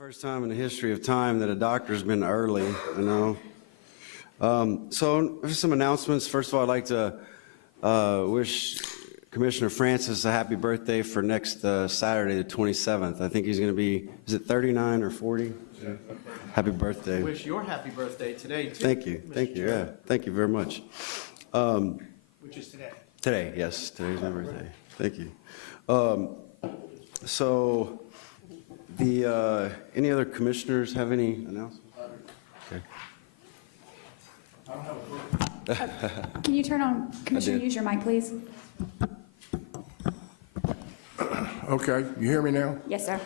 First time in the history of time that a doctor's been early, you know. So some announcements. First of all, I'd like to wish Commissioner Francis a happy birthday for next Saturday, the 27th. I think he's going to be, is it 39 or 40? Yeah. Happy birthday. I wish your happy birthday today, too. Thank you. Mr. Thank you. Chairman. Yeah. Thank you very much. Which is today. Today, yes. Today's my birthday. Thank you. So any other commissioners have any announcements? Okay. Can you turn on, Commissioner, use your mic, please? Okay, you hear me now? Yes, sir.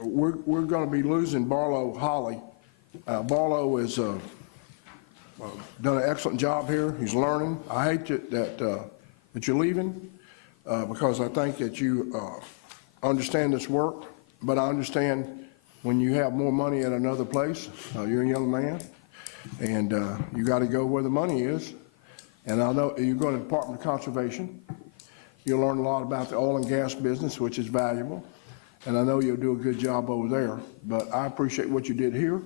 We're going to be losing Barlow Holly. Barlow has done an excellent job here. He's learning. I hate that you're leaving because I think that you understand this work, but I understand when you have more money at another place, you're a young man, and you got to go where the money is. And I know you go to the Department of Conservation. You'll learn a lot about the oil and gas business, which is valuable. And I know you'll do a good job over there. But I appreciate what you did here.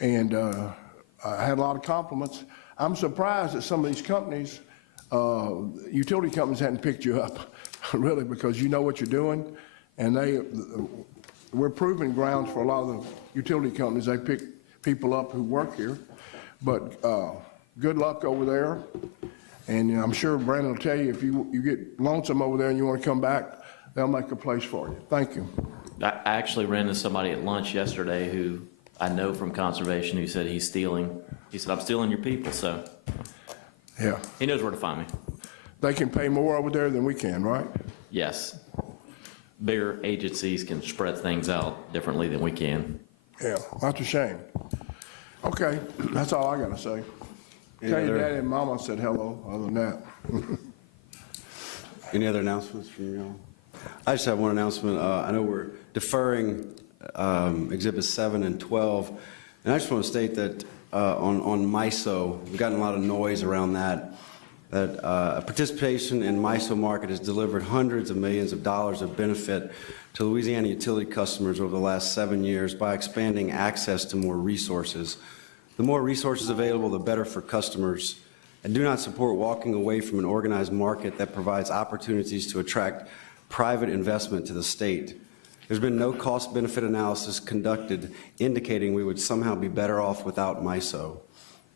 And I had a lot of compliments. I'm surprised that some of these companies, utility companies, hadn't picked you up, really, because you know what you're doing. And we're proving grounds for a lot of the utility companies. They pick people up who work here. But good luck over there. And I'm sure Brandon will tell you, if you get lonesome over there and you want to come back, they'll make a place for you. Thank you. I actually ran into somebody at lunch yesterday who I know from conservation who said he's stealing. He said, I'm stealing your people, so Yeah. he knows where to find me. They can pay more over there than we can, right? Yes. Bigger agencies can spread things out differently than we can. Yeah, that's a shame. Okay, that's all I got to say. Tell your daddy and mama said hello, other than that. Any other announcements from you all? I just have one announcement. I know we're deferring Exhibits 7 and 12, and I just want to state that on MISO, we've gotten a lot of noise around that participation in MISO market has delivered hundreds of millions of dollars of benefit to Louisiana utility customers over the last 7 years by expanding access to more resources. The more resources available, the better for customers, and do not support walking away from an organized market that provides opportunities to attract private investment to the state. There's been no cost-benefit analysis conducted indicating we would somehow be better off without MISO.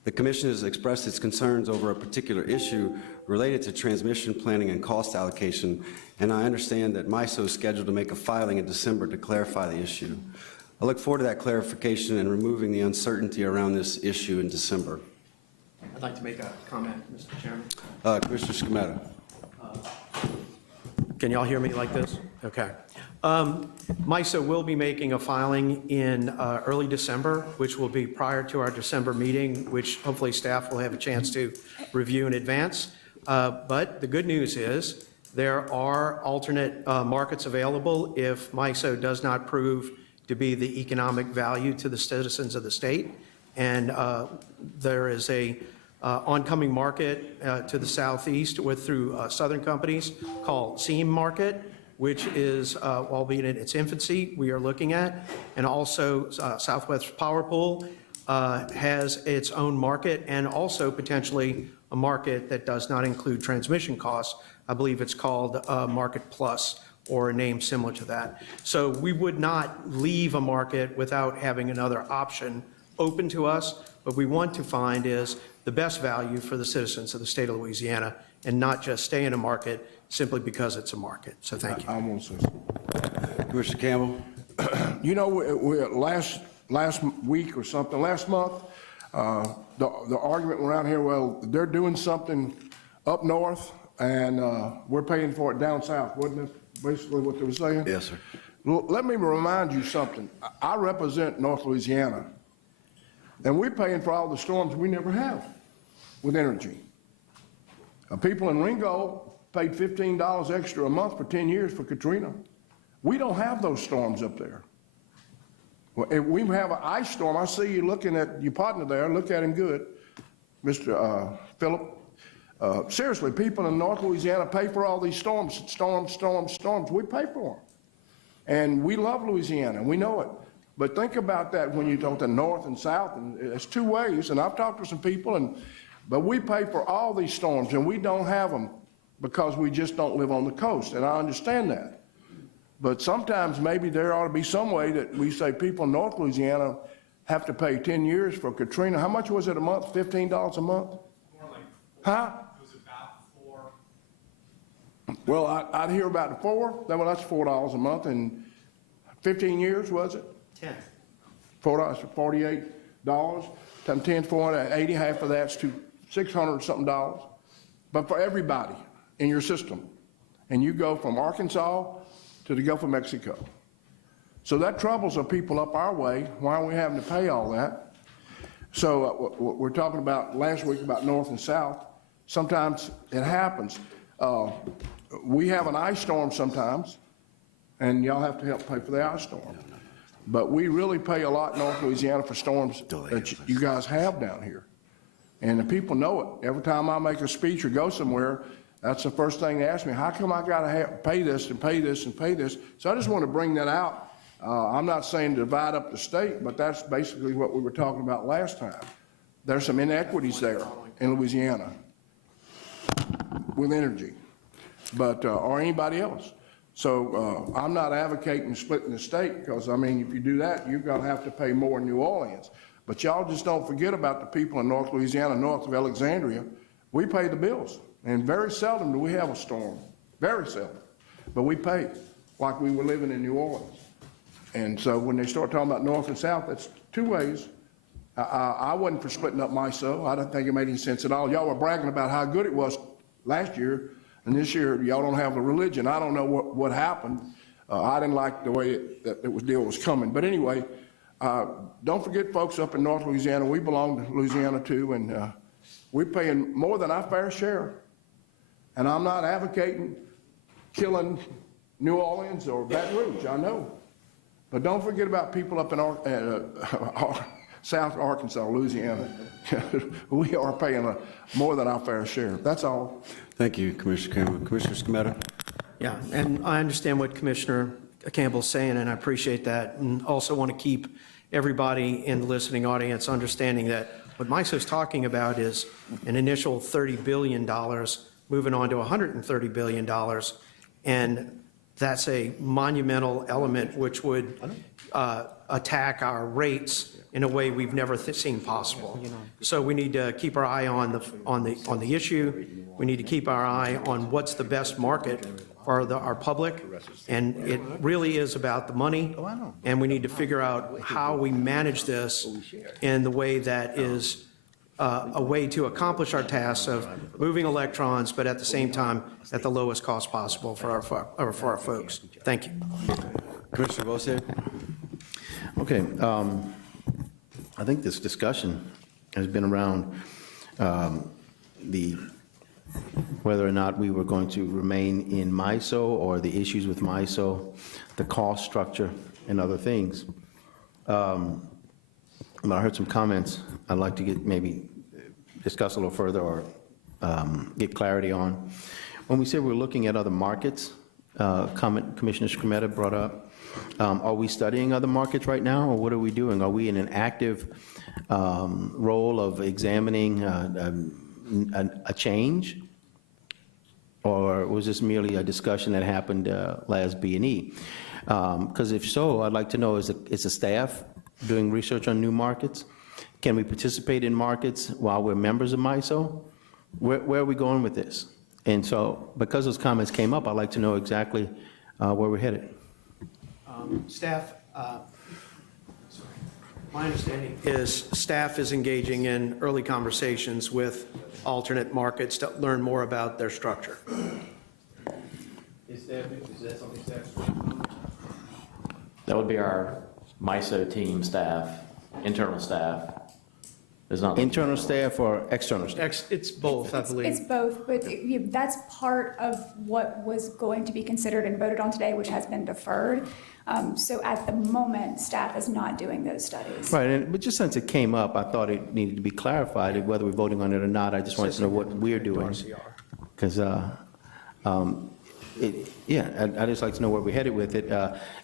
The Commission has expressed its concerns over a particular issue related to transmission planning and cost allocation, and I understand that MISO is scheduled to make a filing in December to clarify the issue. I look forward to that clarification and removing the uncertainty around this issue in December. I'd like to make a comment, Mr. Chairman. Commissioner Scametta. Can y'all hear me like this? Okay. MISO will be making a filing in early December, which will be prior to our December meeting, which hopefully staff will have a chance to review in advance. But the good news is there are alternate markets available if MISO does not prove to be the economic value to the citizens of the state. And there is a oncoming market to the southeast through southern companies called Seam Market, which is, albeit in its infancy, we are looking at. And also Southwest Power Pool has its own market and also potentially a market that does not include transmission costs. I believe it's called Market Plus, or a name similar to that. So we would not leave a market without having another option open to us. What we want to find is the best value for the citizens of the state of Louisiana and not just stay in a market simply because it's a market. So thank you. I won't say so. Commissioner Campbell. You know, last week or something, last month, the argument around here, well, they're doing something up north and we're paying for it down south, wasn't it basically what they were saying? Yes, sir. Let me remind you something. I represent North Louisiana, and we're paying for all the storms we never have with energy. People in Ringo paid $15 extra a month for 10 years for Katrina. We don't have those storms up there. Well, if we have an ice storm, I see you looking at your partner there. Look at him good, Mr. Phillip. Seriously, people in North Louisiana pay for all these storms. We pay for them. And we love Louisiana, we know it. But think about that when you talk to north and south, and it's two ways, and I've talked to some people, but we pay for all these storms, and we don't have them because we just don't live on the coast, and I understand that. But sometimes maybe there ought to be some way that we say people in North Louisiana have to pay 10 years for Katrina. How much was it a month? $15 a month? More like, Huh? it was about 4. Well, I'd hear about the four. Well, that's $4 a month, and 15 years, was it? 10. $4, $48 times 10, 480, half of that's to $600 something dollars. But for everybody in your system. And you go from Arkansas to the Gulf of Mexico. So that troubles the people up our way. Why are we having to pay all that? So we're talking about last week about north and south. Sometimes it happens. We have an ice storm sometimes, and y'all have to help pay for the ice storm. But we really pay a lot in North Louisiana for storms that you guys have down here. And the people know it. Every time I make a speech or go somewhere, that's the first thing they ask me, how come I gotta pay this and pay this and pay this? So I just want to bring that out. I'm not saying divide up the state, but that's basically what we were talking about last time. There's some inequities there in Louisiana with energy, but, or anybody else. So I'm not advocating splitting the state, because I mean, if you do that, you're gonna have to pay more in New Orleans. But y'all just don't forget about the people in North Louisiana, north of Alexandria. We pay the bills, and very seldom do we have a storm, very seldom. But we pay like we were living in New Orleans. And so when they start talking about north and south, that's two ways. I wasn't for splitting up MISO. I don't think it made any sense at all. Y'all were bragging about how good it was last year, and this year y'all don't have the religion. I don't know what happened. I didn't like the way the deal was coming. But anyway, don't forget, folks up in North Louisiana, we belong to Louisiana too, and we're paying more than our fair share. And I'm not advocating killing New Orleans or Baton Rouge, I know. But don't forget about people up in South Arkansas, Louisiana. We are paying more than our fair share. That's all. Thank you, Commissioner Campbell. Commissioner Scametta? Yeah, and I understand what Commissioner Campbell's saying, and I appreciate that, and also want to keep everybody in the listening audience understanding that what MISO's talking about is an initial $30 billion moving on to $130 billion, and that's a monumental element which would attack our rates in a way we've never seen possible. So we need to keep our eye on the issue. We need to keep our eye on what's the best market for our public, and it really is about the money. And we need to figure out how we manage this in the way that is a way to accomplish our tasks of moving electrons, but at the same time at the lowest cost possible for our folks. Thank you. Commissioner Bossier? Okay, I think this discussion has been around whether or not we were going to remain in MISO, or the issues with MISO, the cost structure, and other things. But I heard some comments I'd like to maybe discuss a little further, or get clarity on. When we say we're looking at other markets, Commissioner Scametta brought up, are we studying other markets right now, or what are we doing? Are we in an active role of examining a change? Or was this merely a discussion that happened last B&E? Because if so, I'd like to know, is the staff doing research on new markets? Can we participate in markets while we're members of MISO? Where are we going with this? And so, because those comments came up, I'd like to know exactly where we're headed. Staff, my understanding is staff is engaging in early conversations with alternate markets to learn more about their structure. Is that something staff? That would be our MISO team staff, internal staff. Is not Internal staff or external staff? It's both, I It's believe. both, but that's part of what was going to be considered and voted on today, which has been deferred. So at the moment, staff is not doing those studies. Right, but just since it came up, I thought it needed to be clarified, whether we're voting on it or not. I just wanted to know what we're doing. Because Yeah, I'd just like to know where we're headed with it.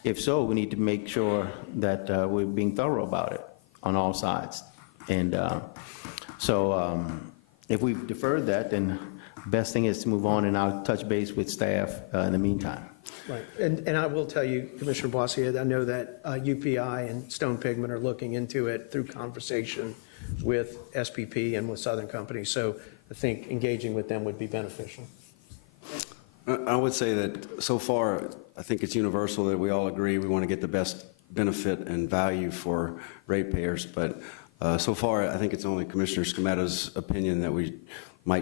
If so, we need to make sure that we're being thorough about it on all sides. And so if we've deferred that, then best thing is to move on, and I'll touch base with staff in the meantime. Right, and I will tell you, Commissioner Boissier, I know that UPI and Stone Pigment are looking into it through conversation with SPP and with Southern Company, so I think engaging with them would be beneficial. I would say that so far, I think it's universal that we all agree we want to get the best benefit and value for ratepayers, but so far, I think it's only Commissioner Scameta's opinion that we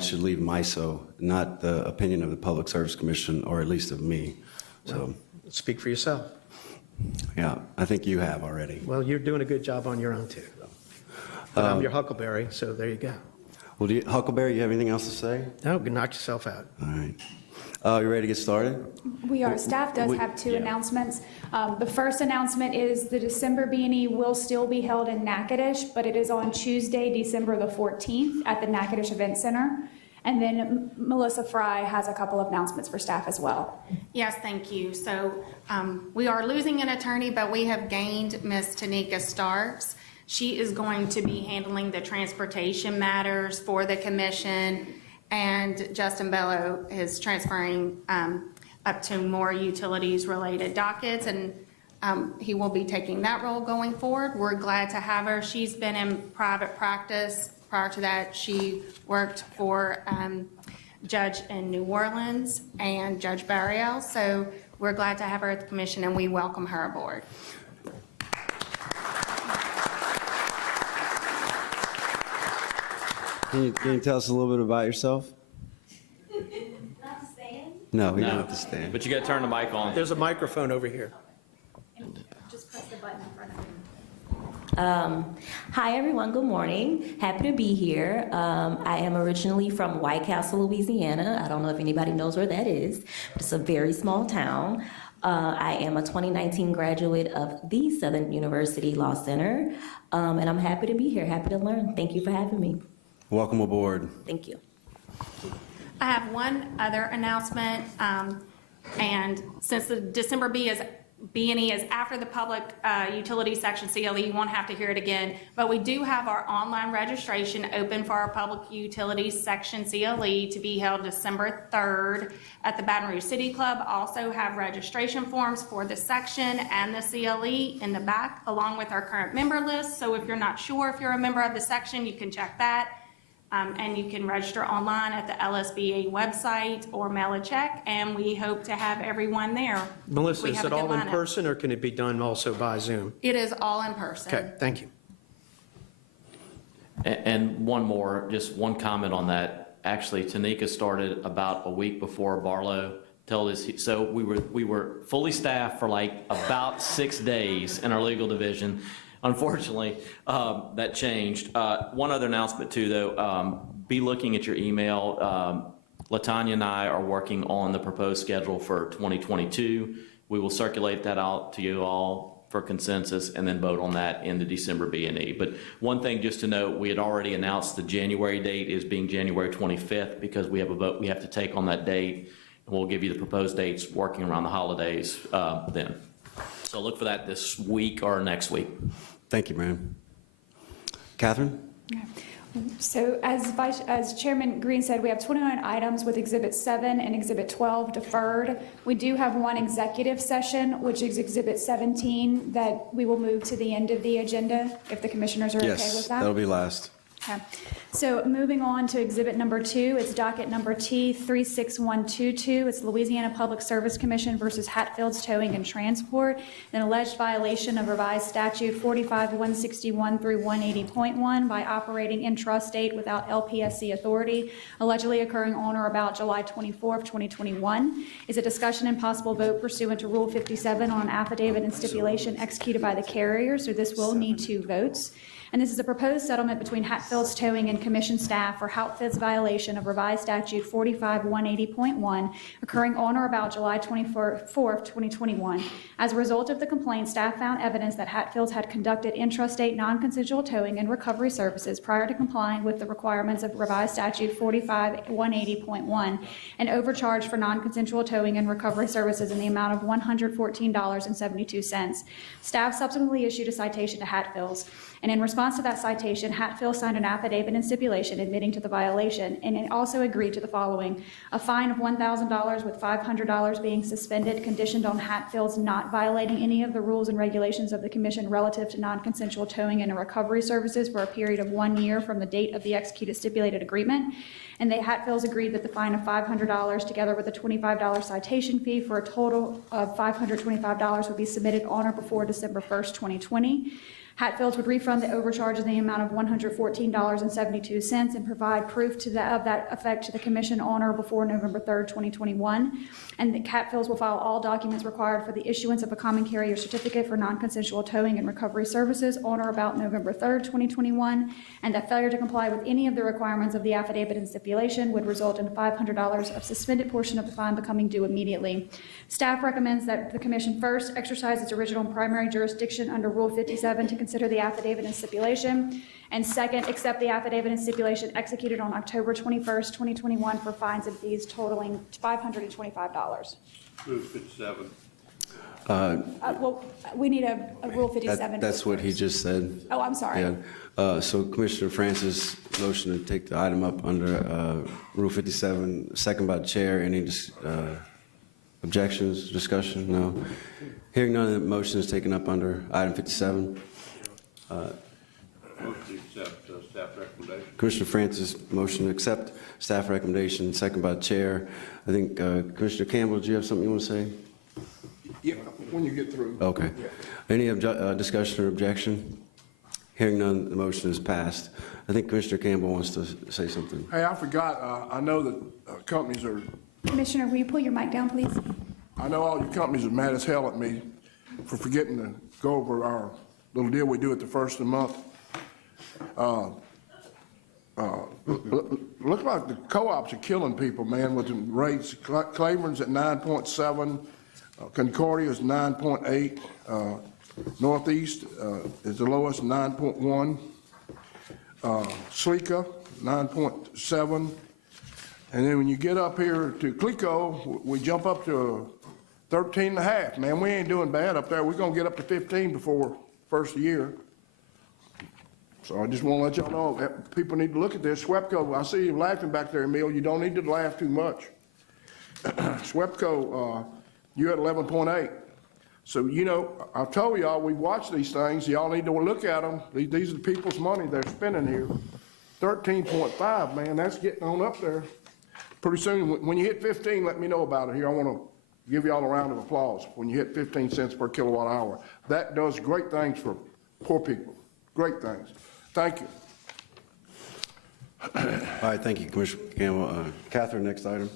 should leave MISO, not the opinion of the Public Service Commission, or at least of me. So, Speak for yourself. yeah, I think you have already. Well, you're doing a good job on your own, too. But I'm your Huckleberry, so there you go. Well, Huckleberry, you have anything else to say? No, knock yourself out. All right. You ready to get started? We are. Staff does have two announcements. The first announcement is the December B&E will still be held in Natchitoches, but it is on Tuesday, December the 14th at the Natchitoches Event Center. And then Melissa Fry has a couple of announcements for staff as well. Yes, thank you. So we are losing an attorney, but we have gained Ms. Tanika Starks. She is going to be handling the transportation matters for the commission, and Justin Bello is transferring up to more utilities-related dockets, and he will be taking that role going forward. We're glad to have her. She's been in private practice. Prior to that, she worked for Judge in New Orleans and Judge Barriel, so we're glad to have her at the commission, and we welcome her aboard. Can you tell us a little bit about yourself? Not to stand? No, we don't have to stand. But you got to turn the mic on. There's a microphone over here. Just press the button in front of you. Hi, everyone. Good morning. Happy to be here. I am originally from White Castle, Louisiana. I don't know if anybody knows where that is, but it's a very small town. I am a 2019 graduate of the Southern University Law Center, and I'm happy to be here, happy to learn. Thank you for having me. Welcome aboard. Thank you. I have one other announcement, and since the December B&E is after the public utility section CLE, you won't have to hear it again, but we do have our online registration open for our public utilities section CLE to be held December 3rd at the Baton Rouge City Club. Also have registration forms for the section and the CLE in the back, along with our current member list. So if you're not sure if you're a member of the section, you can check that. And you can register online at the LSBA website or mail a check, and we hope to have everyone there. Melissa, We is have it a good all in lineup. person, or can it be done also by Zoom? It is all in person. Okay, thank you. And one more, just one comment on that. Actually, Tanika started about a week before Barlow told us, so we were fully staffed for like about 6 days in our legal division. Unfortunately, that changed. One other announcement too, though, be looking at your email. LaTanya and I are working on the proposed schedule for 2022. We will circulate that out to you all for consensus and then vote on that in the December B&E. But one thing just to note, we had already announced the January date is being January 25th because we have a vote we have to take on that date. And we'll give you the proposed dates working around the holidays then. So look for that this week or next week. Thank you, ma'am. Catherine? So as Chairman Green said, we have 29 items with Exhibit 7 and Exhibit 12 deferred. We do have one executive session, which is Exhibit 17, that we will move to the end of the agenda, if the commissioners are okay with Yes, that. that'll be last. Okay. So moving on to exhibit number 2, it's docket number T36122. It's Louisiana Public Service Commission versus Hatfields Towing and Transport, an alleged violation of revised statute 45-161 through 180.1 by operating intrastate without LPSC authority, allegedly occurring on or about July 24th, 2021. Is a discussion and possible vote pursuant to Rule 57 on affidavit and stipulation executed by the carrier. So this will need 2 votes. And this is a proposed settlement between Hatfield's Towing and Commission staff for Hatfield's violation of revised statute 45-180.1 occurring on or about July 24th, 2021. As a result of the complaint, staff found evidence that Hatfields had conducted intrastate non-consensual towing and recovery services prior to complying with the requirements of revised statute 45-180.1 and overcharged for non-consensual towing and recovery services in the amount of $114.72. Staff subsequently issued a citation to Hatfields, and in response to that citation, Hatfield signed an affidavit and stipulation admitting to the violation, and it also agreed to the following: a fine of $1,000 with $500 being suspended, conditioned on Hatfields not violating any of the rules and regulations of the Commission relative to non-consensual towing and recovery services for a period of 1 year from the date of the executed stipulated agreement. And the Hatfields agreed that the fine of $500 together with a $25 citation fee for a total of $525 would be submitted on or before December 1st, 2020. Hatfields would refund the overcharge in the amount of $114.72 and provide proof of that effect to the Commission on or before November 3rd, 2021. And the Hatfields will file all documents required for the issuance of a common carrier certificate for non-consensual towing and recovery services on or about November 3rd, 2021. And that failure to comply with any of the requirements of the affidavit and stipulation would result in $500 of suspended portion of the fine becoming due immediately. Staff recommends that the Commission first exercise its original and primary jurisdiction under Rule 57 to consider the affidavit and stipulation, and second, accept the affidavit and stipulation executed on October 21st, 2021 for fines and fees totaling $525. Move 57. Well, we need a Rule 57. That's what he just said. Oh, I'm sorry. Yeah. So Commissioner Francis, motion to take the item up under Rule 57, second by the chair. Any objections, discussion? No. Hearing none, the motion is taken up under item 57. Motion to accept staff recommendation. Commissioner Francis, motion to accept staff recommendation, second by the chair. I think Commissioner Campbell, do you have something you want to say? Yeah, when you get through. Okay. Any discussion or objection? Hearing none, the motion is passed. I think Commissioner Campbell wants to say something. Hey, I forgot, I know that companies are, Commissioner, will you pull your mic down, please? I know all your companies are mad as hell at me for forgetting to go over our little deal we do at the first of the month. Look like the co-ops are killing people, man, with the rates. Claiborne's at 9.7, Concordia's 9.8, Northeast is the lowest, 9.1, Sleeka, 9.7, and then when you get up here to Clico, we jump up to 13.5. Man, we ain't doing bad up there. We're gonna get up to 15 before first of the year. So I just want to let y'all know that people need to look at this. SWEPCO, I see you laughing back there, Emil. You don't need to laugh too much. SWEPCO, you're at 11.8. So, you know, I've told y'all, we watch these things. Y'all need to look at them. These are the people's money they're spending here. 13.5, man, that's getting on up there. Pretty soon, when you hit 15, let me know about it here. I want to give y'all a round of applause when you hit 15 cents per kilowatt hour. That does great things for poor people. Great things. Thank you. All right, thank you, Commissioner Campbell. Catherine, next item.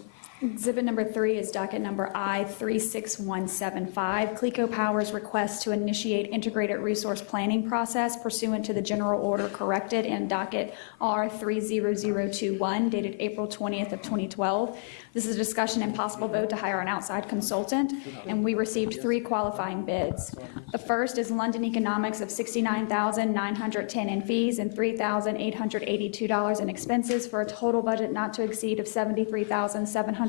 Exhibit number 3 is docket number I-36175, Clico Power's request to initiate integrated resource planning process pursuant to the general order corrected in docket R30021 dated April 20th of 2012. This is a discussion and possible vote to hire an outside consultant, and we received 3 qualifying bids. The first is London Economics of $69,910 in fees and $3,882 in expenses for a total budget not to exceed of $73,792.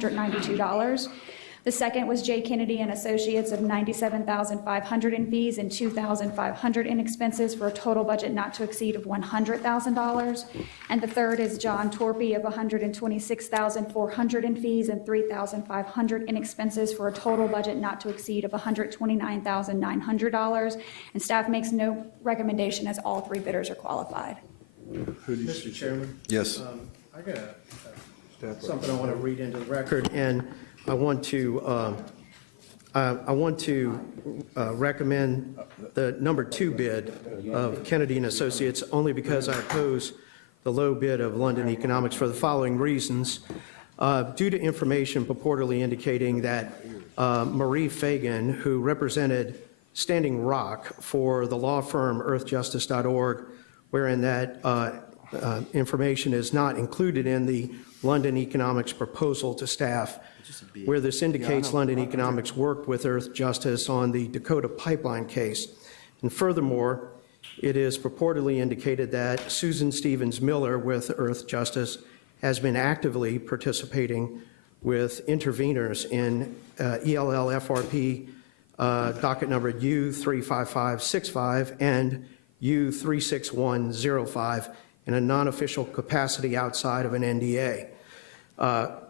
The second was J. Kennedy and Associates of $97,500 in fees and $2,500 in expenses for a total budget not to exceed of $100,000. And the third is John Torpy of $126,400 in fees and $3,500 in expenses for a total budget not to exceed of $129,900. And staff makes no recommendation as all 3 bidders are qualified. Mr. Chairman? Yes. I got something I want to read into the record, and I want to recommend the number 2 bid of Kennedy and Associates only because I oppose the low bid of London Economics for the following reasons. Due to information purportedly indicating that Marie Fagan, who represented Standing Rock for the law firm earthjustice.org, wherein that information is not included in the London Economics proposal to staff, where this indicates London Economics worked with Earth Justice on the Dakota pipeline case. And furthermore, it is purportedly indicated that Susan Stevens Miller with Earth Justice has been actively participating with interveners in ELL FRP docket number U35565 and U36105 in a non-official capacity outside of an NDA.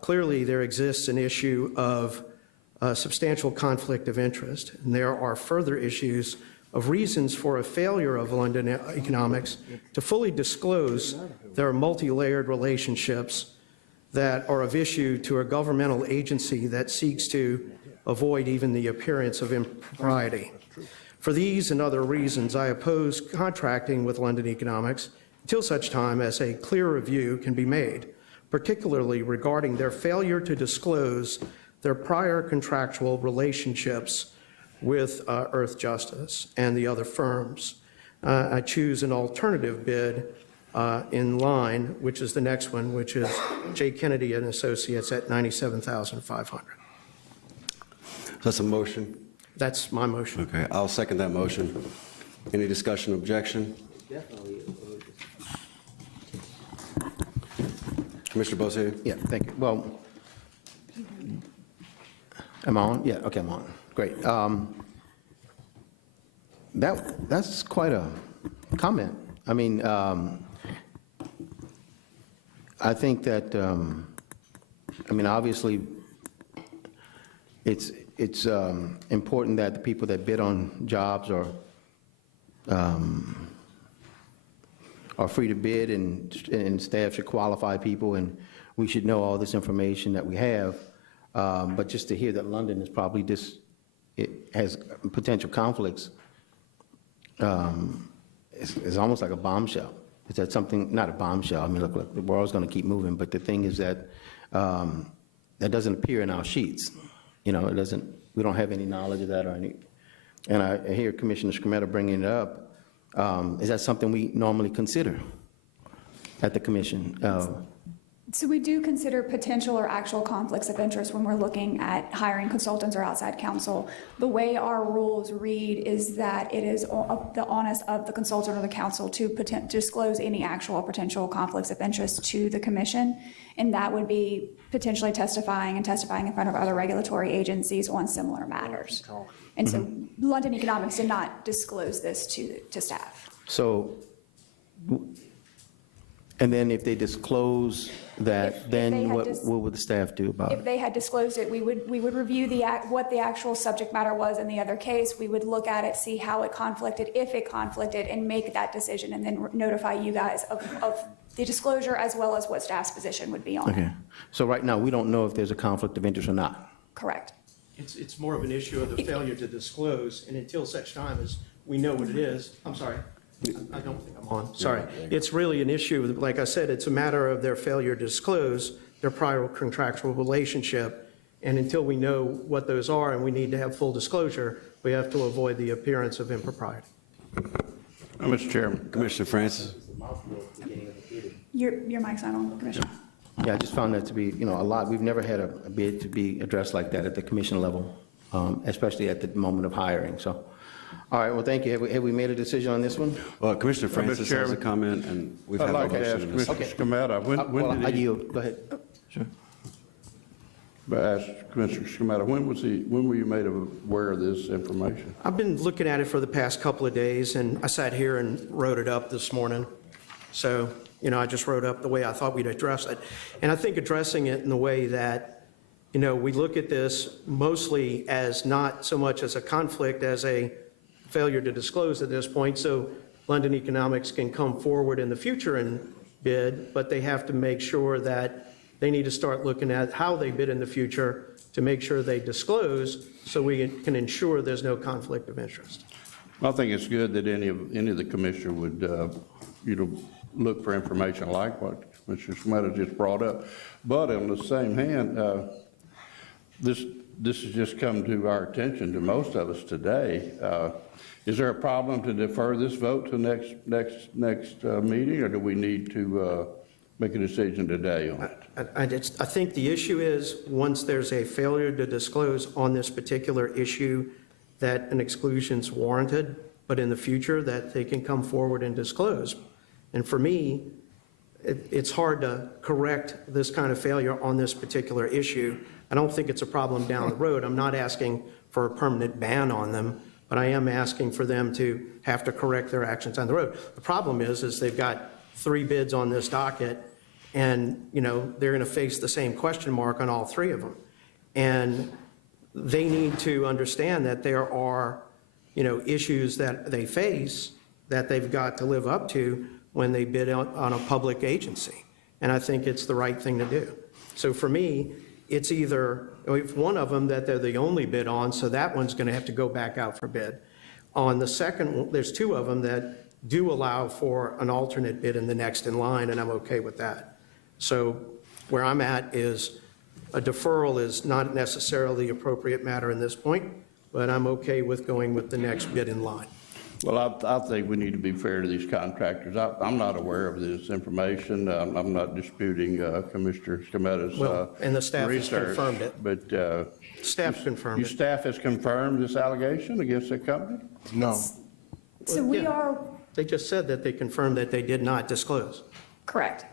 Clearly, there exists an issue of substantial conflict of interest, and there are further issues of reasons for a failure of London Economics to fully disclose their multi-layered relationships that are of issue to a governmental agency that seeks to avoid even the appearance of impropriety. For these and other reasons, I oppose contracting with London Economics until such time as a clear review can be made, particularly regarding their failure to disclose their prior contractual relationships with Earth Justice and the other firms. I choose an alternative bid in line, which is the next one, which is J. Kennedy and Associates at $97,500. So that's a motion? That's my motion. Okay, I'll second that motion. Any discussion, objection? Commissioner Bossier? Yeah, thank you. Well, am I on? Yeah, okay, I'm on. Great. That's quite a comment. I mean, I think that, I mean, obviously, it's important that the people that bid on jobs are free to bid, and staff should qualify people, and we should know all this information that we have. But just to hear that London is probably it has potential conflicts, it's almost like a bombshell. Is that something, not a bombshell, I mean, look, the world's going to keep moving, but the thing is that that doesn't appear in our sheets. You know, it doesn't, we don't have any knowledge of that or any, and I hear Commissioner Scremetta bringing it up. Is that something we normally consider at the commission? So we do consider potential or actual conflicts of interest when we're looking at hiring consultants or outside counsel. The way our rules read is that it is the onus of the consultant or the counsel to disclose any actual or potential conflicts of interest to the commission, and that would be potentially testifying in front of other regulatory agencies on similar matters. And so London Economics did not disclose this to staff. So, and then if they disclose that, If then they had what would the staff do about If it? they had disclosed it, we would review what the actual subject matter was in the other case. We would look at it, see how it conflicted, if it conflicted, and make that decision, and then notify you guys of the disclosure as well as what staff's position would be on Okay. it. So right now, we don't know if there's a conflict of interest or not. Correct. It's more of an issue of the failure to disclose, and until such time as we know what it is, I'm sorry, I don't think I'm on, sorry. It's really an issue, like I said, it's a matter of their failure to disclose their prior contractual relationship, and until we know what those are and we need to have full disclosure, we have to avoid the appearance of impropriety. Mr. Chairman. Commissioner Francis? Your mic's not on, Commissioner. Yeah, I just found that to be, you know, a lot. We've never had a bid to be addressed like that at the commission level, especially at the moment of hiring, so. All right, well, thank you. Have we made a decision on this one? Well, Commissioner Francis has a Chairman. comment, and we've had I'd a like to ask motion. Commissioner Scremetta, Well, when I did he, yield. Go ahead. but ask Commissioner Scremetta, when were you made aware of this information? I've been looking at it for the past couple of days, and I sat here and wrote it up this morning. So, you know, I just wrote up the way I thought we'd address it. And I think addressing it in the way that, you know, we look at this mostly as not so much as a conflict as a failure to disclose at this point, so London Economics can come forward in the future and bid, but they have to make sure that they need to start looking at how they bid in the future to make sure they disclose so we can ensure there's no conflict of interest. I think it's good that any of the commissioner would, look for information like what Commissioner Scremetta just brought up. But on the same hand, this has just come to our attention, to most of us today. Is there a problem to defer this vote to next meeting, or do we need to make a decision today on it? I think the issue is, once there's a failure to disclose on this particular issue, that an exclusion's warranted, but in the future, that they can come forward and disclose. And for me, it's hard to correct this kind of failure on this particular issue. I don't think it's a problem down the road. I'm not asking for a permanent ban on them, but I am asking for them to have to correct their actions on the road. The problem is they've got 3 bids on this docket, and, you know, they're going to face the same question mark on all 3 of them. And they need to understand that there are, you know, issues that they face that they've got to live up to when they bid on a public agency. And I think it's the right thing to do. So for me, it's either, if one of them that they're the only bid on, so that one's going to have to go back out for bid. On the second one, there's 2 of them that do allow for an alternate bid in the next in line, and I'm okay with that. So where I'm at is a deferral is not necessarily the appropriate matter in this point, but I'm okay with going with the next bid in line. Well, I think we need to be fair to these contractors. I'm not aware of this information. I'm not disputing Commissioner Scometta's Well, and the staff has research, confirmed it. But Staff confirmed your it. staff has confirmed this allegation against the company? No. So we Yeah. are, They just said that they confirmed that they did not disclose. correct.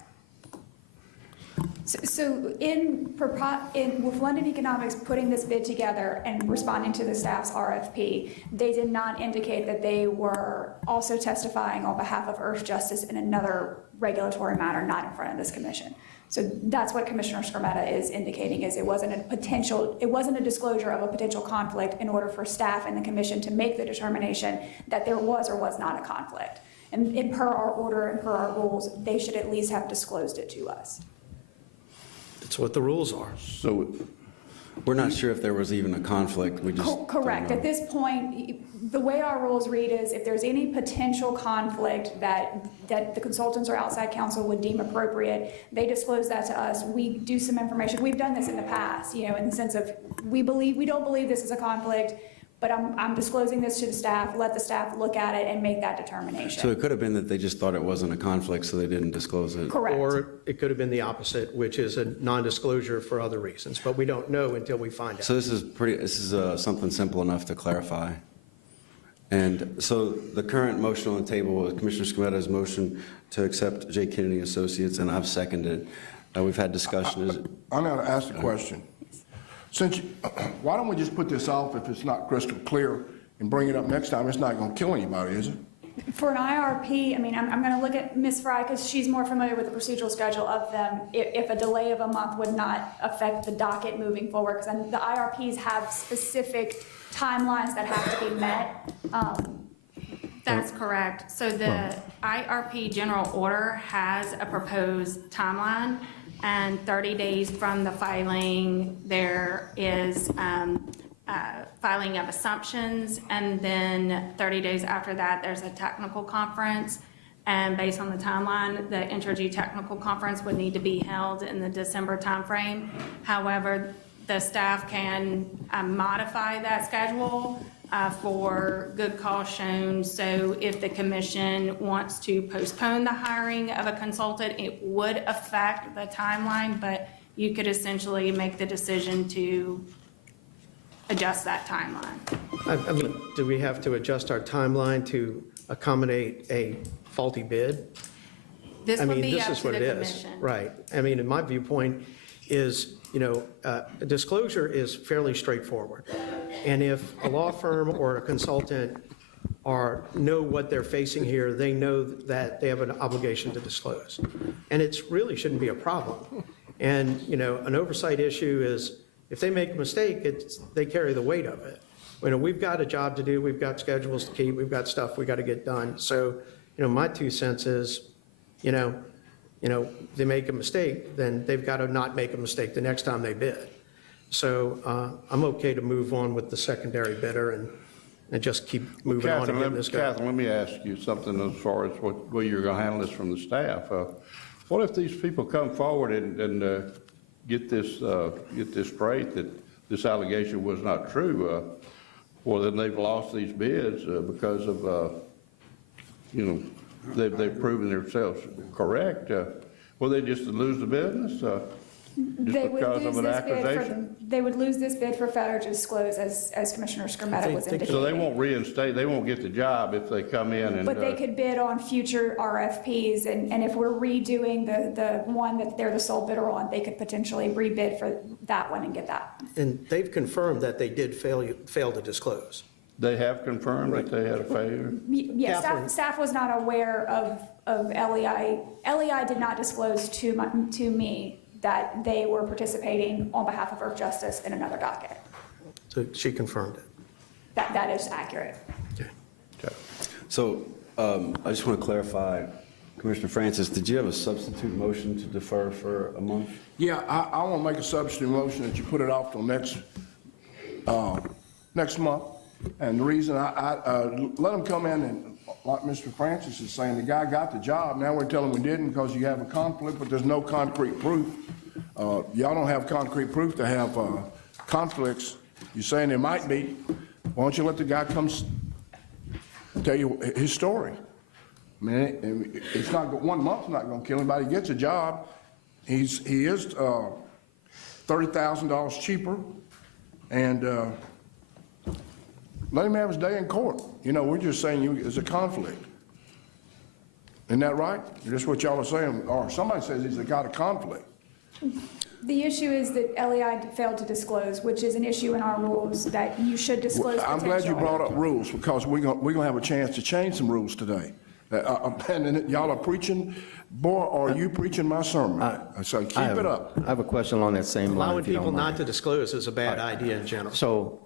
So with London Economics putting this bid together and responding to the staff's RFP, they did not indicate that they were also testifying on behalf of Earth Justice in another regulatory matter not in front of this commission. So that's what Commissioner Scarmetta is indicating, is it wasn't a disclosure of a potential conflict in order for staff and the commission to make the determination that there was or was not a conflict. And per our order and per our rules, they should at least have disclosed it to us. That's what the rules are. So We're not sure if there was even a conflict. We just don't Correct. know. At this point, the way our rules read is if there's any potential conflict that the consultants or outside counsel would deem appropriate, they disclose that to us. We do some information. We've done this in the past, you know, in the sense of we don't believe this is a conflict, but I'm disclosing this to the staff, let the staff look at it and make that determination. So it could have been that they just thought it wasn't a conflict, so they didn't disclose it. Correct. Or it could have been the opposite, which is a non-disclosure for other reasons, but we don't know until we find out. So this is something simple enough to clarify. And so the current motion on the table, Commissioner Scometta's motion to accept J. Kennedy Associates, and I've seconded. We've had discussion. I'm going to ask the question. Why don't we just put this off if it's not crystal clear and bring it up next time? It's not going to kill anybody, is it? For an IRP, I mean, I'm going to look at Ms. Fry because she's more familiar with the procedural schedule of them. If a delay of a month would not affect the docket moving forward, because the IRPs have specific timelines that have to be met. That's correct. So the IRP general order has a proposed timeline, and 30 days from the filing, there is filing of assumptions, and then 30 days after that, there's a technical conference. And based on the timeline, the Entergy technical conference would need to be held in the December timeframe. However, the staff can modify that schedule for good cause shown. So if the commission wants to postpone the hiring of a consultant, it would affect the timeline, but you could essentially make the decision to adjust that timeline. I mean, do we have to adjust our timeline to accommodate a faulty bid? This I would mean, be this up is to what the it is. commission. Right. I mean, in my viewpoint is, you know, a disclosure is fairly straightforward. And if a law firm or a consultant know what they're facing here, they know that they have an obligation to disclose. And it really shouldn't be a problem. And, you know, an oversight issue is if they make a mistake, they carry the weight of it. You know, we've got a job to do, we've got schedules to keep, we've got stuff we got to get done. So, you know, my 2 cents is, you know, they make a mistake, then they've got to not make a mistake the next time they bid. So I'm okay to move on with the secondary bidder and just keep moving on and getting this going. Catherine, let me ask you something as far as what way you're going to handle this from the staff. What if these people come forward and get this straight, that this allegation was not true, well, then they've lost these bids because of, they've proven themselves correct. Will they just lose the business just They would because lose of an this bid accusation? they would lose this bid for failure to disclose, as Commissioner Scarmetta was indicating. So they won't reinstate, they won't get the job if they come in and. But they could bid on future RFPs, and if we're redoing the one that they're the sole bidder on, they could potentially rebid for that one and get that. And they've confirmed that they did fail to disclose. They have confirmed that they had a failure? Yes, Catherine. staff was not aware of LEI. LEI did not disclose to me that they were participating on behalf of Earth Justice in another docket. So she confirmed it. That is accurate. Okay. Okay. So I just want to clarify, Commissioner Francis, did you have a substitute motion to defer for a month? Yeah, I want to make a substitute motion that you put it off till next month. And the reason let them come in and, like Mr. Francis is saying, the guy got the job. Now we're telling him we didn't because you have a conflict, but there's no concrete proof. Y'all don't have concrete proof to have conflicts. You're saying there might be. Why don't you let the guy come tell you his story? I mean, it's not, 1 month's not going to kill anybody. He gets a job. He is $30,000 cheaper, and let him have his day in court. We're just saying there's a conflict. Isn't that right? That's what y'all are saying. Or somebody says he's got a conflict. The issue is that LEI failed to disclose, which is an issue in our rules that you should disclose I'm glad you potential. brought up rules, because we're gonna have a chance to change some rules today. And y'all are preaching, boy, are you preaching my sermon. So keep it up. I have a question along that same line, Allowing if you don't people not mind. to disclose is a bad idea in general. So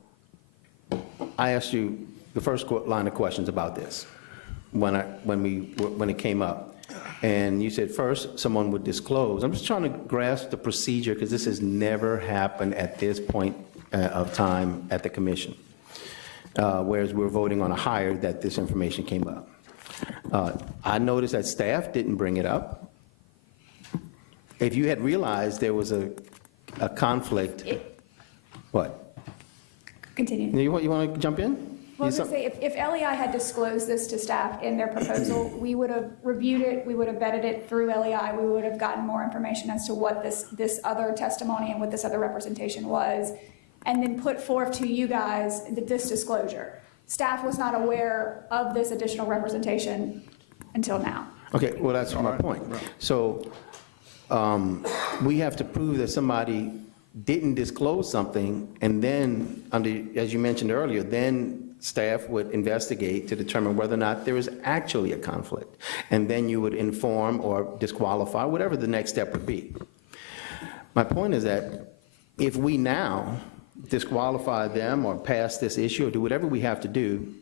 I asked you the first line of questions about this when it came up. And you said first someone would disclose. I'm just trying to grasp the procedure, because this has never happened at this point of time at the commission. Whereas we're voting on a hire, that this information came up. I noticed that staff didn't bring it up. If you had realized there was a conflict, what? Continue. You want to jump in? Well, I was going to say, if LEI had disclosed this to staff in their proposal, we would have reviewed it, we would have vetted it through LEI, we would have gotten more information as to what this other testimony and what this other representation was, and then put forth to you guys this disclosure. Staff was not aware of this additional representation until now. Okay, well, that's my point. So we have to prove that somebody didn't disclose something, and then, as you mentioned earlier, then staff would investigate to determine whether or not there is actually a conflict. And then you would inform or disqualify, whatever the next step would be. My point is that if we now disqualify them or pass this issue or do whatever we have to do,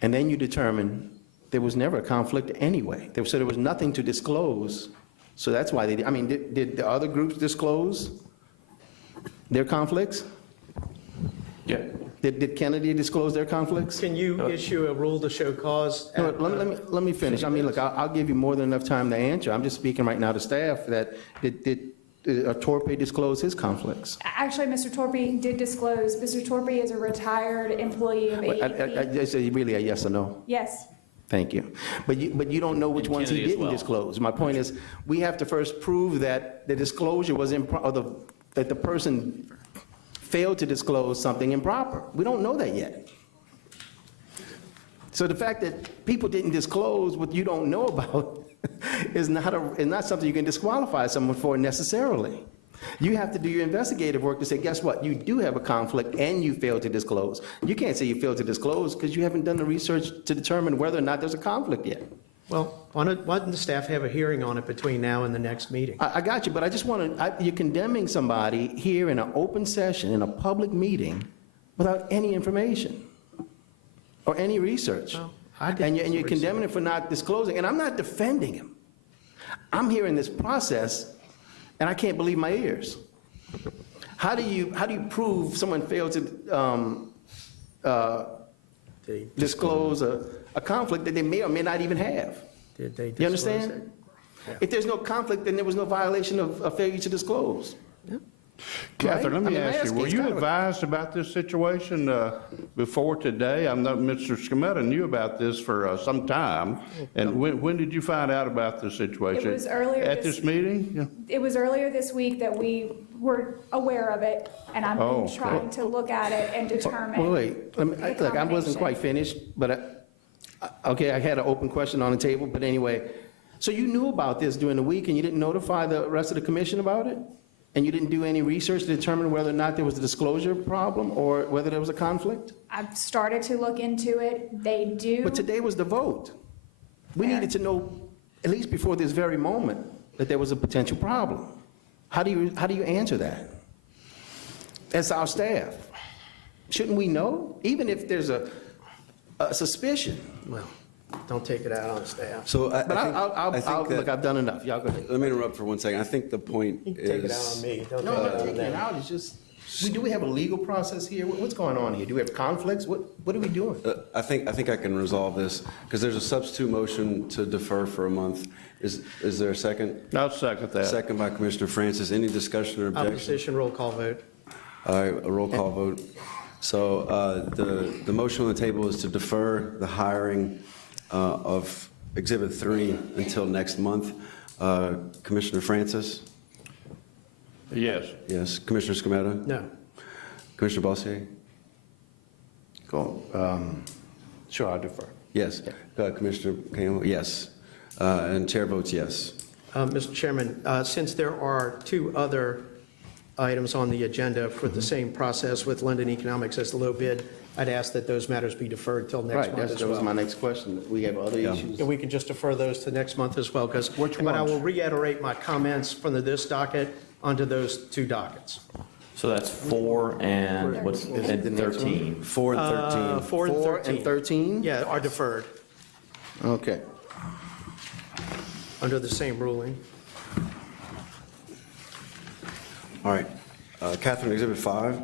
and then you determine there was never a conflict anyway, so there was nothing to disclose, so that's why did the other groups disclose their conflicts? Yeah. Did Kennedy disclose their conflicts? Can you issue a rule to show cause? No, let me finish. Look, I'll give you more than enough time to answer. I'm just speaking right now to staff that did Torpe disclose his conflicts? Actually, Mr. Torpe did disclose. Mr. Torpe is a retired employee of AEP. I say really a yes or no? Yes. Thank you. But you don't know which And ones he Kennedy as didn't well. disclose. My point is, we have to first prove that the disclosure was that the person failed to disclose something improper. We don't know that yet. So the fact that people didn't disclose what you don't know about is not something you can disqualify someone for necessarily. You have to do your investigative work to say, guess what? You do have a conflict and you failed to disclose. You can't say you failed to disclose because you haven't done the research to determine whether or not there's a conflict yet. Well, why don't the staff have a hearing on it between now and the next meeting? I got you, but I just want to, you're condemning somebody here in an open session, in a public meeting, without any information or any research. Well, I did And you're research. condemning him for not disclosing, and I'm not defending him. I'm hearing this process, and I can't believe my ears. How do you prove someone failed to They disclose a conflict that they may or may not even have? Did they You disclose understand? it? Yeah. If there's no conflict, then there was no violation of a failure to disclose. Yeah. Catherine, let Right? me I mean, ask you, were it's you kind of a- advised about this situation before today? I know Mr. Scametta knew about this for some time, and when did you find out about this situation? It was earlier At this- this meeting? Yeah. It was earlier this week that we were aware of it, and I've Oh, been trying to look at it and determine. Wait, look, I wasn't combination. quite finished, but, okay, I had an open question on the table, but anyway. So you knew about this during the week, and you didn't notify the rest of the commission about it? And you didn't do any research to determine whether or not there was a disclosure problem, or whether there was a conflict? I've started to look into it. They do. But today was the vote. We needed to know, at least before this very moment, that there was a potential problem. How do you answer that? As our staff, shouldn't we know? Even if there's a suspicion? Well, don't take it out on staff. So I But think look, that, I've done enough. Y'all go ahead. let me interrupt for 1 second. I think the point You can take it out on is, me. Don't No, take I'm it not out on taking it them. out, it's just, do we have a legal process here? What's going on here? Do we have conflicts? What are we doing? I think I can resolve this, because there's a substitute motion to defer for a month. Is there a second? I'll second that. Second by Commissioner Francis. Any discussion or objection? Opposition, roll call vote. All right, a roll call vote. So the motion on the table is to defer the hiring of Exhibit 3 until next month. Commissioner Francis? Yes. Yes. Commissioner Scametta? No. Commissioner Bossier? Go, sure, I'll defer. Yes. Commissioner Campbell? Yes. And chair votes yes. Mr. Chairman, since there are two other items on the agenda for the same process with London Economics as the low bid, I'd ask that those matters be deferred till next Right, month as that was my well. next question. We have other Yeah. issues. And we can just defer those to next month as well, because, Which but I ones? will reiterate my comments from this docket onto those two dockets. So that's 4 and what's, and the next 13. 4 and 13. 4 and 4 13. and 13? Yeah, are deferred Okay. under the same ruling. All right. Catherine, Exhibit 5.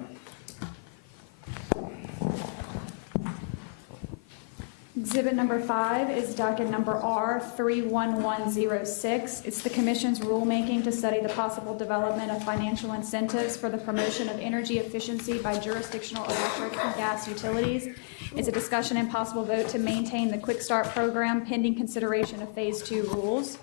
Exhibit number 5 is docket number R31106. It's the commission's rulemaking to study the possible development of financial incentives for the promotion of energy efficiency by jurisdictional electric and gas utilities. It's a discussion and possible vote to maintain the Quick Start program pending consideration of Phase 2 rules.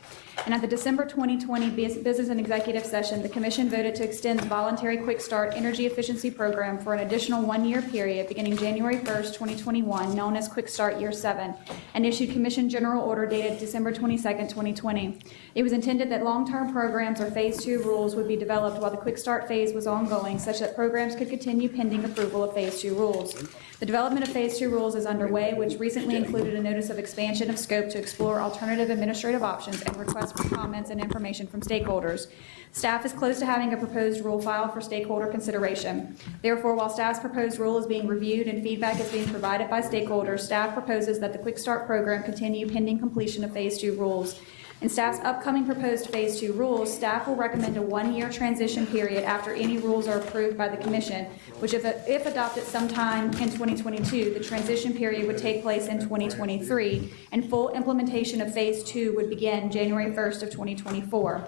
And at the December 2020 Business and Executive Session, the Commission voted to extend the voluntary Quick Start Energy Efficiency Program for an additional one-year period beginning January 1st, 2021, known as Quick Start Year 7, and issued Commission General Order dated December 22nd, 2020. It was intended that long-term programs or Phase 2 rules would be developed while the Quick Start phase was ongoing, such that programs could continue pending approval of Phase 2 rules. The development of Phase 2 rules is underway, which recently included a notice of expansion of scope to explore alternative administrative options and requests for comments and information from stakeholders. Staff is close to having a proposed rule filed for stakeholder consideration. Therefore, while staff's proposed rule is being reviewed and feedback is being provided by stakeholders, staff proposes that the Quick Start program continue pending completion of Phase 2 rules. In staff's upcoming proposed Phase 2 rules, staff will recommend a one-year transition period after any rules are approved by the Commission, which if adopted sometime in 2022, the transition period would take place in 2023, and full implementation of Phase 2 would begin January 1st of 2024.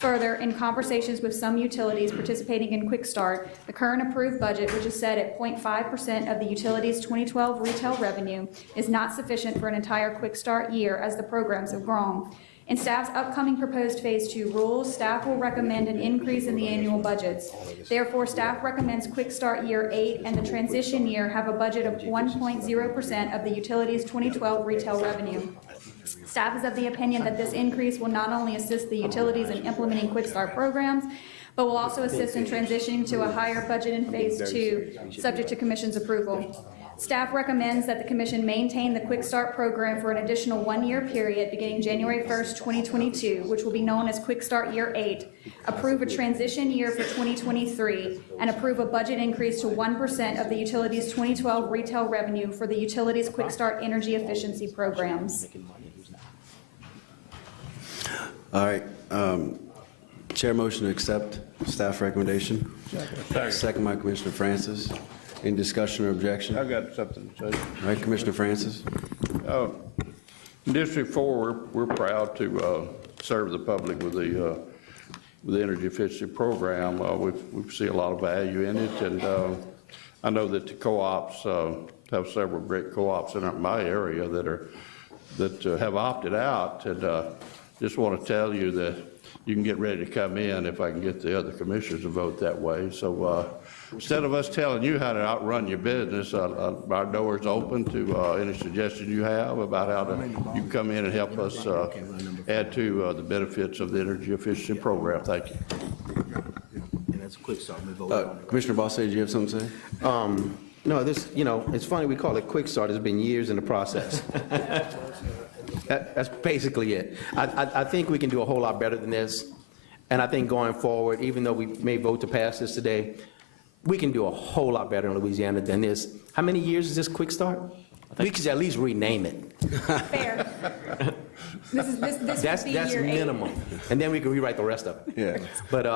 Further, in conversations with some utilities participating in Quick Start, the current approved budget, which is set at 0.5% of the utility's 2012 retail revenue, is not sufficient for an entire Quick Start year as the programs have grown. In staff's upcoming proposed Phase 2 rules, staff will recommend an increase in the annual budgets. Therefore, staff recommends Quick Start Year 8 and the transition year have a budget of 1.0% of the utility's 2012 retail revenue. Staff is of the opinion that this increase will not only assist the utilities in implementing Quick Start programs, but will also assist in transitioning to a higher budget in Phase 2, subject to Commission's approval. Staff recommends that the Commission maintain the Quick Start program for an additional one-year period beginning January 1st, 2022, which will be known as Quick Start Year 8, approve a transition year for 2023, and approve a budget increase to 1% of the utility's 2012 retail revenue for the utility's Quick Start energy efficiency programs. All right. Chair motion to accept staff recommendation. Second by Commissioner Francis. Any discussion or objection? I got something to say. All right, Commissioner Francis. In District 4, we're proud to serve the public with the with the energy efficiency program. We see a lot of value in it, and I know that the co-ops have several great co-ops in my area that have opted out, and just want to tell you that you can get ready to come in if I can get the other commissioners to vote that way. So instead of us telling you how to outrun your business, our door is open to any suggestions you have about how you can come in and help us add to the benefits of the energy efficiency program. Thank you. And that's a quick start. We vote. Commissioner Bosse, did you have something to say? No, it's funny we call it quick start. It's been years in the process. That's basically it. I think we can do a whole lot better than this. And I think going forward, even though we may vote to pass this today, we can do a whole lot better in Louisiana than this. How many years is this quick start? We could at least rename it. Fair. This That's would be year 8. minimum. And then we can rewrite the rest of it. Yeah. But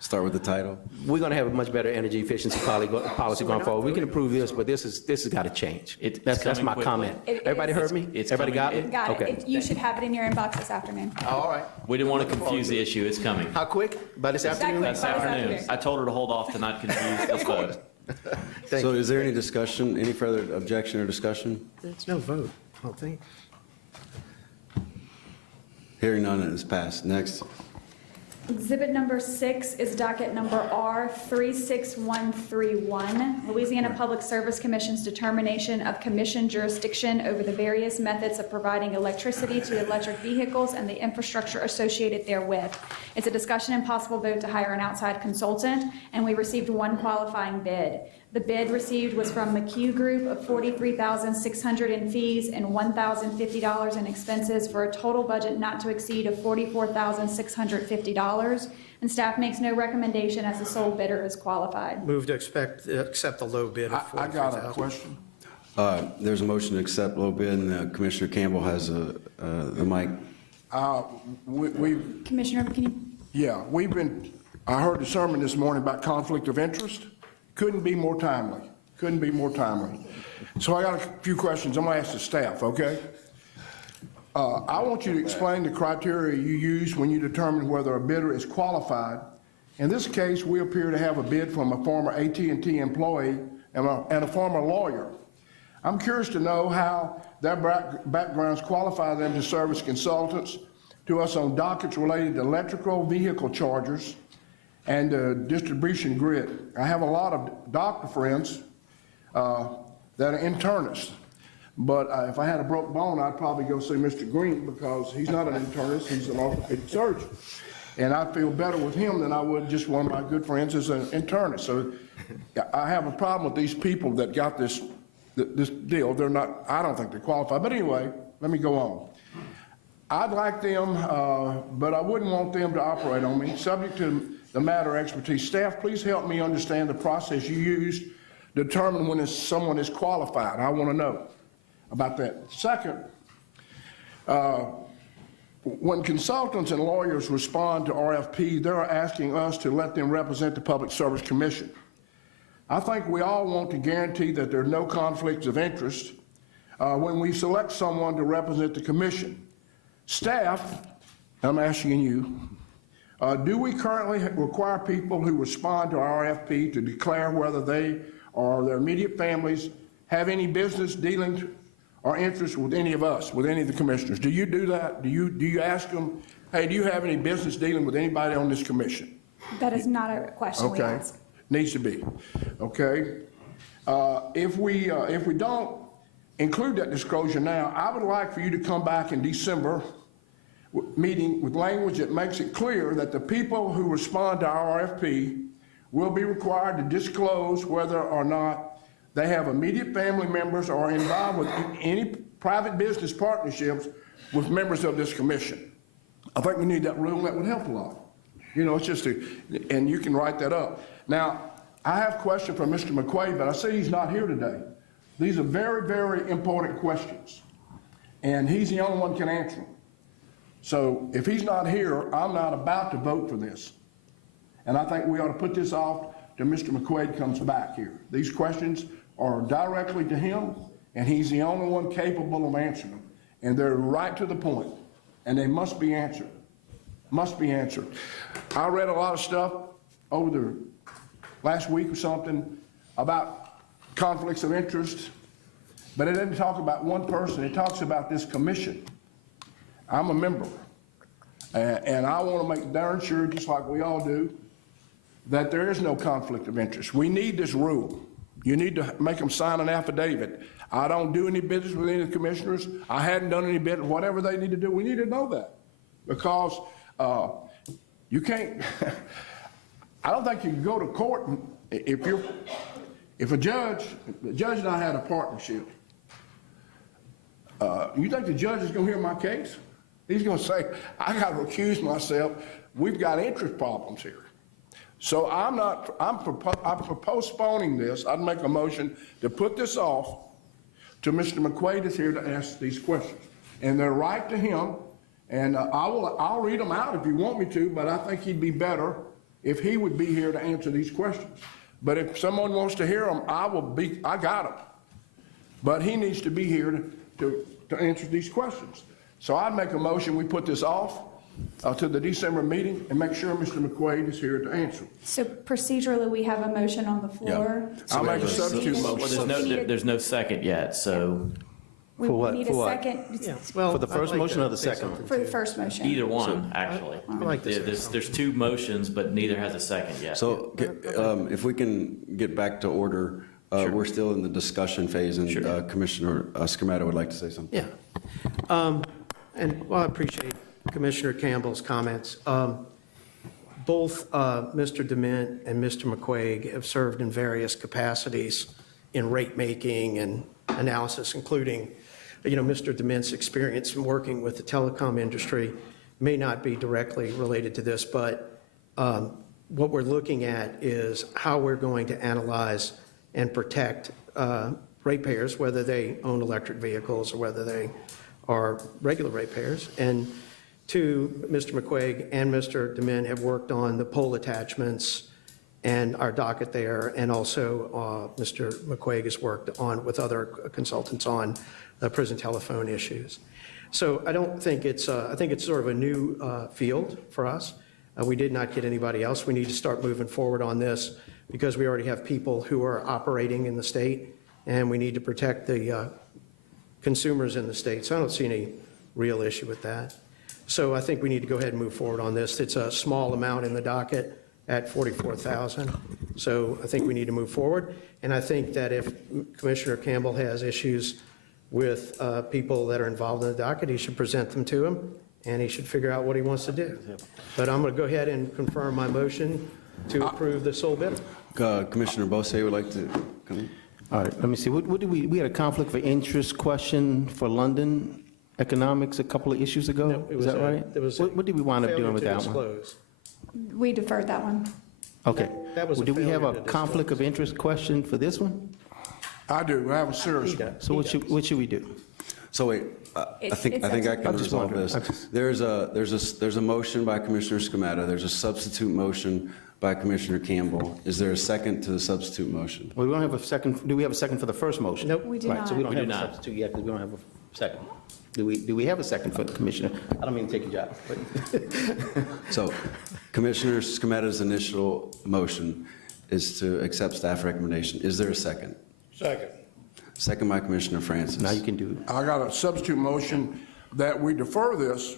Start with the title. we're going to have a much better energy efficiency policy going forward. We can improve this, but this has got to change. It's That's coming my quickly. comment. It Everybody is. heard me? It's Everybody got coming. it? Got Okay. it. You should have it in your inbox this afternoon. All right. We didn't want to confuse the issue. It's coming. How quick? By this afternoon? This By this afternoon. afternoon. I told her to hold off to not confuse this vote. Thank So is there any discussion, any further objection or discussion? There's no vote, I don't think. Hearing none, it is passed. Next. Exhibit number 6 is docket number R36131, Louisiana Public Service Commission's determination of commission jurisdiction over the various methods of providing electricity to electric vehicles and the infrastructure associated therewith. It's a discussion and possible vote to hire an outside consultant, and we received one qualifying bid. The bid received was from McHugh Group of $43,600 in fees and $1,050 in expenses for a total budget not to exceed of $44,650. And staff makes no recommendation as the sole bidder is qualified. Move to accept the low bid of I got a $43,000. question. There's a motion to accept low bid, and Commissioner Campbell has the mic. Commissioner, can you? Yeah, I heard the sermon this morning about conflict of interest. Couldn't be more timely. Couldn't be more timely. So I got a few questions I'm gonna ask the staff, okay? I want you to explain the criteria you use when you determine whether a bidder is qualified. In this case, we appear to have a bid from a former AT&T employee and a former lawyer. I'm curious to know how their backgrounds qualify them to serve as consultants to us on dockets related to electrical vehicle chargers and distribution grid. I have a lot of doctor friends that are internists, but if I had a broke bone, I'd probably go see Mr. Green because he's not an internist, he's an orthopedic surgeon. And I feel better with him than I would just one of my good friends as an internist. So I have a problem with these people that got this deal. They're not, I don't think they're qualified. But anyway, let me go on. I'd like them, but I wouldn't want them to operate on me, subject to the matter expertise. Staff, please help me understand the process you use to determine when someone is qualified. I want to know about that. Second, when consultants and lawyers respond to RFP, they're asking us to let them represent the Public Service Commission. I think we all want to guarantee that there are no conflicts of interest when we select someone to represent the commission. Staff, I'm asking you, do we currently require people who respond to our RFP to declare whether they or their immediate families have any business dealings or interest with any of us, with any of the commissioners? Do you do that? Do you ask them, hey, do you have any business dealing with anybody on this commission? That is not a question we Okay, ask. needs to be. Okay, if we don't include that disclosure now, I would like for you to come back in December meeting with language that makes it clear that the people who respond to our RFP will be required to disclose whether or not they have immediate family members or are involved with any private business partnerships with members of this commission. I think we need that rule. That would help a lot. You know, it's just and you can write that up. Now, I have a question for Mr. McQuaid, but I see he's not here today. These are very, very important questions, and he's the only one who can answer them. So if he's not here, I'm not about to vote for this. And I think we ought to put this off till Mr. McQuaid comes back here. These questions are directly to him, and he's the only one capable of answering them. And they're right to the point, and they must be answered. must be answered. I read a lot of stuff over the last week or something about conflicts of interest, but it didn't talk about one person. It talks about this commission. I'm a member, and I want to make darn sure, just like we all do, that there is no conflict of interest. We need this rule. You need to make them sign an affidavit. I don't do any business with any of the commissioners. I hadn't done any business. Whatever they need to do, we need to know that, because you can't. I don't think you can go to court and if the judge and I had a partnership. You think the judge is going to hear my case? He's going to say, I got to recuse myself. We've got interest problems here. So I'm postponing this. I'd make a motion to put this off till Mr. McQuaid is here to ask these questions. And they're right to him, and I'll read them out if you want me to, but I think he'd be better if he would be here to answer these questions. But if someone wants to hear them, I got them. But he needs to be here to answer these questions. So I'd make a motion, we put this off to the December meeting and make sure Mr. McQuaid is here to answer. So procedurally, we have a motion on the floor. I'll make a substitute Well, motion. there's no second yet, so We For what? need For a what? second Well, For the first I'd like motion to or the say second? something, for the too. first motion. either one, actually. I like to say There's two motions, but neither has a second yet. So if we can get back to order, we're still in the discussion phase, and Commissioner Scametta would like to say something. Yeah. And well, I appreciate Commissioner Campbell's comments. Both Mr. Dement and Mr. McQuaig have served in various capacities in rate making and analysis, including, Mr. Dement's experience in working with the telecom industry may not be directly related to this, but what we're looking at is how we're going to analyze and protect ratepayers, whether they own electric vehicles or whether they are regular ratepayers. And two, Mr. McQuaig and Mr. Dement have worked on the pole attachments and our docket there, and also Mr. McQuaig has worked on with other consultants on prison telephone issues. So I don't think it's, I think it's sort of a new field for us. We did not get anybody else. We need to start moving forward on this because we already have people who are operating in the state, and we need to protect the consumers in the state. So I don't see any real issue with that. So I think we need to go ahead and move forward on this. It's a small amount in the docket at $44,000. So I think we need to move forward. And I think that if Commissioner Campbell has issues with people that are involved in the docket, he should present them to him, and he should figure out what he wants to do. But I'm going to go ahead and confirm my motion to approve the sole bidder. Commissioner Bose would like to come in. All right, let me see. What did we had a conflict for interest question for London Economics a couple of issues ago? No, it Is was that right? There was What did we wind up doing with failure that to one? disclose. We deferred that one. Okay. That was a Do we have failure a to disclose. conflict of interest question for this one? I do. I have a serious one. So what should we do? So wait, I think I can I'm just resolve wondering. this. There's a motion by Commissioner Scametta. There's a substitute motion by Commissioner Campbell. Is there a second to the substitute motion? Well, we don't have a second. Do we have a second for the first motion? Nope. We do Right, so we not. don't We do have a not. substitute yet because we don't have a second. Do we have a second for Commissioner? I don't mean to take your job, but So Commissioner Scametta's initial motion is to accept staff recommendation. Is there a second? Second. Second by Commissioner Francis. now you can do it. I got a substitute motion that we defer this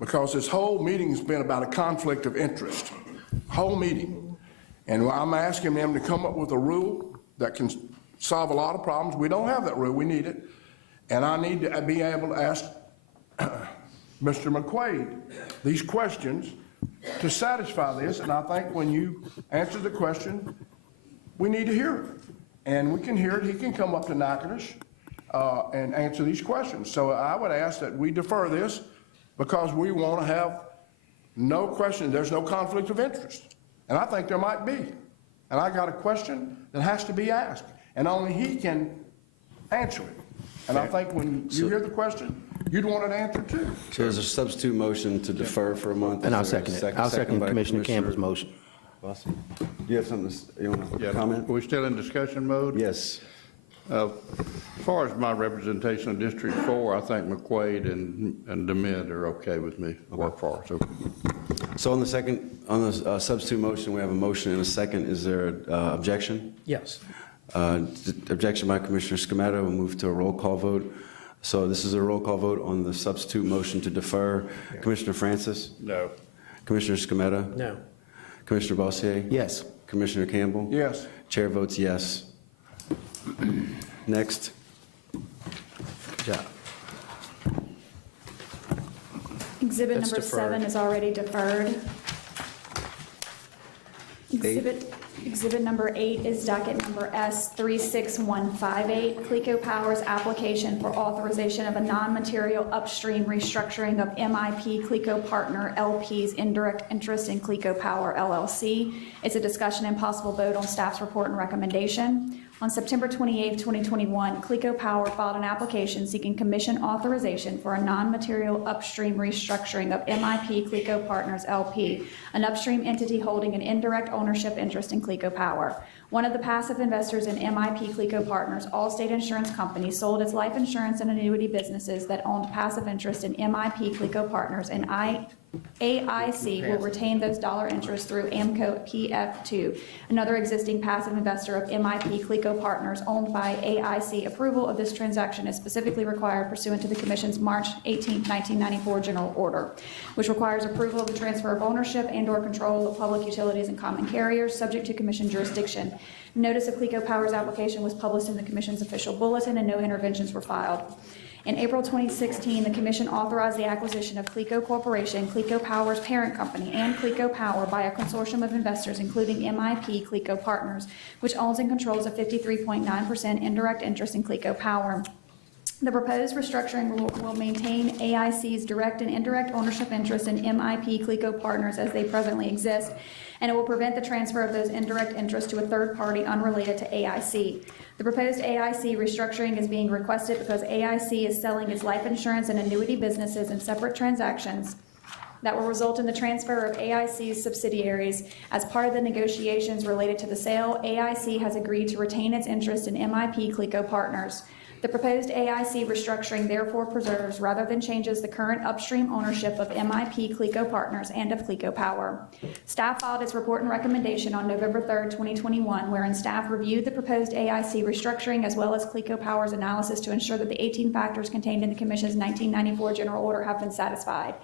because this whole meeting has been about a conflict of interest. Whole meeting. And I'm asking them to come up with a rule that can solve a lot of problems. We don't have that rule. We need it. And I need to be able to ask Mr. McQuaid these questions to satisfy this. And I think when you answer the question, we need to hear it. And we can hear it. He can come up to Natchitoches and answer these questions. So I would ask that we defer this because we want to have no question. There's no conflict of interest. And I think there might be. And I got a question that has to be asked. And only he can answer it. And I think when you hear the question, you'd want it answered too. So there's a substitute motion to defer for a month. And I'll Is there a second it. I'll second by Commissioner Campbell's motion. Bossie? Do you have something, you want to comment? Are we still in discussion mode? Yes. As far as my representation of District 4, I think McQuaid and Dement are okay with me, work for us. Okay. So on the second, on the substitute motion, we have a motion and a second. Is there objection? Yes. Objection by Commissioner Scametta. We'll move to a roll call vote. So this is a roll call vote on the substitute motion to defer. Commissioner Francis? No. Commissioner Scametta? No. Commissioner Bossier? Yes. Commissioner Campbell? Yes. Chair votes yes. Next. Good job. Exhibit That's number deferred. 7 is already deferred. Exhibit number 8 is docket number S36158, Clico Power's application for authorization of a non-material upstream restructuring of MIP Clico Partner LP's indirect interest in Clico Power LLC. It's a discussion and possible vote on staff's report and recommendation. On September 28, 2021, Clico Power filed an application seeking commission authorization for a non-material upstream restructuring of MIP Clico Partners LP, an upstream entity holding an indirect ownership interest in Clico Power. One of the passive investors in MIP Clico Partners, Allstate Insurance Company, sold its life insurance and annuity businesses that owned passive interest in MIP Clico Partners, and AIC will retain those dollar interests through AMCO PF2, another existing passive investor of MIP Clico Partners owned by AIC. Approval of this transaction is specifically required pursuant to the Commission's March 18, 1994 General Order, which requires approval of the transfer of ownership and/or control of public utilities and common carriers, subject to Commission jurisdiction. Notice of Clico Power's application was published in the Commission's official bulletin, and no interventions were filed. In April 2016, the Commission authorized the acquisition of Clico Corporation, Clico Power's parent company, and Clico Power by a consortium of investors, including MIP Clico Partners, which owns and controls a 53.9% indirect interest in Clico Power. The proposed restructuring will maintain AIC's direct and indirect ownership interest in MIP Clico Partners as they presently exist, and it will prevent the transfer of those indirect interests to a third party unrelated to AIC. The proposed AIC restructuring is being requested because AIC is selling its life insurance and annuity businesses in separate transactions that will result in the transfer of AIC's subsidiaries. As part of the negotiations related to the sale, AIC has agreed to retain its interest in MIP Clico Partners. The proposed AIC restructuring therefore preserves, rather than changes, the current upstream ownership of MIP Clico Partners and of Clico Power. Staff filed its report and recommendation on November 3, 2021, wherein staff reviewed the proposed AIC restructuring as well as Clico Power's analysis to ensure that the 18 factors contained in the Commission's 1994 General Order have been satisfied.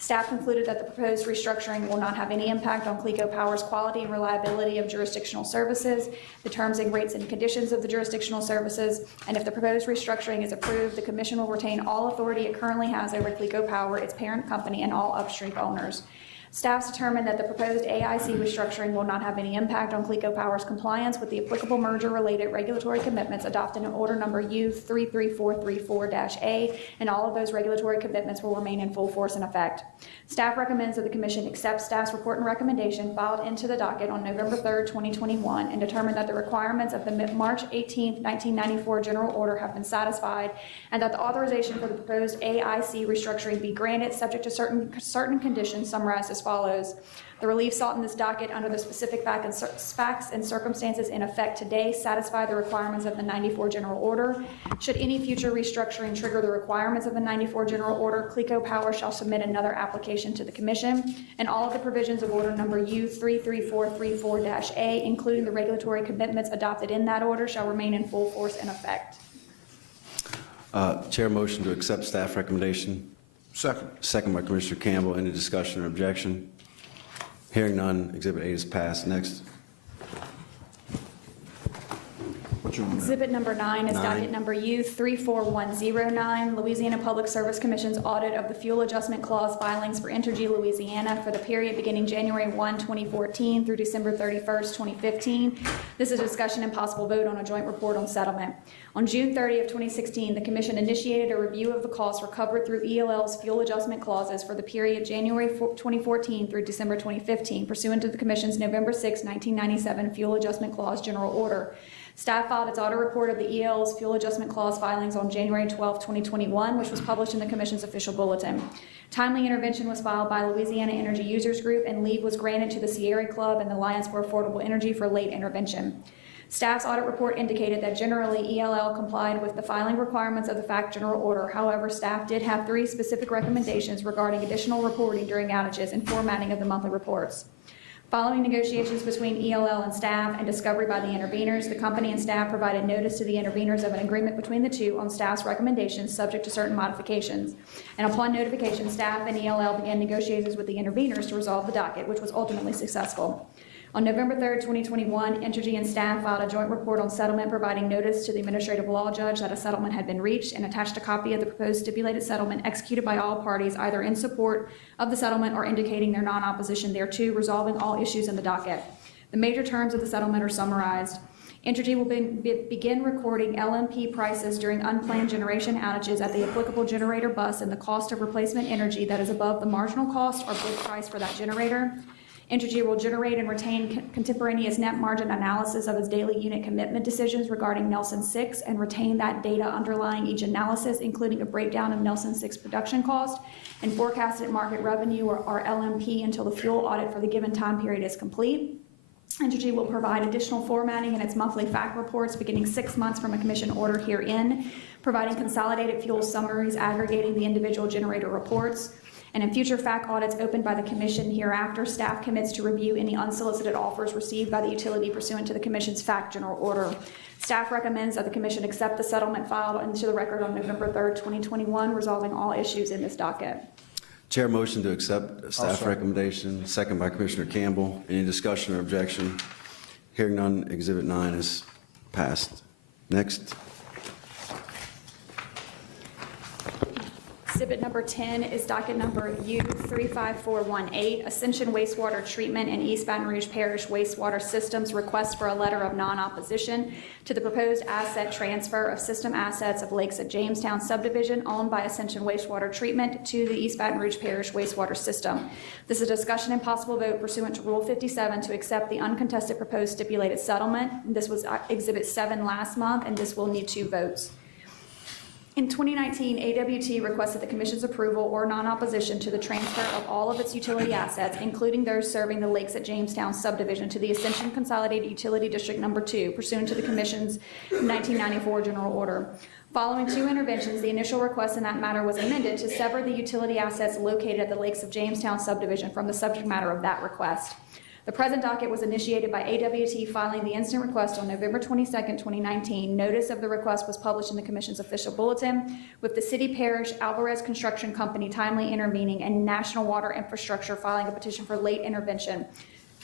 Staff concluded that the proposed restructuring will not have any impact on Clico Power's quality and reliability of jurisdictional services, the terms and rates and conditions of the jurisdictional services, and if the proposed restructuring is approved, the Commission will retain all authority it currently has over Clico Power, its parent company, and all upstream owners. Staff determined that the proposed AIC restructuring will not have any impact on Clico Power's compliance with the applicable merger-related regulatory commitments adopted in Order Number U33434-A, and all of those regulatory commitments will remain in full force and effect. Staff recommends that the Commission accept staff's report and recommendation filed into the docket on November 3, 2021, and determine that the requirements of the March 18, 1994 General Order have been satisfied, and that the authorization for the proposed AIC restructuring be granted subject to certain conditions summarized as follows. The relief sought in this docket under the specific facts and circumstances in effect today satisfy the requirements of the 94 General Order. Should any future restructuring trigger the requirements of the 94 General Order, Clico Power shall submit another application to the Commission, and all of the provisions of Order Number U33434-A, including the regulatory commitments adopted in that order, shall remain in full force and effect. Chair motion to accept staff recommendation. Second. Second by Commissioner Campbell. Any discussion or objection? Hearing none, Exhibit 8 is passed. Next. Exhibit number 9 is docket number U34109, Louisiana Public Service Commission's audit of the fuel adjustment clause filings for Entergy Louisiana for the period beginning January 1, 2014 through December 31, 2015. This is a discussion and possible vote on a joint report on settlement. On June 30 of 2016, the Commission initiated a review of the costs recovered through ELL's fuel adjustment clauses for the period January 2014 through December 2015, pursuant to the Commission's November 6, 1997 Fuel Adjustment Clause General Order. Staff filed its audit report of the EL's fuel adjustment clause filings on January 12, 2021, which was published in the Commission's official bulletin. Timely intervention was filed by Louisiana Energy Users Group, and leave was granted to the Sierra Club and the Alliance for Affordable Energy for late intervention. Staff's audit report indicated that generally ELL complied with the filing requirements of the Fact General Order. However, staff did have 3 specific recommendations regarding additional reporting during outages and formatting of the monthly reports. Following negotiations between ELL and staff and discovery by the interveners, the company and staff provided notice to the interveners of an agreement between the two on staff's recommendations subject to certain modifications. And upon notification, staff and ELL began negotiations with the interveners to resolve the docket, which was ultimately successful. On November 3rd, 2021, Entergy and staff filed a joint report on settlement, providing notice to the administrative law judge that a settlement had been reached, and attached a copy of the proposed stipulated settlement executed by all parties, either in support of the settlement or indicating their non-opposition thereto, resolving all issues in the docket. The major terms of the settlement are summarized. Entergy will begin recording LMP prices during unplanned generation outages at the applicable generator bus and the cost of replacement energy that is above the marginal cost or bid price for that generator. Entergy will generate and retain contemporaneous net margin analysis of its daily unit commitment decisions regarding Nelson 6 and retain that data underlying each analysis, including a breakdown of Nelson 6 production cost and forecasted market revenue or LMP until the fuel audit for the given time period is complete. Entergy will provide additional formatting in its monthly fact reports beginning 6 months from a commission order herein, providing consolidated fuel summaries aggregating the individual generator reports. And in future fact audits opened by the commission hereafter, staff commits to review any unsolicited offers received by the utility pursuant to the commission's Fact General Order. Staff recommends that the commission accept the settlement filed into the record on November 3rd, 2021, resolving all issues in this docket. Chair, motion to accept staff recommendation, second by Commissioner Campbell. Any discussion or objection? Hearing none, Exhibit 9 is passed. Next. Exhibit number 10 is docket number U35418, Ascension Wastewater Treatment and East Baton Rouge Parish Wastewater Systems request for a letter of non-opposition to the proposed asset transfer of system assets of Lakes at Jamestown subdivision owned by Ascension Wastewater Treatment to the East Baton Rouge Parish Wastewater System. This is a discussion and possible vote pursuant to Rule 57 to accept the uncontested proposed stipulated settlement. This was Exhibit 7 last month, and this will need 2 votes. In 2019, AWT requested the Commission's approval or non-opposition to the transfer of all of its utility assets, including those serving the Lakes at Jamestown subdivision, to the Ascension Consolidated Utility District Number 2, pursuant to the Commission's 1994 General Order. Following 2 interventions, the initial request in that matter was amended to sever the utility assets located at the Lakes of Jamestown subdivision from the subject matter of that request. The present docket was initiated by AWT filing the instant request on November 22, 2019. Notice of the request was published in the Commission's official bulletin, with the City Parish Alvarez Construction Company timely intervening and National Water Infrastructure filing a petition for late intervention,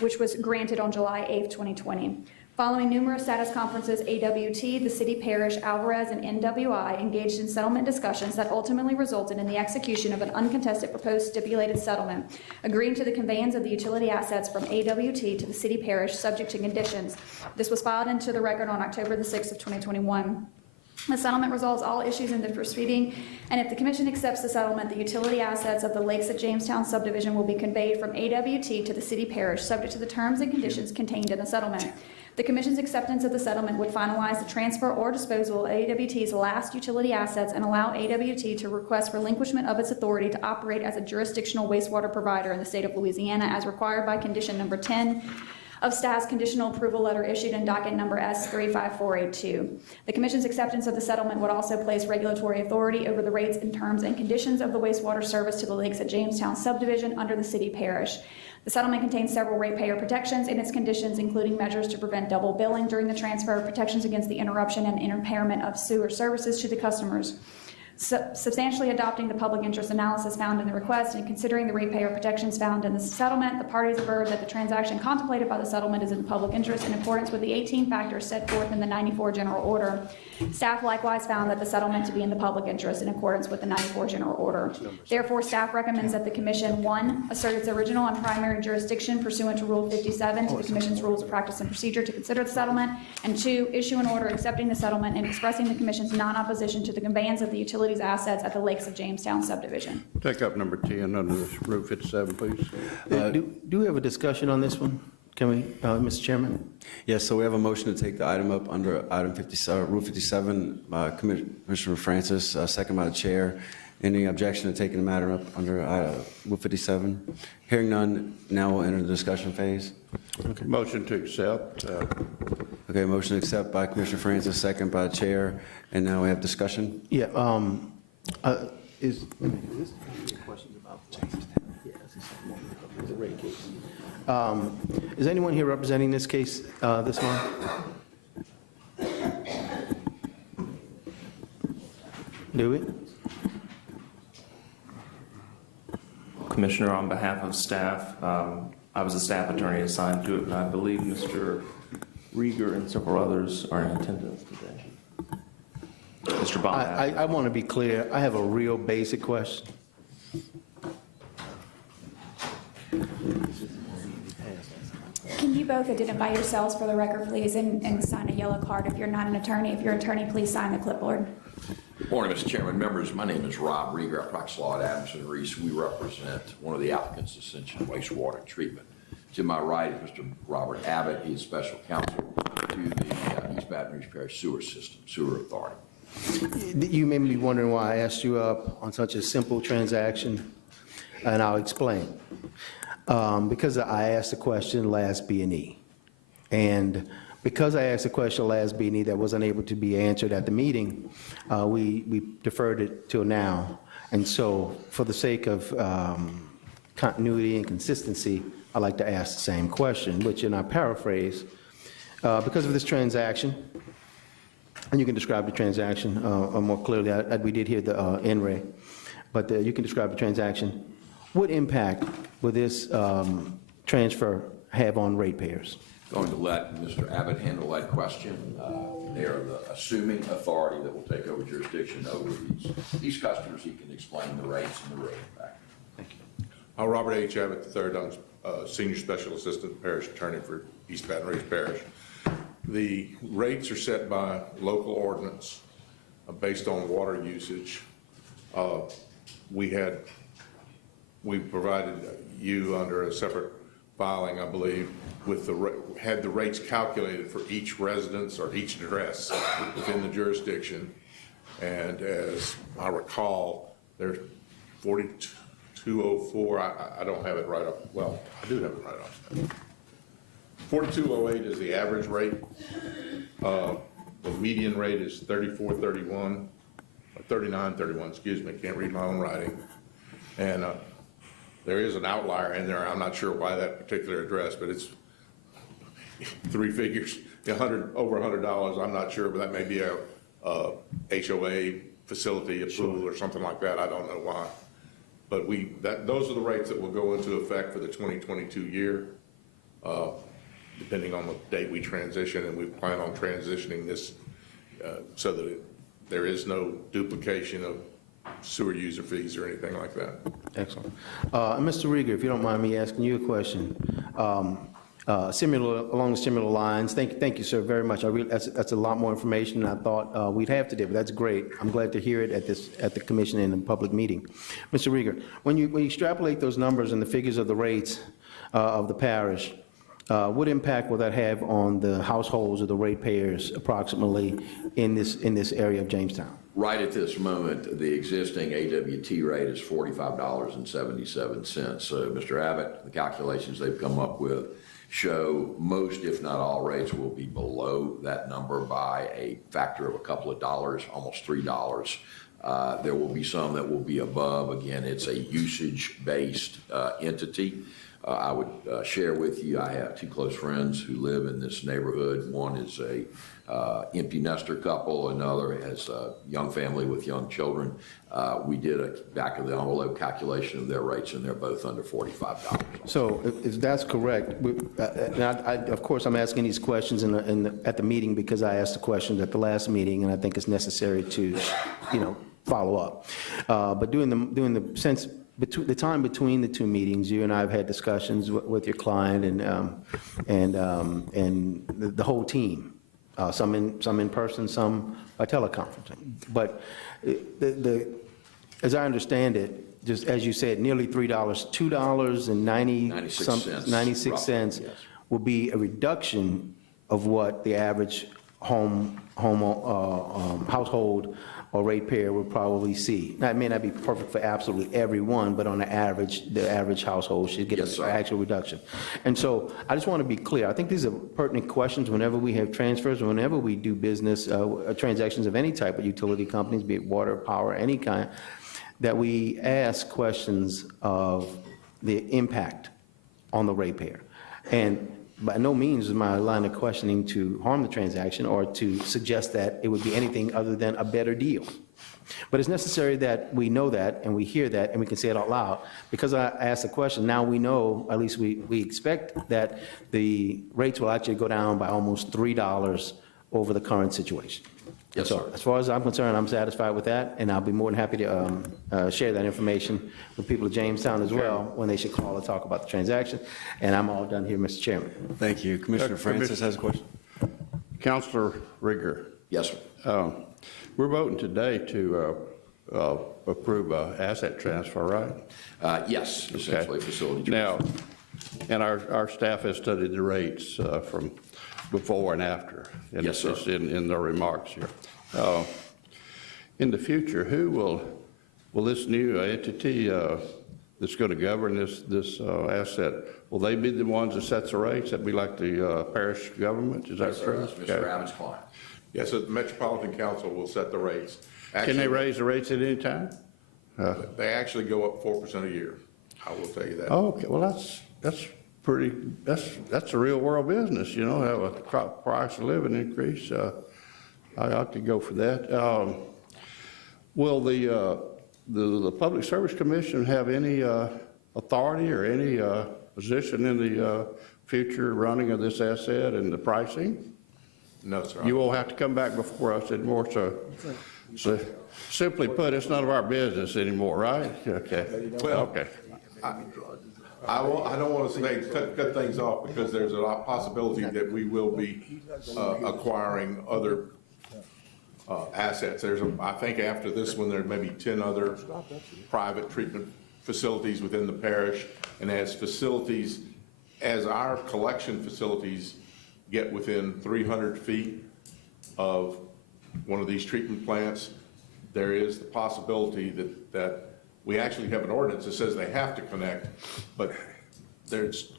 which was granted on July 8, 2020. Following numerous status conferences, AWT, the City Parish, Alvarez, and NWI engaged in settlement discussions that ultimately resulted in the execution of an uncontested proposed stipulated settlement, agreeing to the conveyance of the utility assets from AWT to the City Parish subject to conditions. This was filed into the record on October the 6th of 2021. The settlement resolves all issues in the proceeding, and if the Commission accepts the settlement, the utility assets of the Lakes at Jamestown subdivision will be conveyed from AWT to the City Parish subject to the terms and conditions contained in the settlement. The Commission's acceptance of the settlement would finalize the transfer or disposal of AWT's last utility assets and allow AWT to request relinquishment of its authority to operate as a jurisdictional wastewater provider in the state of Louisiana as required by condition number 10 of staff's conditional approval letter issued in docket number S35482. The Commission's acceptance of the settlement would also place regulatory authority over the rates and terms and conditions of the wastewater service to the Lakes at Jamestown subdivision under the City Parish. The settlement contains several ratepayer protections in its conditions, including measures to prevent double billing during the transfer, protections against the interruption and impairment of sewer services to the customers. Substantially adopting the public interest analysis found in the request and considering the ratepayer protections found in the settlement, the parties aver that the transaction contemplated by the settlement is in the public interest in accordance with the 18 factors set forth in the 94 General Order. Staff likewise found that the settlement to be in the public interest in accordance with the 94 General Order. Therefore, staff recommends that the Commission, 1, assert its original and primary jurisdiction pursuant to Rule 57 to the Commission's Rules of Practice and Procedure to consider the settlement, and 2, issue an order accepting the settlement and expressing the Commission's non-opposition to the conveyance of the utilities assets at the Lakes of Jamestown subdivision. Take up number 10 under Rule 57, please. Do we have a discussion on this one? Can we, Mr. Chairman? Yes, so we have a motion to take the item up under item 57, Rule 57, Commissioner Francis, second by the chair. Any objection to taking the matter up under Rule 57? Hearing none, now we'll enter the discussion phase. Okay. Motion to accept. Okay, motion to accept by Commissioner Francis, second by Chair, and now we have discussion. Yeah, is questions about the rate case. Is anyone here representing this case this month? Do we? Commissioner, on behalf of staff, I was a staff attorney assigned to it, and I believe Mr. Rieger and several others are in attendance today. Mr. Bond. I want to be clear. I have a real basic question. Can you both identify yourselves for the record, please, and sign a yellow card if you're not an attorney? If you're an attorney, please sign the clipboard. Good morning, Mr. Chairman, members. My name is Rob Rieger. I practice law at Adams and Reese. We represent one of the applicants, Ascension Wastewater Treatment. To my right is Mr. Robert Abbott. He's special counsel to the East Baton Rouge Parish Sewer Authority. You may be wondering why I asked you up on such a simple transaction, and I'll explain. Because I asked a question last B&E, and because I asked a question last B&E that wasn't able to be answered at the meeting, we deferred it till now. And so, for the sake of continuity and consistency, I'd like to ask the same question, which, in our paraphrase, because of this transaction, and you can describe the transaction more clearly. We did hear the NRA, but you can describe the transaction. What impact will this transfer have on ratepayers? Going to let Mr. Abbott handle that question. They are the assuming authority that will take over jurisdiction over these customers. He can explain the rates and the rate impact. Thank you. Robert H. Abbott III, I'm Senior Special Assistant Parish Attorney for East Baton Rouge Parish. The rates are set by local ordinance based on water usage. We provided you under a separate filing, I believe, with had the rates calculated for each residence or each address within the jurisdiction. And as I recall, there's 4204. I don't have it right up. Well, I do have it right off. 4208 is the average rate. The median rate is 3431, or 3931. Excuse me. Can't read my own writing. And there is an outlier in there. I'm not sure why that particular address, but it's three figures, over $100. I'm not sure, but that may be a HOA facility, a pool, or something like that. I don't know why. But those are the rates that will go into effect for the 2022 year, depending on the date we transition, and we plan on transitioning this so that there is no duplication of sewer user fees or anything like that. Excellent. Mr. Rieger, if you don't mind me asking you a question, along similar lines. Thank you, sir, very much. That's a lot more information than I thought we'd have today, but that's great. I'm glad to hear it at the commission and in the public meeting. Mr. Rieger, when you extrapolate those numbers and the figures of the rates of the parish, what impact will that have on the households or the ratepayers approximately in this area of Jamestown? Right at this moment, the existing AWT rate is $45.77. So, Mr. Abbott, the calculations they've come up with show most, if not all, rates will be below that number by a factor of a couple of dollars, almost $3. There will be some that will be above. Again, it's a usage-based entity. I would share with you, I have two close friends who live in this neighborhood. One is a empty nester couple, another has a young family with young children. We did a back of the envelope calculation of their rates, and they're both under $45. So if that's correct, of course I'm asking these questions at the meeting because I asked the questions at the last meeting, and I think it's necessary to, follow up. But doing the sense. The time between the two meetings, you and I have had discussions with your client and the whole team, some in person, some by teleconferencing. But as I understand it, just as you said, nearly $3, $2.96 roughly, yes. will be a reduction of what the average household or ratepayer would probably see. Now, it may not be perfect for absolutely everyone, but on the average household should get Yes, an sir. actual reduction. And so I just want to be clear. I think these are pertinent questions whenever we have transfers, whenever we do business, transactions of any type with utility companies, be it water, power, any kind, that we ask questions of the impact on the ratepayer. And by no means is my line of questioning to harm the transaction or to suggest that it would be anything other than a better deal. But it's necessary that we know that and we hear that and we can say it out loud. Because I asked the question, now we know, at least we expect that the rates will actually go down by almost $3 over the current situation. Yes, So sir. as far as I'm concerned, I'm satisfied with that, and I'll be more than happy to share that information with people of Jamestown as well when they should call and talk about the transaction. And I'm all done here, Mr. Chairman. Thank you. Commissioner Francis has a question. Counselor Rieger, Yes, sir. we're voting today to approve an asset transfer, right? Yes, essentially facility. Now, and our staff has studied the rates from before and after. And Yes, sir. it's in their remarks here. In the future, who will this new entity that's going to govern this asset, will they be the ones that sets the rates? That'd be like the parish government? Is that Yes, sir. true? That's Mr. Adams' client. Yes, so the Metropolitan Council will set the rates. Can they Actually, raise the rates at any time? They actually go up 4% a year. I will tell you that. Okay, well, that's pretty, that's a real world business, you know, have a price of living increase. I could go for that. Will the Public Service Commission have any authority or any position in the future running of this asset and the pricing? No, sir. You will have to come back before us anymore, so simply put, it's none of our business anymore, right? Okay. Well, Okay. I don't want to say, cut things off, because there's a possibility that we will be acquiring other assets. I think after this one, there may be 10 other private treatment facilities within the parish. And as our collection facilities get within 300 feet of one of these treatment plants, there is the possibility that we actually have an ordinance that says they have to connect, but there's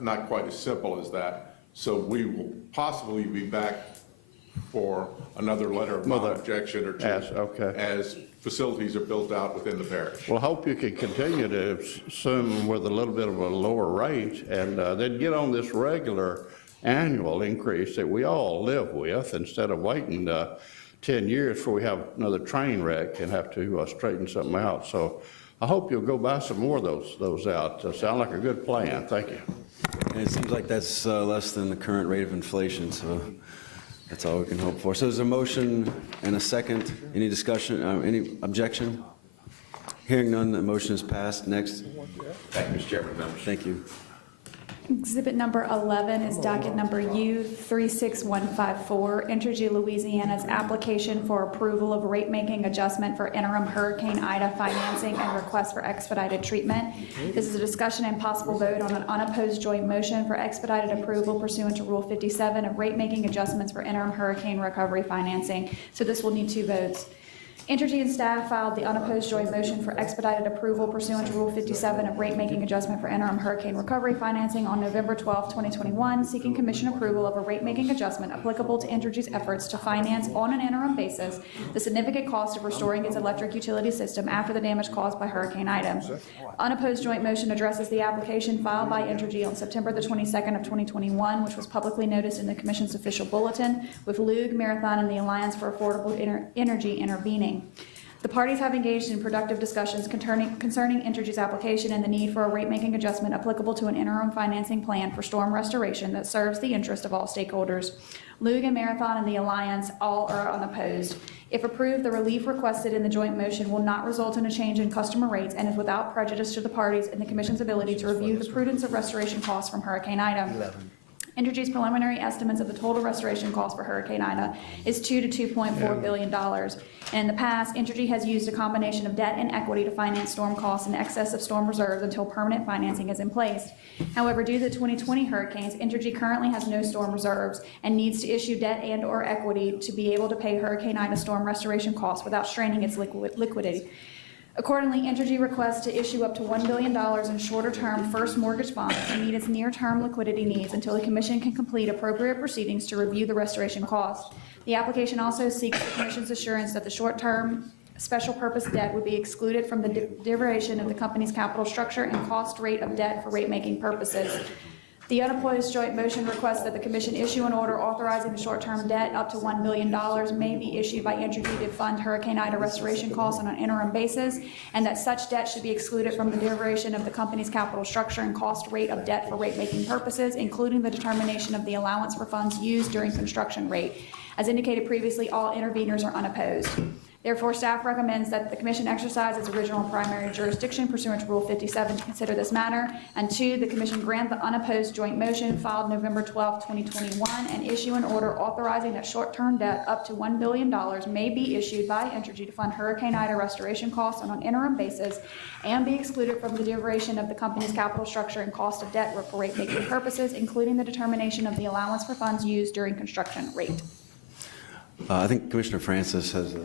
not quite as simple as that. So we will possibly be back for another letter of non-objection or two Okay. as facilities are built out within the parish. Well, I hope you can continue to assume with a little bit of a lower rate and then get on this regular annual increase that we all live with instead of waiting 10 years before we have another train wreck and have to straighten something out. So I hope you'll go buy some more of those out. Sound like a good plan. Thank you. And it seems like that's less than the current rate of inflation, so that's all we can hope for. So there's a motion and a second. Any discussion, any objection? Hearing none, the motion is passed. Next. Thank you, Mr. Chairman, members. Thank you. Exhibit number 11 is docket number U36154, Entergy Louisiana's application for approval of rate-making adjustment for interim Hurricane Ida financing and request for expedited treatment. This is a discussion and possible vote on an unopposed joint motion for expedited approval pursuant to Rule 57 of rate-making adjustments for interim hurricane recovery financing. So this will need 2 votes. Entergy and staff filed the unopposed joint motion for expedited approval pursuant to Rule 57 of rate-making adjustment for interim hurricane recovery financing on November 12, 2021, seeking commission approval of a rate-making adjustment applicable to Entergy's efforts to finance on an interim basis the significant cost of restoring its electric utility system after the damage caused by Hurricane Ida. Unopposed joint motion addresses the application filed by Entergy on September the 22nd of 2021, which was publicly noticed in the Commission's official bulletin, with Lug, Marathon, and the Alliance for Affordable Energy intervening. The parties have engaged in productive discussions concerning Entergy's application and the need for a rate-making adjustment applicable to an interim financing plan for storm restoration that serves the interest of all stakeholders. Lug and Marathon and the Alliance all are unopposed. If approved, the relief requested in the joint motion will not result in a change in customer rates and is without prejudice to the parties and the Commission's ability to review the prudence of restoration costs from Hurricane Ida. Entergy's preliminary estimates of the total restoration cost for Hurricane Ida is $2 to $2.4 billion. And in the past, Entergy has used a combination of debt and equity to finance storm costs in excess of storm reserves until permanent financing is in place. However, due to the 2020 hurricanes, Entergy currently has no storm reserves and needs to issue debt and/or equity to be able to pay Hurricane Ida storm restoration costs without straining its liquidity. Accordingly, Entergy requests to issue up to $1 billion in shorter-term first mortgage bonds to meet its near-term liquidity needs until the Commission can complete appropriate proceedings to review the restoration cost. The application also seeks the Commission's assurance that the short-term special purpose debt would be excluded from the derivation of the company's capital structure and cost rate of debt for rate-making purposes. The unopposed joint motion requests that the Commission issue an order authorizing the short-term debt up to $1 billion may be issued by Entergy to fund Hurricane Ida restoration costs on an interim basis, and that such debt should be excluded from the derivation of the company's capital structure and cost rate of debt for rate-making purposes, including the determination of the allowance for funds used during construction rate. As indicated previously, all interveners are unopposed. Therefore, staff recommends that the Commission exercise its original primary jurisdiction pursuant to Rule 57 to consider this matter, and 2, the Commission grant the unopposed joint motion filed November 12, 2021, and issue an order authorizing that short-term debt up to $1 billion may be issued by Entergy to fund Hurricane Ida restoration costs on an interim basis and be excluded from the derivation of the company's capital structure and cost of debt for rate-making purposes, including the determination of the allowance for funds used during construction rate. I think Commissioner Francis has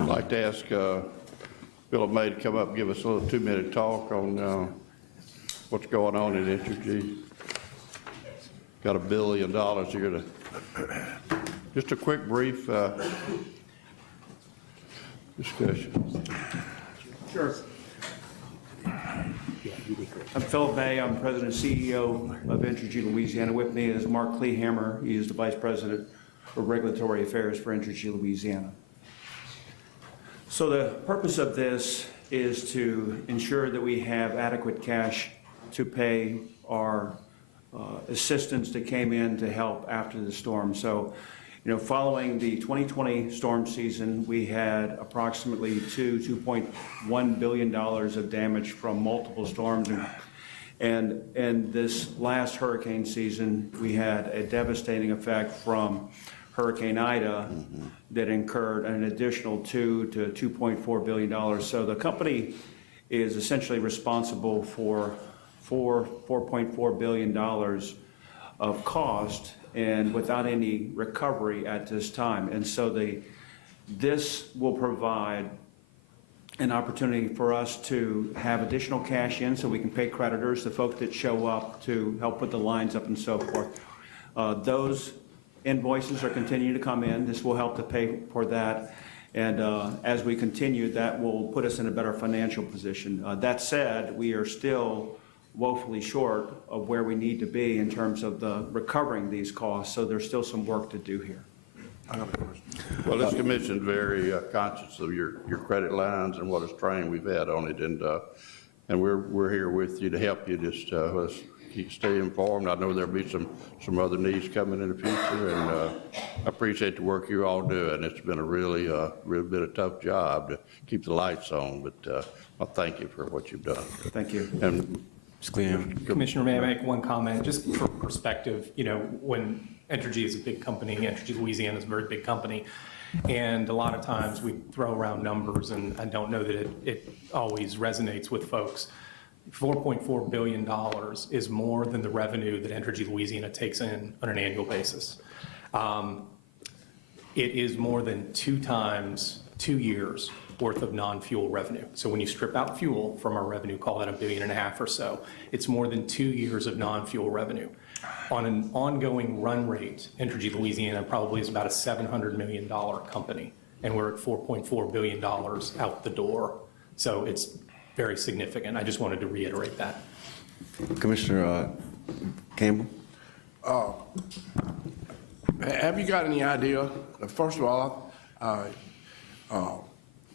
I'd like to ask Philip May to come up and give us a little 2-minute talk on what's going on in Entergy. Got $1 billion here to, just a quick brief discussion. Sure. I'm Philip May. I'm President and CEO of Entergy Louisiana. With me is Mark Kleehammer. He is the Vice President of Regulatory Affairs for Entergy Louisiana. So the purpose of this is to ensure that we have adequate cash to pay our assistants that came in to help after the storm. So, following the 2020 storm season, we had approximately $2.1 billion of damage from multiple storms. And this last hurricane season, we had a devastating effect from Hurricane Ida that incurred an additional $2 to $2.4 billion. So the company is essentially responsible for $4.4 billion of cost and without any recovery at this time. And so this will provide an opportunity for us to have additional cash in so we can pay creditors, the folks that show up to help put the lines up and so forth. Those invoices are continuing to come in. This will help to pay for that. And as we continue, that will put us in a better financial position. That said, we are still woefully short of where we need to be in terms of recovering these costs. So there's still some work to do here. Well, this commission's very conscious of your credit lines and what a strain we've had on it, and we're here with you to help you. Just let's stay informed. I know there'll be some other needs coming in the future, and I appreciate the work you all do. And it's been a really been a tough job to keep the lights on, but I thank you for what you've done. Thank you. And Commissioner, may I make one comment, just for perspective? When Entergy is a big company, Entergy Louisiana is a very big company, and a lot of times we throw around numbers, and I don't know that it always resonates with folks. $4.4 billion is more than the revenue that Entergy Louisiana takes in on an annual basis. It is more than 2 times 2 years worth of non-fuel revenue. So when you strip out fuel from our revenue, call that $1.5 billion or so, it's more than 2 years of non-fuel revenue. On an ongoing run rate, Entergy Louisiana probably is about a $700 million company, and we're at $4.4 billion out the door. So it's very significant. I just wanted to reiterate that. Commissioner Campbell? Have you got any idea? First of all, I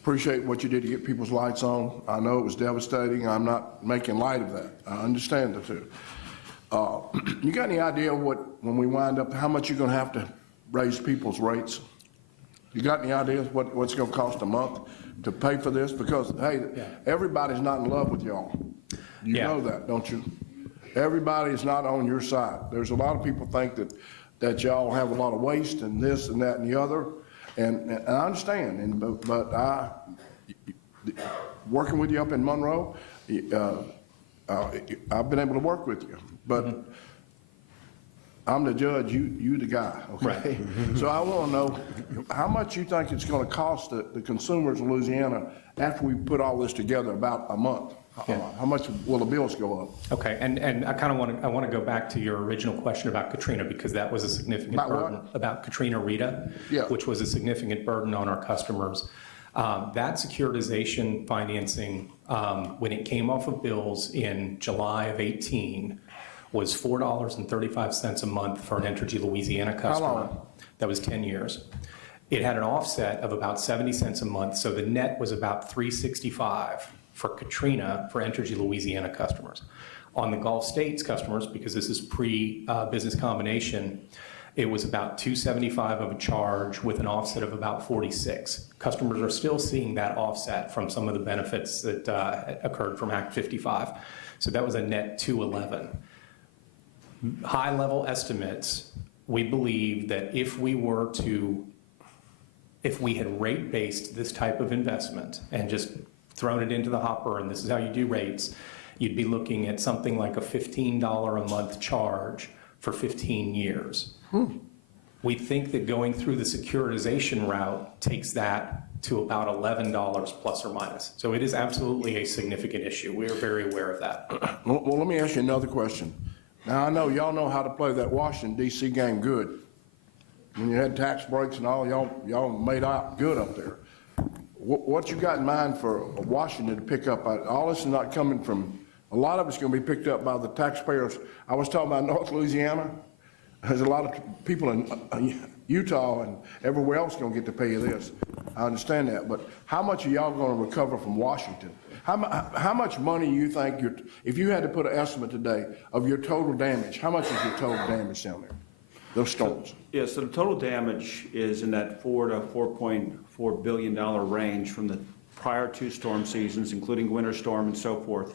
appreciate what you did to get people's lights on. I know it was devastating. I'm not making light of that. I understand that too. You got any idea when we wind up, how much you're going to have to raise people's rates? You got any ideas what's going to cost a month to pay for this? Because, hey, everybody's not in love with y'all. You know that, don't you? everybody's not on your side. There's a lot of people think that y'all have a lot of waste and this and that and the other, and I understand, but working with you up in Monroe, I've been able to work with you, but I'm the judge, you the guy, okay? So I want to know how much you think it's going to cost the consumers of Louisiana after we put all this together, about a month? How much will the bills go up? Okay, and I kind of want to go back to your original question about Katrina, because that was a significant About burden. what? About Katrina Rita, Yeah. which was a significant burden on our customers. That securitization financing, when it came off of bills in July of 18, was $4.35 a month for an Entergy Louisiana customer. How long? That was 10 years. It had an offset of about 70 cents a month, so the net was about $3.65 for Katrina for Entergy Louisiana customers. On the Gulf States customers, because this is pre-business combination, it was about $2.75 of a charge with an offset of about 46. Customers are still seeing that offset from some of the benefits that occurred from Act 55. So that was a net $2.11. High-level estimates, we believe that if we had rate-based this type of investment and just thrown it into the hopper, and this is how you do rates, you'd be looking at something like a $15 a month charge for 15 years. We think that going through the securitization route takes that to about $11 plus or minus. So it is absolutely a significant issue. We are very aware of that. Well, let me ask you another question. Now, I know y'all know how to play that Washington, D.C. game good. When you had tax breaks and all, y'all made out good up there. What you got in mind for Washington to pick up? All this is not coming from, a lot of it's going to be picked up by the taxpayers. I was talking about North Louisiana. There's a lot of people in Utah and everywhere else going to get to pay this. I understand that, but how much are y'all going to recover from Washington? How much money do you think, if you had to put an estimate today of your total damage, how much is your total damage down there, those storms? Yeah, so the total damage is in that $4 to $4.4 billion range from the prior two storm seasons, including winter storm and so forth.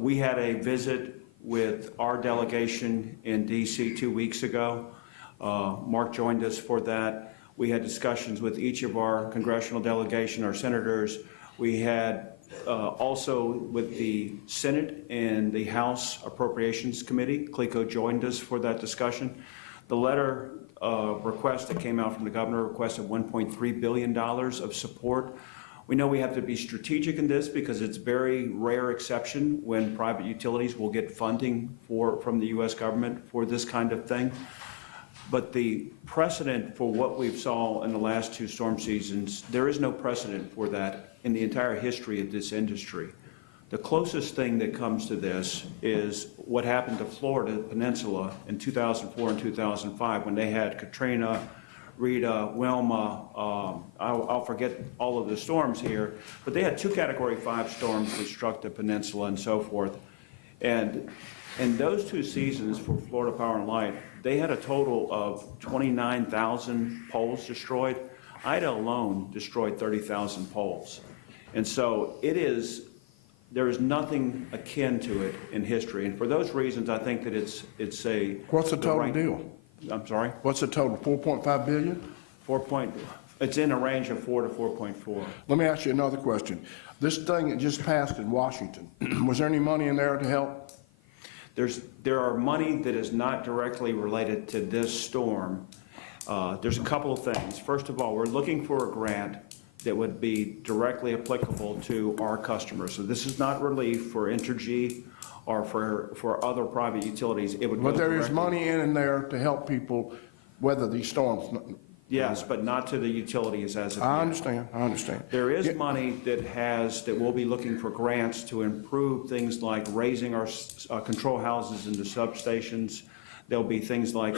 We had a visit with our delegation in D.C. 2 weeks ago. Mark joined us for that. We had discussions with each of our congressional delegation, our senators. We had also with the Senate and the House Appropriations Committee. CLECO joined us for that discussion. The letter request that came out from the governor requested $1.3 billion of support. We know we have to be strategic in this because it's very rare exception when private utilities will get funding from the U.S. government for this kind of thing. But the precedent for what we've saw in the last two storm seasons, there is no precedent for that in the entire history of this industry. The closest thing that comes to this is what happened to Florida Peninsula in 2004 and 2005 when they had Katrina, Rita, Wilma, I'll forget all of the storms here, but they had two Category 5 storms that struck the peninsula and so forth. And in those two seasons for Florida Power and Light, they had a total of 29,000 poles destroyed. Ida alone destroyed 30,000 poles. And so there is nothing akin to it in history. And for those reasons, I think that it's a... What's the total deal? I'm sorry? What's the total, 4.5 billion? It's in a range of 4 to 4.4. Let me ask you another question. This thing that just passed in Washington, was there any money in there to help? There are money that is not directly related to this storm. There's a couple of things. First of all, we're looking for a grant that would be directly applicable to our customers. So this is not relief for Entergy or for other private utilities. It would go But there is directly- money in there to help people weather these storms. Yes, but not to the utilities as of yet. I understand. There is money that we'll be looking for grants to improve things like raising our control houses into substations. There'll be things like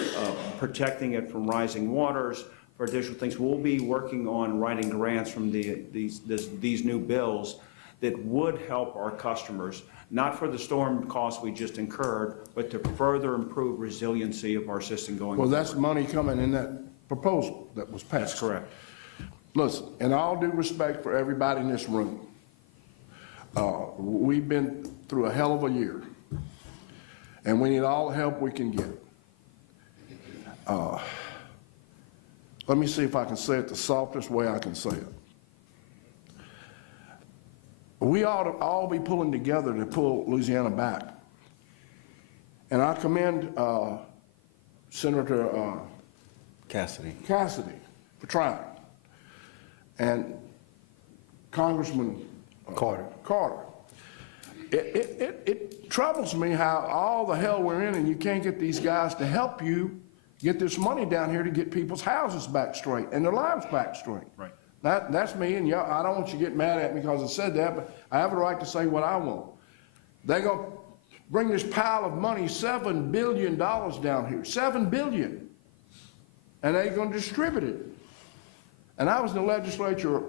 protecting it from rising waters, for additional things. We'll be working on writing grants from these new bills that would help our customers, not for the storm costs we just incurred, but to further improve resiliency of our system going Well, forward. that's money coming in that proposal that was passed. That's correct. Listen, in all due respect for everybody in this room, we've been through a hell of a year. and we need all the help we can get. Let me see if I can say it the softest way I can say it. We ought to all be pulling together to pull Louisiana back. And I commend Senator Cassidy. for trying. And Congressman Carter. It troubles me how all the hell we're in and you can't get these guys to help you get this money down here to get people's houses back straight and their lives back straight. Right. That's me, and y'all, I don't want you to get mad at me because I said that, but I have a right to say what I want. They're going to bring this pile of money, $7 billion down here, $7 billion, and they're going to distribute it. And I was in the legislature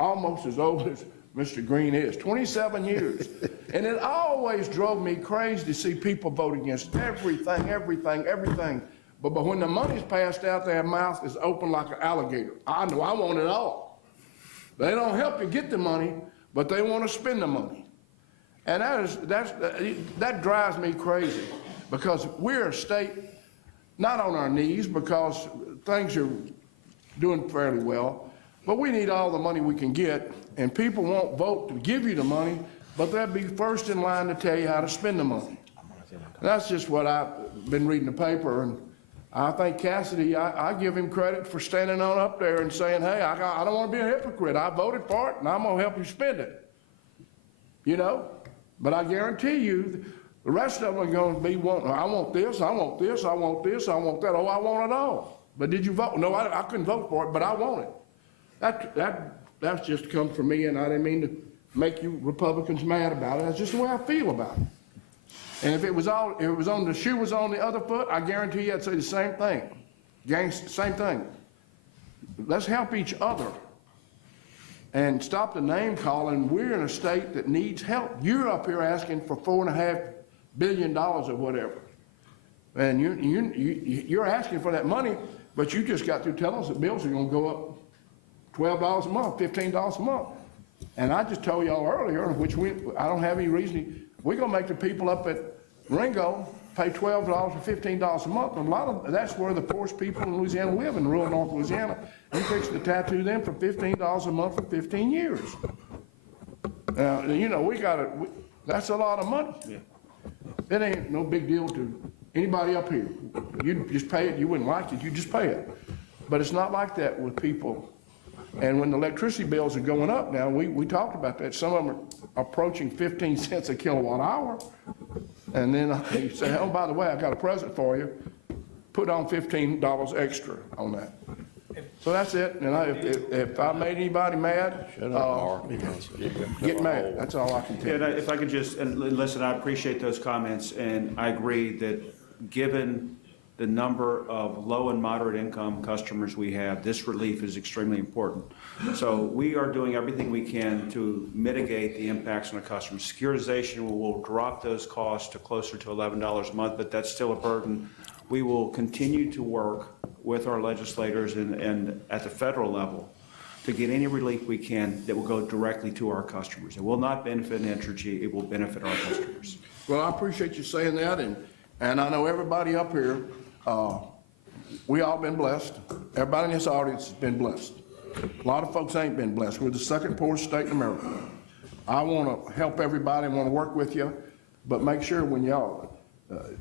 almost as old as Mr. Green is, 27 years. And it always drove me crazy to see people vote against everything. But when the money's passed out, their mouth is open like an alligator. I know I want it all. They don't help you get the money, but they want to spend the money. And that drives me crazy because we're a state not on our knees because things are doing fairly well, but we need all the money we can get, and people won't vote to give you the money, but they'll be first in line to tell you how to spend the money. That's just what I've been reading the paper, and I think Cassidy, I give him credit for standing on up there and saying, hey, I don't want to be a hypocrite. I voted for it, and I'm going to help you spend it. You know? But I guarantee you, the rest of them are going to be wanting, I want this, I want this, I want this, I want that. Oh, I want it all. But did you vote? No, I couldn't vote for it, but I want it. That's just come from me, and I didn't mean to make you Republicans mad about it. That's just the way I feel about it. And if the shoe was on the other foot, I guarantee you I'd say the same thing. Same thing. Let's help each other and stop the name calling. We're in a state that needs help. You're up here asking for $4.5 billion or whatever. And you're asking for that money, but you just got through telling us that bills are going to go up $12 a month, $15 a month. And I just told y'all earlier, I don't have any reason. We're going to make the people up at Ringo pay $12 or $15 a month. And that's where the poorest people in Louisiana live, in rural North Louisiana. We fixing to tattoo them for $15 a month for 15 years. Now, you know, that's a lot of money. Yeah. It ain't no big deal to anybody up here. You just pay it. You wouldn't like it. You just pay it. But it's not like that with people. And when the electricity bills are going up now, we talked about that. Some of them are approaching 15 cents a kilowatt hour. And then you say, oh, by the way, I got a present for you. Put on $15 extra on that. So that's it. And if I made anybody mad, get mad. That's all I can tell you. Yeah, if I could just, and listen, I appreciate those comments, and I agree that given the number of low and moderate income customers we have, this relief is extremely important. So we are doing everything we can to mitigate the impacts on our customers. Securitization will drop those costs to closer to $11 a month, but that's still a burden. We will continue to work with our legislators and at the federal level to get any relief we can that will go directly to our customers. It will not benefit Entergy, it will benefit our customers. Well, I appreciate you saying that, and I know everybody up here, we all been blessed. Everybody in this audience has been blessed. A lot of folks ain't been blessed. We're the second poorest state in America. I want to help everybody and want to work with you, but make sure when y'all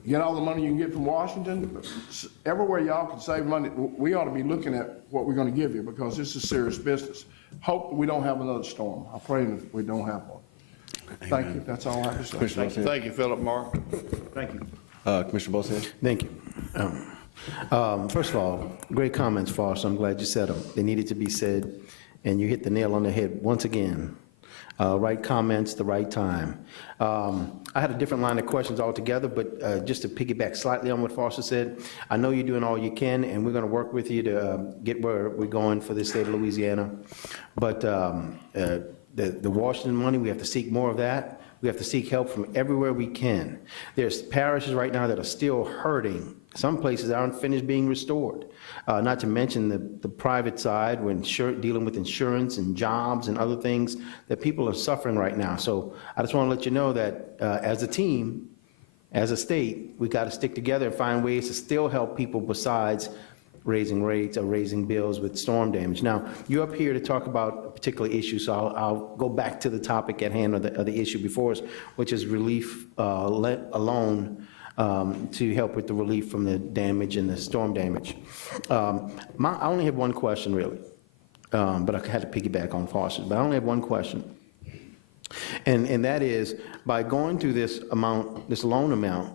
get all the money you can get from Washington, everywhere y'all can save money, we ought to be looking at what we're going to give you because this is serious business. Hope we don't have another storm. I pray that we don't have one. Amen. Thank you. That's all I have to say. Thank you, Philip Mark. Thank you. Commissioner Bolstead? Thank you. First of all, great comments, Foster. I'm glad you said them. They needed to be said, and you hit the nail on the head once again. Right comments, the right time. I had a different line of questions altogether, but just to piggyback slightly on what Foster said, I know you're doing all you can, and we're going to work with you to get where we're going for the state of Louisiana. But the Washington money, we have to seek more of that. We have to seek help from everywhere we can. There's parishes right now that are still hurting. Some places aren't finished being restored. Not to mention the private side, when dealing with insurance and jobs and other things, that people are suffering right now. So I just want to let you know that as a team, as a state, we got to stick together and find ways to still help people besides raising rates or raising bills with storm damage. Now, you're up here to talk about a particular issue, so I'll go back to the topic at hand, or the issue before us, which is relief, loan to help with the relief from the damage and the storm damage. I only have one question, really, but I had to piggyback on Foster's, but I only have one question. And that is, by going through this amount, this loan amount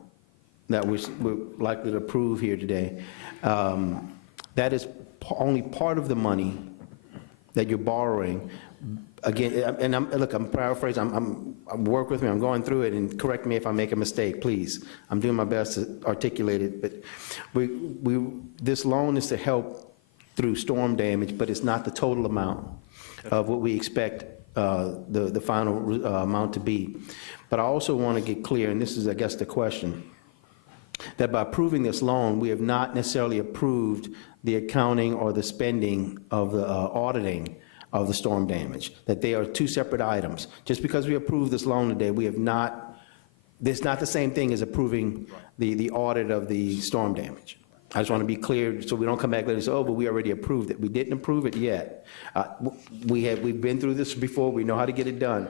that we're likely to approve here today, that is only part of the money that you're borrowing. Again, and I'm paraphrasing, work with me, I'm going through it, and correct me if I make a mistake, please. I'm doing my best to articulate it, but this loan is to help through storm damage, but it's not the total amount of what we expect the final amount to be. But I also want to get clear, and this is, I guess, the question, that by approving this loan, we have not necessarily approved the accounting or the spending of the auditing of the storm damage, that they are two separate items. Just because we approve this loan today, we have not, it's not the same thing as approving the audit of the storm damage. I just want to be clear so we don't come back later and say, oh, but we already approved it. We didn't approve it yet. We've been through this before. We know how to get it done.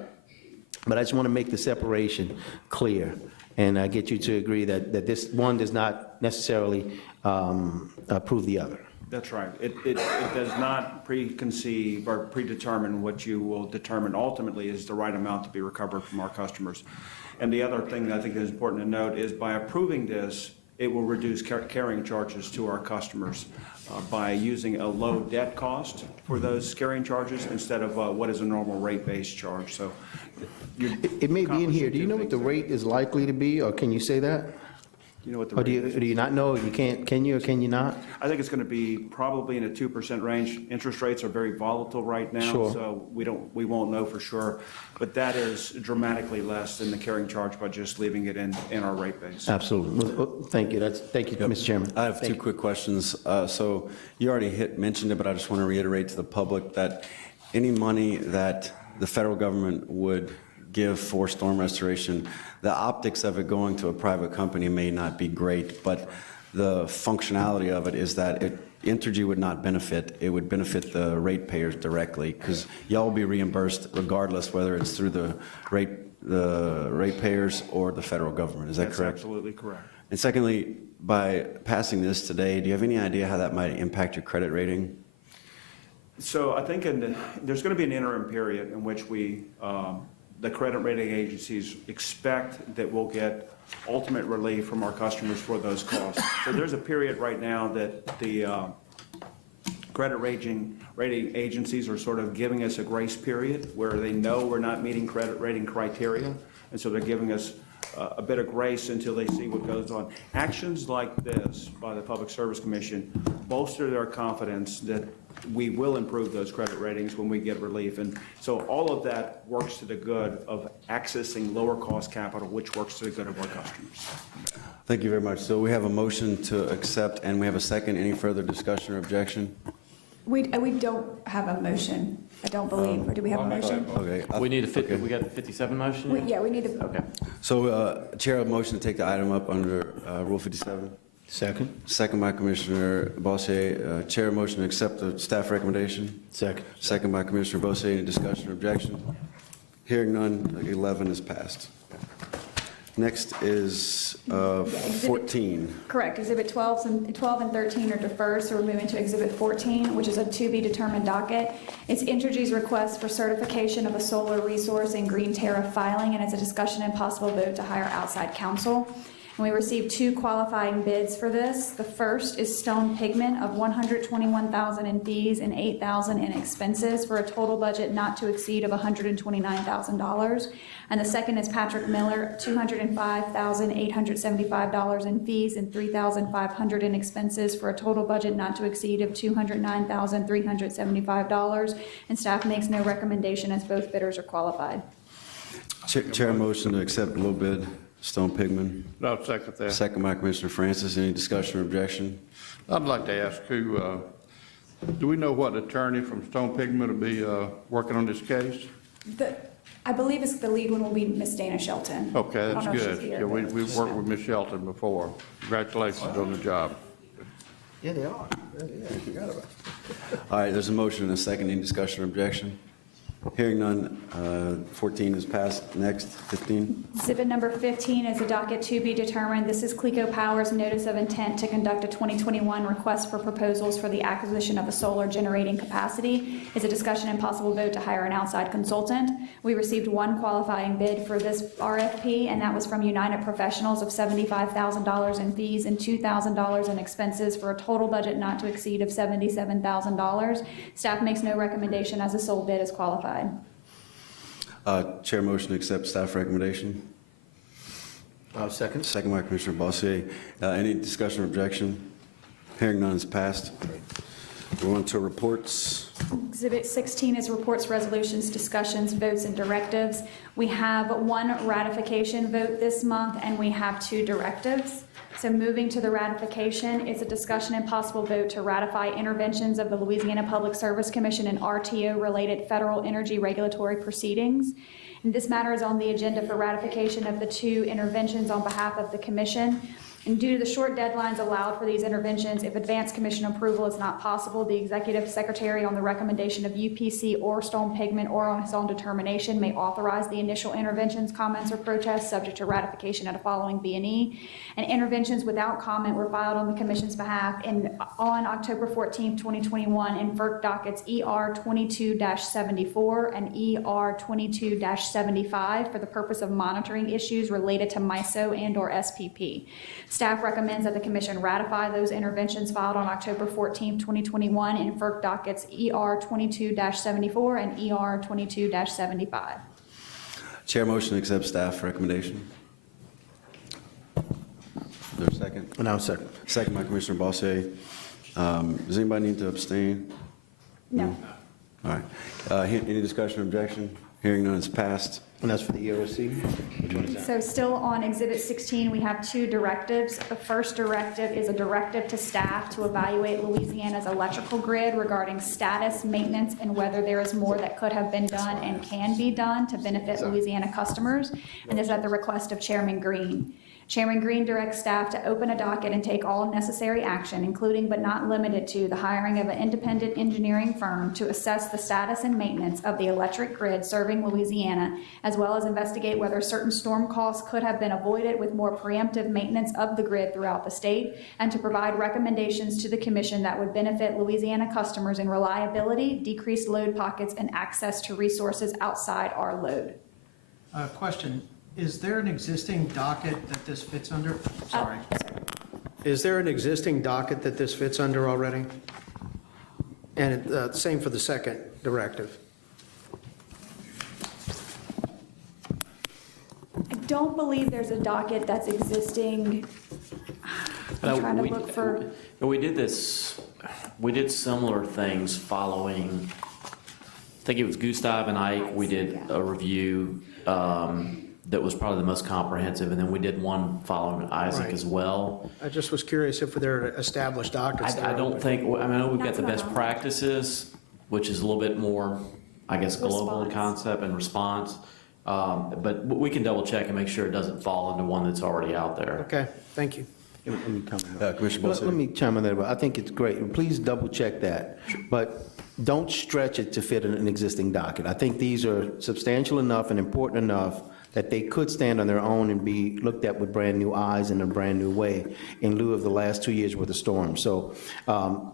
But I just want to make the separation clear and get you to agree that this one does not necessarily approve the other. That's right. It does not preconceive or predetermine what you will determine ultimately is the right amount to be recovered from our customers. And the other thing that I think is important to note is by approving this, it will reduce carrying charges to our customers by using a low debt cost for those carrying charges instead of what is a normal rate-based charge. So it may be in here. Do you know what the rate is likely to be, or can you say that? You know what the Or rate is? do you not know? You can't, can you or can you not? I think it's going to be probably in a 2% range. Interest rates are very volatile right now, Sure. so we won't know for sure. But that is dramatically less than the carrying charge by just leaving it in our rate base. Absolutely. Well, thank you. Thank you, Mr. Chairman. I have two quick questions. So you already mentioned it, but I just want to reiterate to the public that any money that the federal government would give for storm restoration, the optics of it going to a private company may not be great, but the functionality of it is that Entergy would not benefit. It would benefit the ratepayers directly, because y'all will be reimbursed regardless whether it's through the ratepayers or the federal government. Is that correct? That's absolutely correct. And secondly, by passing this today, do you have any idea how that might impact your credit rating? So I think there's going to be an interim period in which the credit rating agencies expect that we'll get ultimate relief from our customers for those costs. So there's a period right now that the credit rating agencies are sort of giving us a grace period where they know we're not meeting credit rating criteria, and so they're giving us a bit of grace until they see what goes on. Actions like this by the Public Service Commission bolster their confidence that we will improve those credit ratings when we get relief. And so all of that works to the good of accessing lower cost capital, which works to the good of our customers. Thank you very much. So we have a motion to accept, and we have a second. Any further discussion or objection? We don't have a motion, I don't believe, or do we have a motion? Okay. We need we got a 57 motion? Yeah, we need to. Okay. So Chair, a motion to take the item up under Rule 57. Second. Second by Commissioner Bossier. Chair, motion to accept the staff recommendation. Second. Second by Commissioner Bossier. Any discussion or objection? Hearing none, 11 is passed. Next is 14. Correct. Exhibit 12 and 13 are deferred, so we're moving to Exhibit 14, which is a to-be-determined docket. It's Entergy's request for certification of a solar resource and green tariff filing, and it's a discussion and possible vote to hire outside counsel. And we received 2 qualifying bids for this. The first is Stone Pigment of $121,000 in fees and $8,000 in expenses for a total budget not to exceed of $129,000. And the second is Patrick Miller, $205,875 in fees and $3,500 in expenses for a total budget not to exceed of $209,375. And staff makes no recommendation as both bidders are qualified. Chair, motion to accept low bid, Stone Pigment. I'll second that. Second by Commissioner Francis. Any discussion or objection? I'd like to ask do we know what attorney from Stone Pigment will be working on this case? I believe the lead one will be Miss Dana Shelton. Okay, I that's don't know if good. she's here, Yeah, but- we've worked with Ms. Shelton before. Congratulations on the job. Yeah, they are. Yeah, I forgot about it. All right, there's a motion and a second. Any discussion or objection? Hearing none, 14 is passed. Next, 15. Exhibit number 15 is a docket to be determined. This is Clico Power's notice of intent to conduct a 2021 request for proposals for the acquisition of a solar generating capacity. It's a discussion and possible vote to hire an outside consultant. We received one qualifying bid for this RFP, and that was from United Professionals of $75,000 in fees and $2,000 in expenses for a total budget not to exceed of $77,000. Staff makes no recommendation as the sole bid is qualified. Chair motion to accept staff recommendation. Second. Second by Commissioner Bossier. Any discussion or objection? Hearing none is passed. We're on to reports. Exhibit 16 is reports, resolutions, discussions, votes, and directives. We have one ratification vote this month, and we have 2 directives. So moving to the ratification, it's a discussion and possible vote to ratify interventions of the Louisiana Public Service Commission and RTO-related federal energy regulatory proceedings. And this matter is on the agenda for ratification of the 2 interventions on behalf of the commission. And due to the short deadlines allowed for these interventions, if advanced commission approval is not possible, the executive secretary, on the recommendation of UPC or Stone Pigment or on his own determination, may authorize the initial interventions, comments, or protests subject to ratification at a following B&E. And interventions without comment were filed on the commission's behalf on October 14, 2021 in FERC dockets ER 22-74 and ER 22-75 for the purpose of monitoring issues related to MISO and/or SPP. Staff recommends that the commission ratify those interventions filed on October 14, 2021 in FERC dockets ER 22-74 and ER 22-75. Chair motion to accept staff recommendation. Is there a second? And I'll second. Second by Commissioner Bossier. Does anybody need to abstain? No. All right. Any discussion or objection? Hearing none is passed. And that's for the EOC? Which one is that? So still on Exhibit 16, we have 2 directives. The first directive is a directive to staff to evaluate Louisiana's electrical grid regarding status, maintenance, and whether there is more that could have been done and can be done to benefit Louisiana customers. And this is at the request of Chairman Green. Chairman Green directs staff to open a docket and take all necessary action, including but not limited to the hiring of an independent engineering firm to assess the status and maintenance of the electric grid serving Louisiana, as well as investigate whether certain storm costs could have been avoided with more preemptive maintenance of the grid throughout the state, and to provide recommendations to the commission that would benefit Louisiana customers in reliability, decreased load pockets, and access to resources outside our load. Question, is there an existing docket that this fits under? Sorry. Oh, Is there an existing docket that this fits under already? And same for the second directive. I don't believe there's a docket that's existing. I'm trying to look for. We did similar things following, I think it was Gustav and Ike, we did a review that was probably the most comprehensive, and then we did one following Isaac Right. as well. I just was curious if there are established dockets. that I are don't open. think, I mean, I know we've got That's the what best I'm- practices, which is a little bit more, I guess, global in Response. concept and response. But we can double check and make sure it doesn't fall into one that's already out there. Okay, thank you. Let me comment. Commissioner Let Bossier. me chime on that. I think it's great. Please double check that. But don't stretch it to fit in an existing docket. I think these are substantial enough and important enough that they could stand on their own and be looked at with brand-new eyes in a brand-new way in lieu of the last 2 years worth of storms. So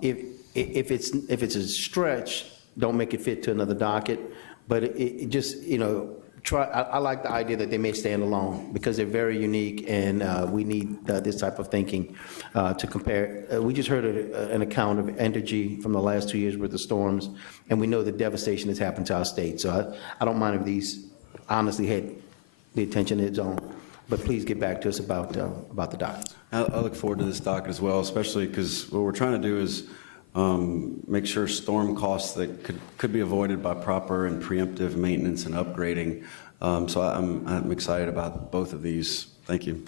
if it's a stretch, don't make it fit to another docket. But it just, try. I like the idea that they may stand alone because they're very unique, and we need this type of thinking to compare. We just heard an account of energy from the last 2 years worth of storms, and we know the devastation that's happened to our state. So I don't mind if these honestly had the attention of its own, but please get back to us about the dockets. I look forward to this docket as well, especially because what we're trying to do is make sure storm costs that could be avoided by proper and preemptive maintenance and upgrading. So I'm excited about both of these. Thank you.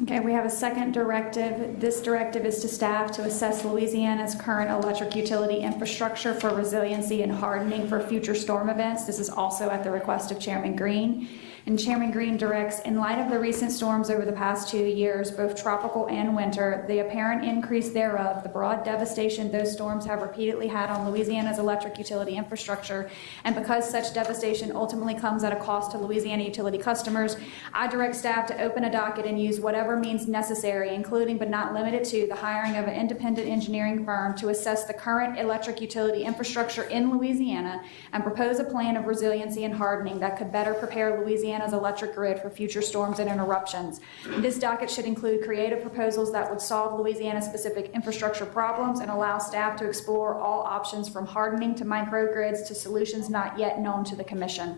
Okay, we have a second directive. This directive is to staff to assess Louisiana's current electric utility infrastructure for resiliency and hardening for future storm events. This is also at the request of Chairman Green. And Chairman Green directs, in light of the recent storms over the past 2 years, both tropical and winter, the apparent increase thereof, the broad devastation those storms have repeatedly had on Louisiana's electric utility infrastructure, and because such devastation ultimately comes at a cost to Louisiana utility customers, I direct staff to open a docket and use whatever means necessary, including but not limited to the hiring of an independent engineering firm to assess the current electric utility infrastructure in Louisiana and propose a plan of resiliency and hardening that could better prepare Louisiana's electric grid for future storms and interruptions. This docket should include creative proposals that would solve Louisiana-specific infrastructure problems and allow staff to explore all options from hardening to microgrids to solutions not yet known to the Commission.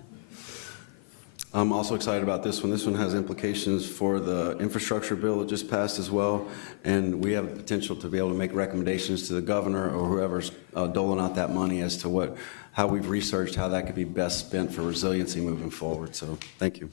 I'm also excited about this one. This one has implications for the infrastructure bill that just passed as well, and we have the potential to be able to make recommendations to the governor or whoever's doling out that money as to how we've researched how that could be best spent for resiliency moving forward. So, thank you.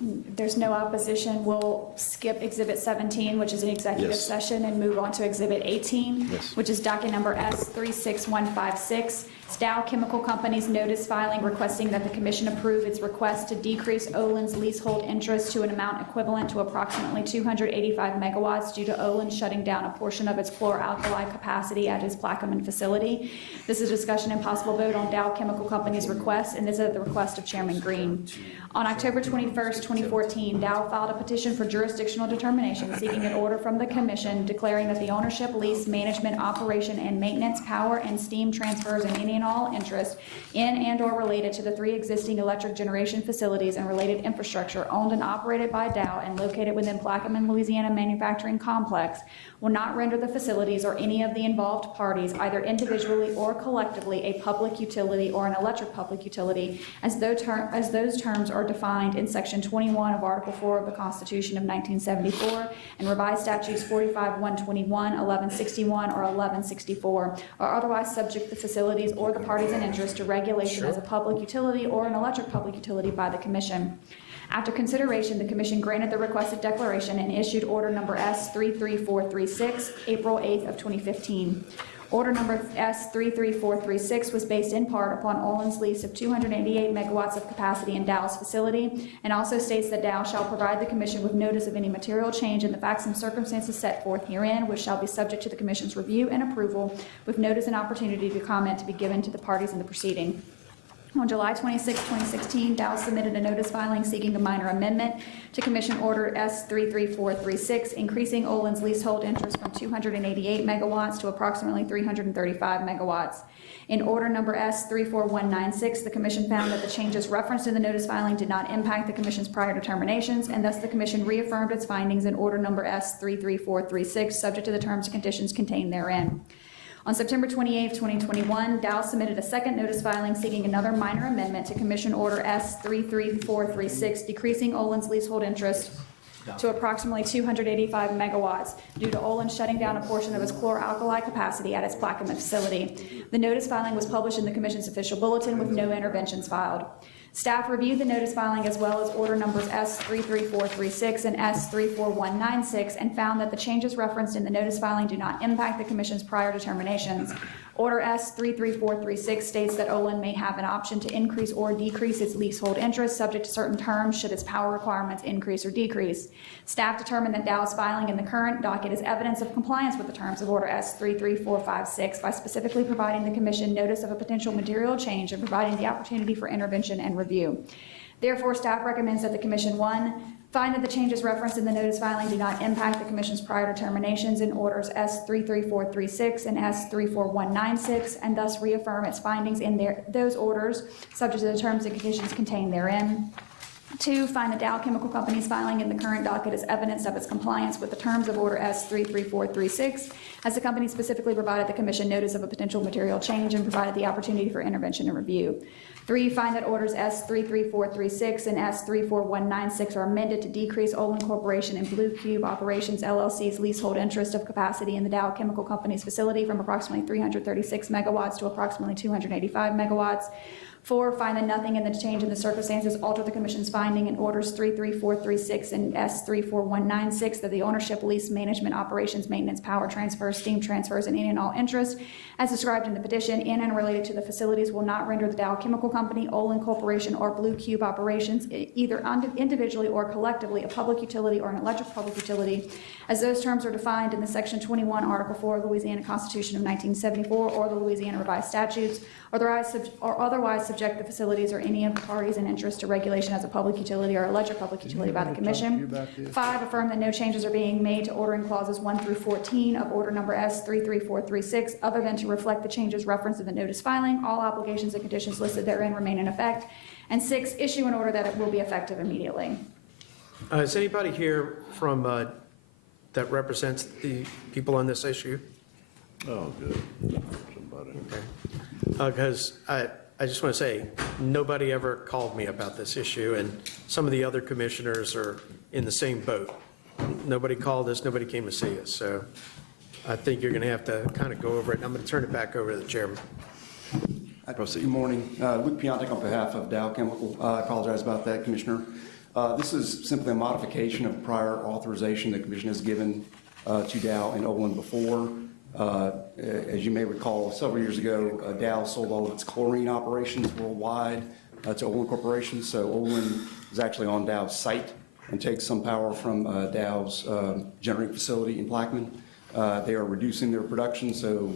There's no opposition. We'll skip Exhibit 17, which is an executive Yes. session, and move on to Exhibit 18, Yes. which is docket number S36156. Dow Chemical Company's notice filing requesting that the Commission approve its request to decrease Olin's leasehold interest to an amount equivalent to approximately 285 megawatts due to Olin shutting down a portion of its chlor-alkali capacity at its Plaquemine facility. This is a discussion and possible vote on Dow Chemical Company's request, and this is at the request of Chairman Green. On October 21st, 2014, Dow filed a petition for jurisdictional determination seeking an order from the Commission declaring that the ownership, lease, management, operation, and maintenance, power, and steam transfers in any and all interest in and/or related to the 3 existing electric generation facilities and related infrastructure owned and operated by Dow and located within Plaquemine, Louisiana manufacturing complex will not render the facilities or any of the involved parties, either individually or collectively, a public utility or an electric public utility, as those terms are defined in Section 21 of Article 4 of the Constitution of 1974 and revised statutes 45-121, 1161, or 1164, or otherwise subject the facilities or the parties in interest to regulation as a public utility or an electric public utility by the Commission. After consideration, the Commission granted the requested declaration and issued Order Number S33436, April 8th of 2015. Order Number S33436 was based in part upon Olin's lease of 288 megawatts of capacity in Dow's facility, and also states that Dow shall provide the Commission with notice of any material change in the facts and circumstances set forth herein, which shall be subject to the Commission's review and approval, with notice and opportunity to comment to be given to the parties in the proceeding. On July 26, 2016, Dow submitted a notice filing seeking a minor amendment to Commission Order S33436, increasing Olin's leasehold interest from 288 megawatts to approximately 335 megawatts. In Order Number S34196, the Commission found that the changes referenced in the notice filing did not impact the Commission's prior determinations, and thus the Commission reaffirmed its findings in Order Number S33436, subject to the terms and conditions contained therein. On September 28, 2021, Dow submitted a second notice filing seeking another minor amendment to Commission Order S33436, decreasing Olin's leasehold interest to approximately 285 megawatts due to Olin shutting down a portion of its chlor-alkali capacity at its Plaquemine facility. The notice filing was published in the Commission's official bulletin with no interventions filed. Staff reviewed the notice filing as well as Order Numbers S33436 and S34196 and found that the changes referenced in the notice filing do not impact the Commission's prior determinations. Order S33436 states that Olin may have an option to increase or decrease its leasehold interest subject to certain terms should its power requirements increase or decrease. Staff determined that Dow's filing in the current docket is evidence of compliance with the terms of Order S33456 by specifically providing the Commission notice of a potential material change and providing the opportunity for intervention and review. Therefore, staff recommends that the Commission, 1, find that the changes referenced in the notice filing do not impact the Commission's prior determinations in Orders S33436 and S34196, and thus reaffirm its findings in those orders, subject to the terms and conditions contained therein. 2, find the Dow Chemical Company's filing in the current docket as evidence of its compliance with the terms of Order S33436, as the company specifically provided the Commission notice of a potential material change and provided the opportunity for intervention and review. 3, find that Orders S33436 and S34196 are amended to decrease Olin Corporation and Blue Cube Operations LLC's leasehold interest of capacity in the Dow Chemical Company's facility from approximately 336 megawatts to approximately 285 megawatts. 4, find that nothing in the change in the circumstances alter the commission's finding in orders 33436 and S34196 that the ownership, lease, management, operations, maintenance, power transfers, steam transfers, and any and all interest as described in the petition in and related to the facilities will not render the Dow Chemical Company, Olin Corporation, or Blue Cube Operations either individually or collectively a public utility or an electric public utility as those terms are defined in the Section 21, Article 4 of the Louisiana Constitution of 1974 or the Louisiana Revised Statutes, or otherwise subject the facilities or any of the parties in interest to regulation as a public utility or electric public utility by the Commission. 5, affirm that no changes are being made to ordering clauses 1 through 14 of Order Number S33436 other than to reflect the changes referenced in the notice filing. All obligations and conditions listed therein remain in effect. And 6, issue an order that it will be effective immediately. Is anybody here from, that represents the people on this issue? Oh, good. Somebody. Because I just want to say, nobody ever called me about this issue, and some of the other commissioners are in the same boat. Nobody called us, nobody came to see us, so I think you're going to have to kind of go over it. I'm going to turn it back over to the chairman. Good morning. Luke Piontek on behalf of Dow Chemical. I apologize about that, Commissioner. This is simply a modification of prior authorization the Commission has given to Dow and Olin before. As you may recall, several years ago, Dow sold all of its chlorine operations worldwide to Olin Corporation. So Olin is actually on Dow's site and takes some power from Dow's generating facility in Plaquemine. They are reducing their production, so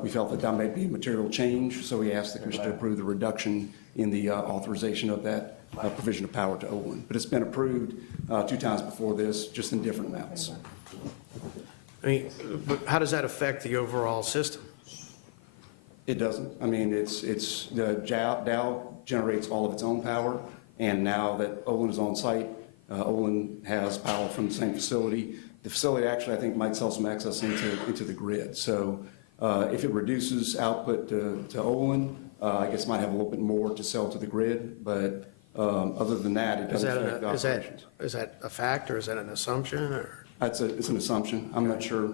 we felt that might be a material change. So we asked the Commission to approve the reduction in the authorization of that provision of power to Olin. But it's been approved 2 times before this, just in different amounts. I mean, but how does that affect the overall system? It doesn't. I mean, Dow generates all of its own power, and now that Olin is on site, Olin has power from the same facility. The facility actually, I think, might sell some excess into the grid. So if it reduces output to Olin, I guess it might have a little bit more to sell to the grid, but other than that, it doesn't affect the operations. Is that a fact, or is that an assumption, or? It's an assumption. I'm not sure,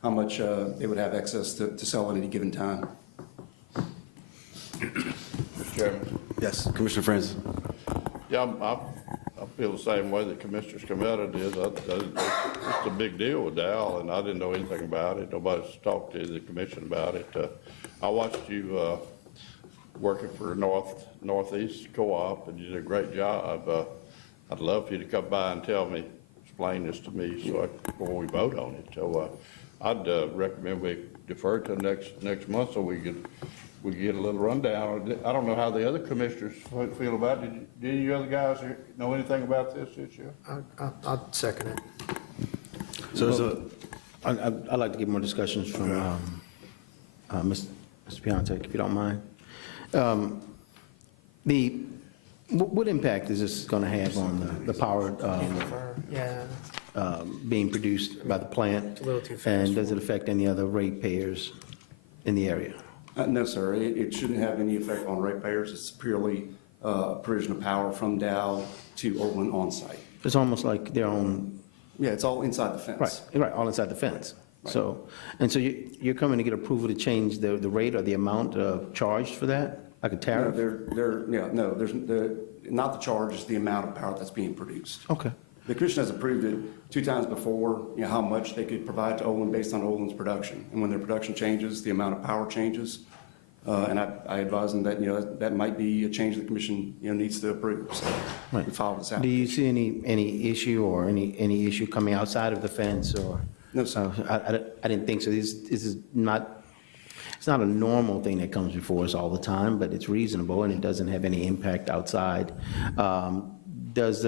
how much they would have excess to sell at any given time. Mr. Chairman. Yes, Commissioner Francis. Yeah, I feel the same way that Commissioner Scametta did. It's a big deal with Dow, and I didn't know anything about it. Nobody's talked to the Commission about it. I watched you working for Northeast Co-op, and you did a great job. I'd love for you to come by and explain this to me before we vote on it. So I'd recommend we defer to next month so we get a little rundown. I don't know how the other commissioners feel about it. Did you other guys know anything about this issue? I'll second it. So I'd like to get more discussions from Mr. Piontek, if you don't mind. What impact is this going to have on the power being produced by the plant? A little too fast. And does it affect any other ratepayers in the area? No, sir. It shouldn't have any effect on ratepayers. It's purely provision of power from Dow to Olin on site. It's almost like their own. Yeah, it's all inside the fence. Right, all inside the fence. Right. So you're coming to get approval to change the rate or the amount charged for that, like a tariff? No, there's not the charge, it's the amount of power that's being produced. Okay. The Commission has approved it 2 times before, how much they could provide to Olin based on Olin's production. And when their production changes, the amount of power changes. And I advise them that, that might be a change the Commission, needs to approve. So Right. we follow this Do application. you see any issue or any issue coming outside of the fence or? No, sir. I didn't think so. This is not, it's not a normal thing that comes before us all the time, but it's reasonable and it doesn't have any impact outside. Does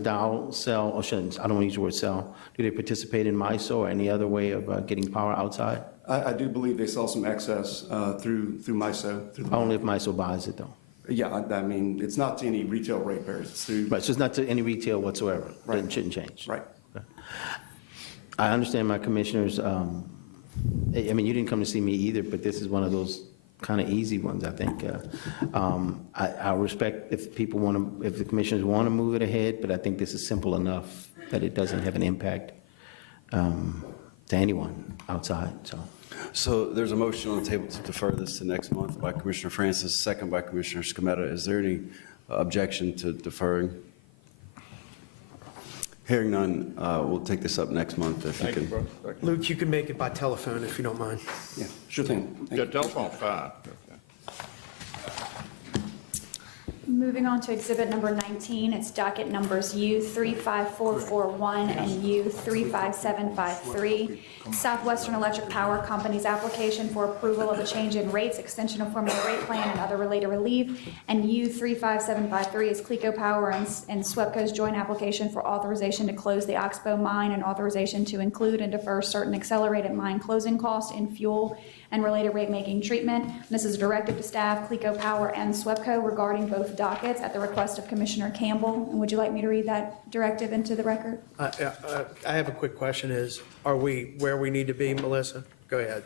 Dow sell, or shouldn't, I don't want to use the word sell, do they participate in MISO or any other way of getting power outside? I do believe they sell some excess through MISO. Only if MISO buys it though? Yeah, I mean, it's not to any retail ratepayers. It's through. Right, so it's not to any retail whatsoever? Right. It shouldn't change? Right. I understand my commissioners, I mean, you didn't come to see me either, but this is one of those kind of easy ones, I think. I respect if people want to, if the commissioners want to move it ahead, but I think this is simple enough that it doesn't have an impact to anyone outside, so. So there's a motion on the table to defer this to next month by Commissioner Francis, second by Commissioner Scametta. Is there any objection to deferring? Hearing none, we'll take this up next month if you can. Luke, you can make it by telephone if you don't mind. Yeah, sure thing. Thank Yeah, you. telephone, fine. Moving on to exhibit number 19, it's docket numbers U35441 and U35753. Southwestern Electric Power Company's application for approval of a change in rates, extension of formula rate plan, and other related relief. And U35753 is Clico Power and SWEPCO's joint application for authorization to close the Oxbow mine and authorization to include and defer certain accelerated mine closing costs in fuel and related rate-making treatment. This is a directive to staff, Clico Power and SWEPCO regarding both dockets at the request of Commissioner Campbell. And would you like me to read that directive into the record? I have a quick question is, are we where we need to be, Melissa? Go ahead.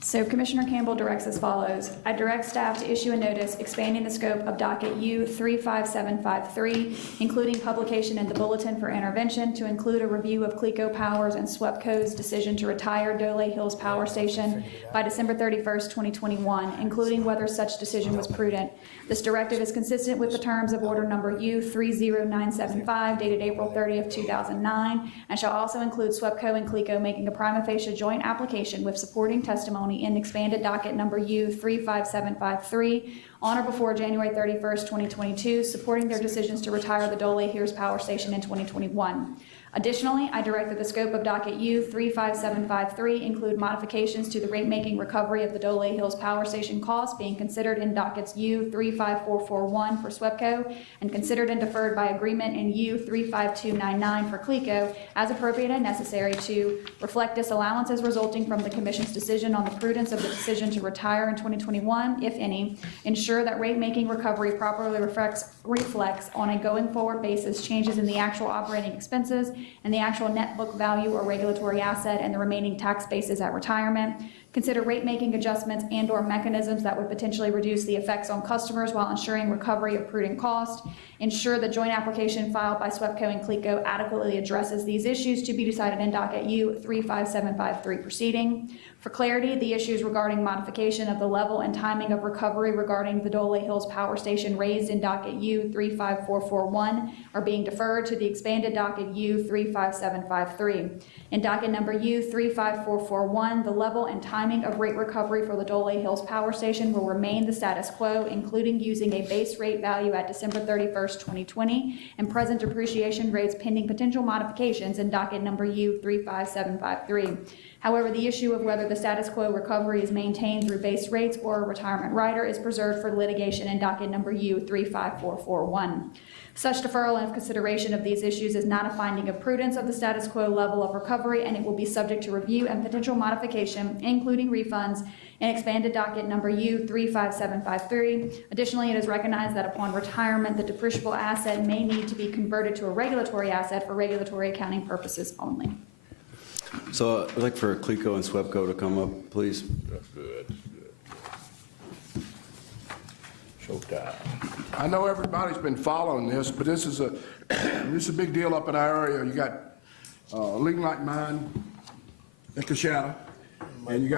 So Commissioner Campbell directs as follows. I direct staff to issue a notice expanding the scope of docket U35753, including publication in the Bulletin for Intervention to include a review of Clico Powers and SWEPCO's decision to retire Dole Hills Power Station by December 31st, 2021, including whether such decision was prudent. This directive is consistent with the terms of order number U30975 dated April 30th, 2009, and shall also include SWEPCO and Clico making a prima facie joint application with supporting testimony in expanded docket number U35753 on or before January 31st, 2022, supporting their decisions to retire the Dole Hills Power Station in 2021. Additionally, I direct that the scope of docket U35753 include modifications to the rate-making recovery of the Dole Hills Power Station costs being considered in dockets U35441 for SWEPCO and considered and deferred by agreement in U35299 for Clico as appropriate and necessary to reflect disallowances resulting from the Commission's decision on the prudence of the decision to retire in 2021, if any, ensure that rate-making recovery properly reflects on a going-forward basis changes in the actual operating expenses and the actual net book value or regulatory asset and the remaining tax bases at retirement. Consider rate-making adjustments and/or mechanisms that would potentially reduce the effects on customers while ensuring recovery of prudent cost. Ensure the joint application filed by SWEPCO and Clico adequately addresses these issues to be decided in docket U35753 proceeding. For clarity, the issues regarding modification of the level and timing of recovery regarding the Dole Hills Power Station raised in docket U35441 are being deferred to the expanded docket U35753. In docket number U35441, the level and timing of rate recovery for the Dole Hills Power Station will remain the status quo, including using a base rate value at December 31st, 2020, and present depreciation rates pending potential modifications in docket number U35753. However, the issue of whether the status quo recovery is maintained through base rates or a retirement rider is preserved for litigation in docket number U35441. Such deferral and consideration of these issues is not a finding of prudence of the status quo level of recovery, and it will be subject to review and potential modification, including refunds, in expanded docket number U35753. Additionally, it is recognized that upon retirement, the depreciable asset may need to be converted to a regulatory asset for regulatory accounting purposes only. So I'd like for Clico and SWEPCO to come up, please. Good. Showtime. I know everybody's been following this, but this is a big deal up in our area. You got League Light Mine at Coshada, and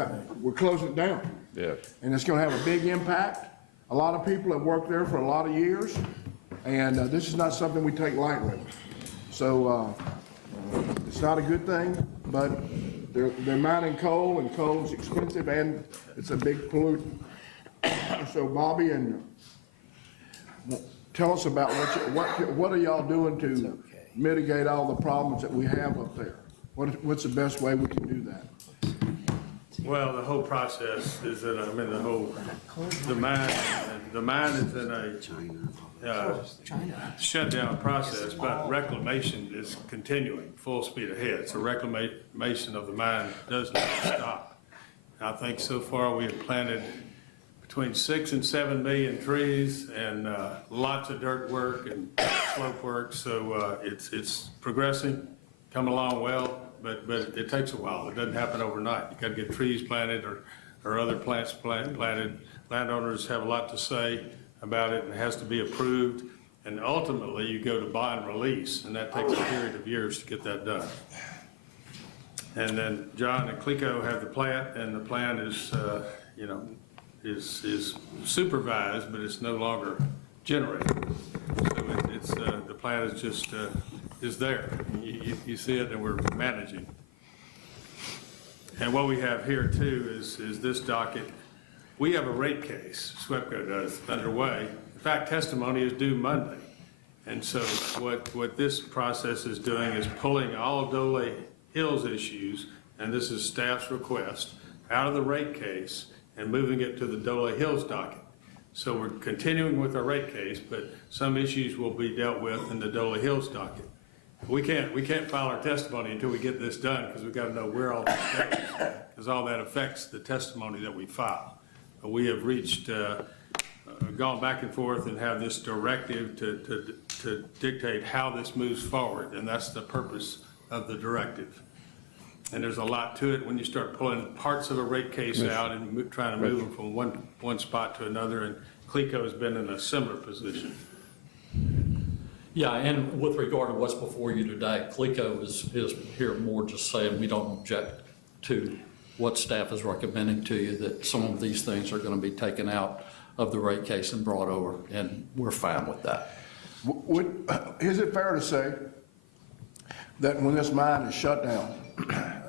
we're closing it down. Yes. And it's gonna have a big impact. A lot of people have worked there for a lot of years, and this is not something we take lightly. So it's not a good thing, but they're mining coal, and coal is expensive, and it's a big pollutant. So Bobby, and tell us about what are y'all doing to mitigate all the problems that we have up there? What's the best way we can do that? Well, the whole process is in the mine is in a shutdown process, but reclamation is continuing full speed ahead. So reclamation of the mine does not stop. I think so far we have planted between 6 and 7 million trees and lots of dirt work and slope work. So it's progressing, coming along well, but it takes a while. It doesn't happen overnight. You got to get trees planted or other plants planted. Landowners have a lot to say about it, and it has to be approved. And ultimately, you go to bond release, and that takes a period of years to get that done. And then John and Clico have the plant, and the plant is, is supervised, but it's no longer generated. So it's, the plant is just, is there. You see it, and we're managing. And what we have here too is this docket. We have a rate case, SWEPCO does, underway. In fact, testimony is due Monday. And so what this process is doing is pulling all Dole Hills issues, and this is staff's request, out of the rate case and moving it to the Dole Hills docket. So we're continuing with our rate case, but some issues will be dealt with in the Dole Hills docket. We can't file our testimony until we get this done, because we've got to know where all this goes, because all that affects the testimony that we file. But we have reached, gone back and forth and have this directive to dictate how this moves forward, and that's the purpose of the directive. And there's a lot to it when you start pulling parts of a rate case out and trying to move them from one spot to another, and CLECO has been in a similar position. Yeah, and with regard to what's before you today, CLECO is here more just saying we don't object to what staff is recommending to you, that some of these things are going to be taken out of the rate case and brought over, and we're fine with that. Is it fair to say that when this mine is shut down,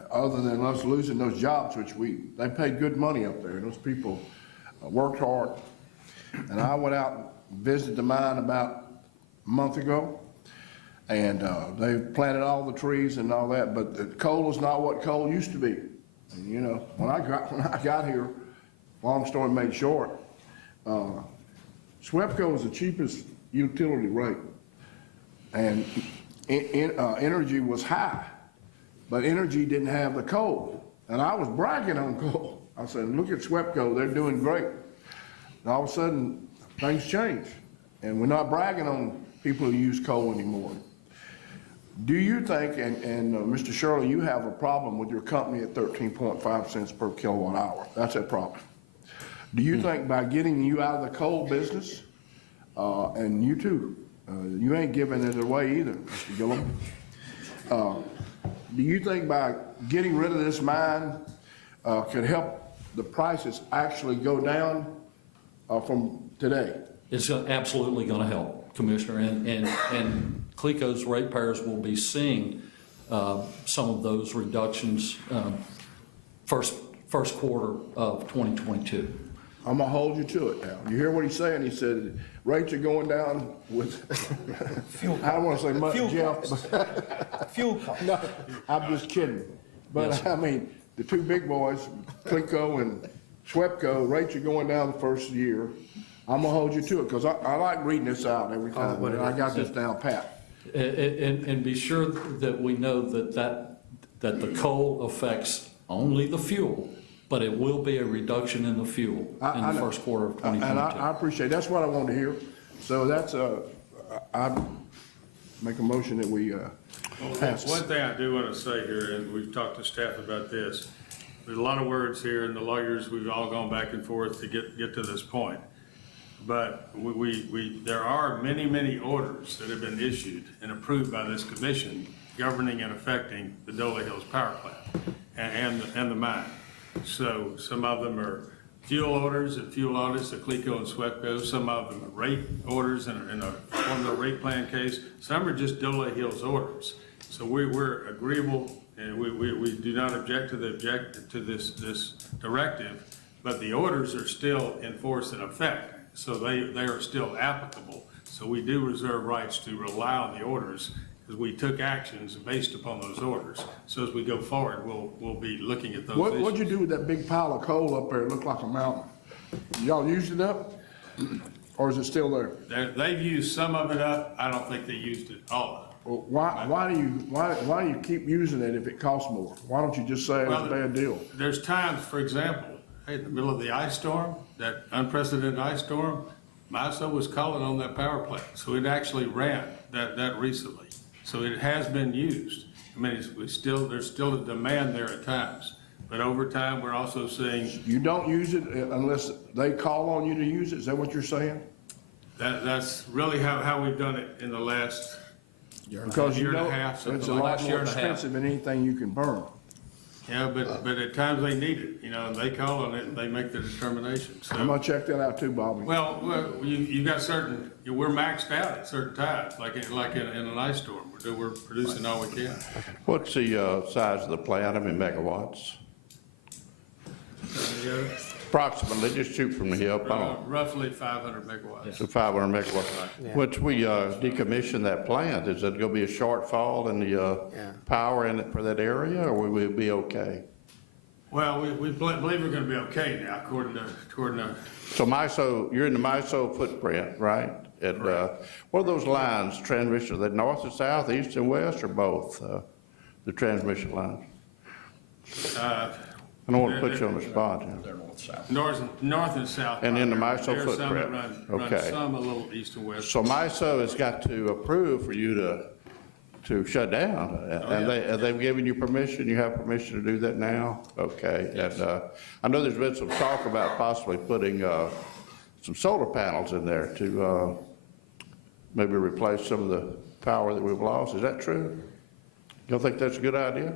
other than us losing those jobs, which they paid good money up there, those people worked hard, and I went out and visited the mine about a month ago, and they planted all the trees and all that, but the coal is not what coal used to be. And, you know, when I got here, long story made short, SWEPCO was the cheapest utility rate, and energy was high, but energy didn't have the coal, and I was bragging on coal. I said, look at SWEPCO, they're doing great. And all of a sudden, things change, and we're not bragging on people who use coal anymore. Do you think, and Mr. Shirley, you have a problem with your company at 13.5 cents per kilowatt hour. That's a problem. Do you think by getting you out of the coal business, and you too, you ain't giving it away either, Mr. Gillum. Do you think by getting rid of this mine could help the prices actually go down from today? It's absolutely going to help, Commissioner, and CLECO's ratepayers will be seeing some of those reductions first quarter of 2022. I'm gonna hold you to it now. You hear what he's saying? He said rates are going down with, I don't wanna say much, Jeff. Fuel costs. No, I'm just kidding. But Yes. I mean, the two big boys, CLECO and SWEPCO, rates are going down the first year. I'm gonna hold you to it, because I like reading this out every time, and I got this down pat. And be sure that we know that the coal affects only the fuel, but it will be a reduction in the fuel in the first quarter of 2022. And I appreciate, that's what I wanted to hear. So that's, I make a motion that we pass. One thing I do want to say here, and we've talked to staff about this, there's a lot of words here, and the lawyers, we've all gone back and forth to get to this point. But there are many orders that have been issued and approved by this commission governing and affecting the Dole Hills Power Plant and the mine. So some of them are fuel orders and fuel audits at CLECO and SWEPCO. Some of them are rate orders in a formula rate plan case. Some are just Dole Hills orders. So we're agreeable, and we do not object to this directive, but the orders are still in force and effect. So they are still applicable. So we do reserve rights to rely on the orders, because we took actions based upon those orders. So as we go forward, we'll be looking at those issues. What'd you do with that big pile of coal up there? It looked like a mountain. Y'all used it up? Or is it still there? They've used some of it up. I don't think they used it all up. Well, why do you keep using it if it costs more? Why don't you just say it's a bad deal? There's times, for example, in the middle of the ice storm, that unprecedented ice storm, MISO was calling on that power plant. So it actually ran that recently. So it has been used. I mean, there's still a demand there at times. But over time, we're also seeing. You don't use it unless they call on you to use it? Is that what you're saying? That's really how we've done it in the last Because year and a half. it's a lot more expensive than anything you can burn. Yeah, but at times they need it, and they call on it and they make the determination, so. I'm gonna check that out too, Bobby. Well, you got certain, we're maxed out at certain times, like in an ice storm, we're producing all we can. What's the size of the plant? How many megawatts? Approximately, just shoot from the hip. Roughly 500 megawatts. So 500 megawatts. Once we decommission that plant, is it going to be a shortfall in the power in it for that area, or will we be okay? Well, we believe we're gonna be okay now, according to. So MISO, you're in the MISO footprint, right? And what are those lines, transmission, are they north and south, east and west, or both, the transmission lines? I don't want to put you on the spot here. They're north and south. And in the MISO There's some footprint. that run Okay. some a little east and west. So MISO has got to approve for you to shut down, and they've given you permission, you have permission to do that now? Okay, and I know there's been some talk about possibly putting some solar panels in there to maybe replace some of the power that we've lost, is that true? You don't think that's a good idea?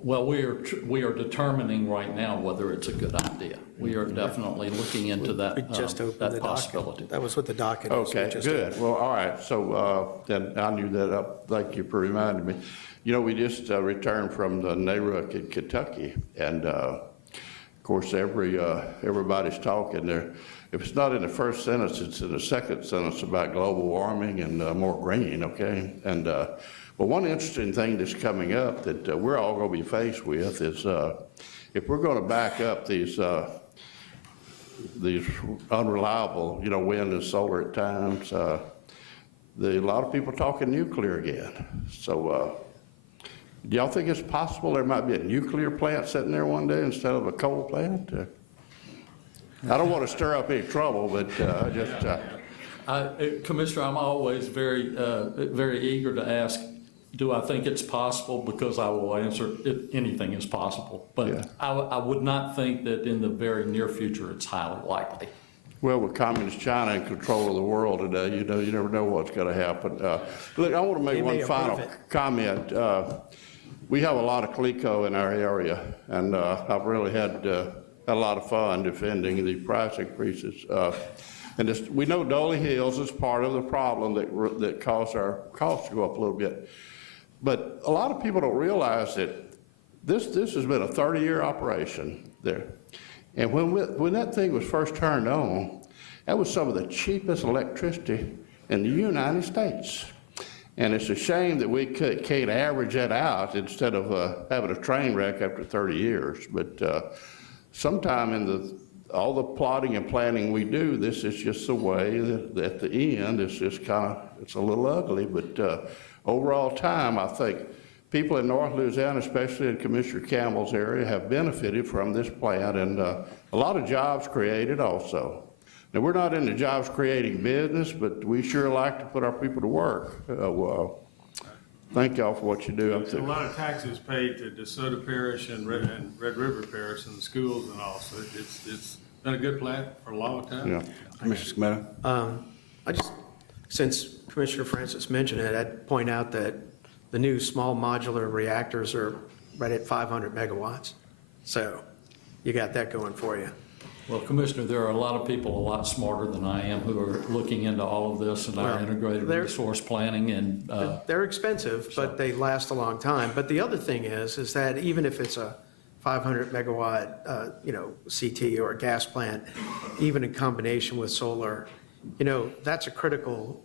Well, we are determining right now whether it's a good idea. We are definitely looking into that, We just opened that the possibility. docket. That was what the docket is. We Okay, just good. Well, all right, so then I knew that up. Thank you for reminding me. We just returned from the NARUC in Kentucky, and of course, everybody's talking there. If it's not in the first sentence, it's in the second sentence about global warming and more green, okay? And but one interesting thing that's coming up that we're all going to be faced with is if we're going to back up these unreliable, wind and solar at times, a lot of people talking nuclear again. So do y'all think it's possible there might be a nuclear plant sitting there one day instead of a coal plant? I don't want to stir up any trouble, but Commissioner, I'm always very eager to ask, do I think it's possible? Because I will answer, anything is possible. But Yeah. I would not think that in the very near future it's highly likely. Well, with communist China in control of the world today, you never know what's going to happen. Look, I want to make They may one final approve it. comment. We have a lot of CLECO in our area, and I've really had a lot of fun defending the price increases. We know Dolly Hills is part of the problem that caused our costs to go up a little bit. But a lot of people don't realize that this has been a 30-year operation there. And when that thing was first turned on, that was some of the cheapest electricity in the United States. And it's a shame that we can't average that out instead of having a train wreck after 30 years. But sometime in all the plotting and planning we do, this is just the way that at the end, it's just it's a little ugly. But overall time, I think people in North Louisiana, especially in Commissioner Campbell's area, have benefited from this plant, and a lot of jobs created also. Now, we're not in the jobs creating business, but we sure like to put our people to work. Thank y'all for what you do. There's a lot of taxes paid to DeSoto Parish and Red River Parish and the schools and all, so it's been a good plant for a long time. Yeah. Commissioner Scametta? Since Commissioner Francis mentioned it, I'd point out that the new small modular reactors are right at 500 megawatts. So you got that going for you. Well, Commissioner, there are a lot of people a lot smarter than I am who are looking into all of this and our integrated resource planning and. They're expensive, but they last a long time. But the other thing is that even if it's a 500 megawatt, CT or a gas plant, even in combination with solar, that's a critical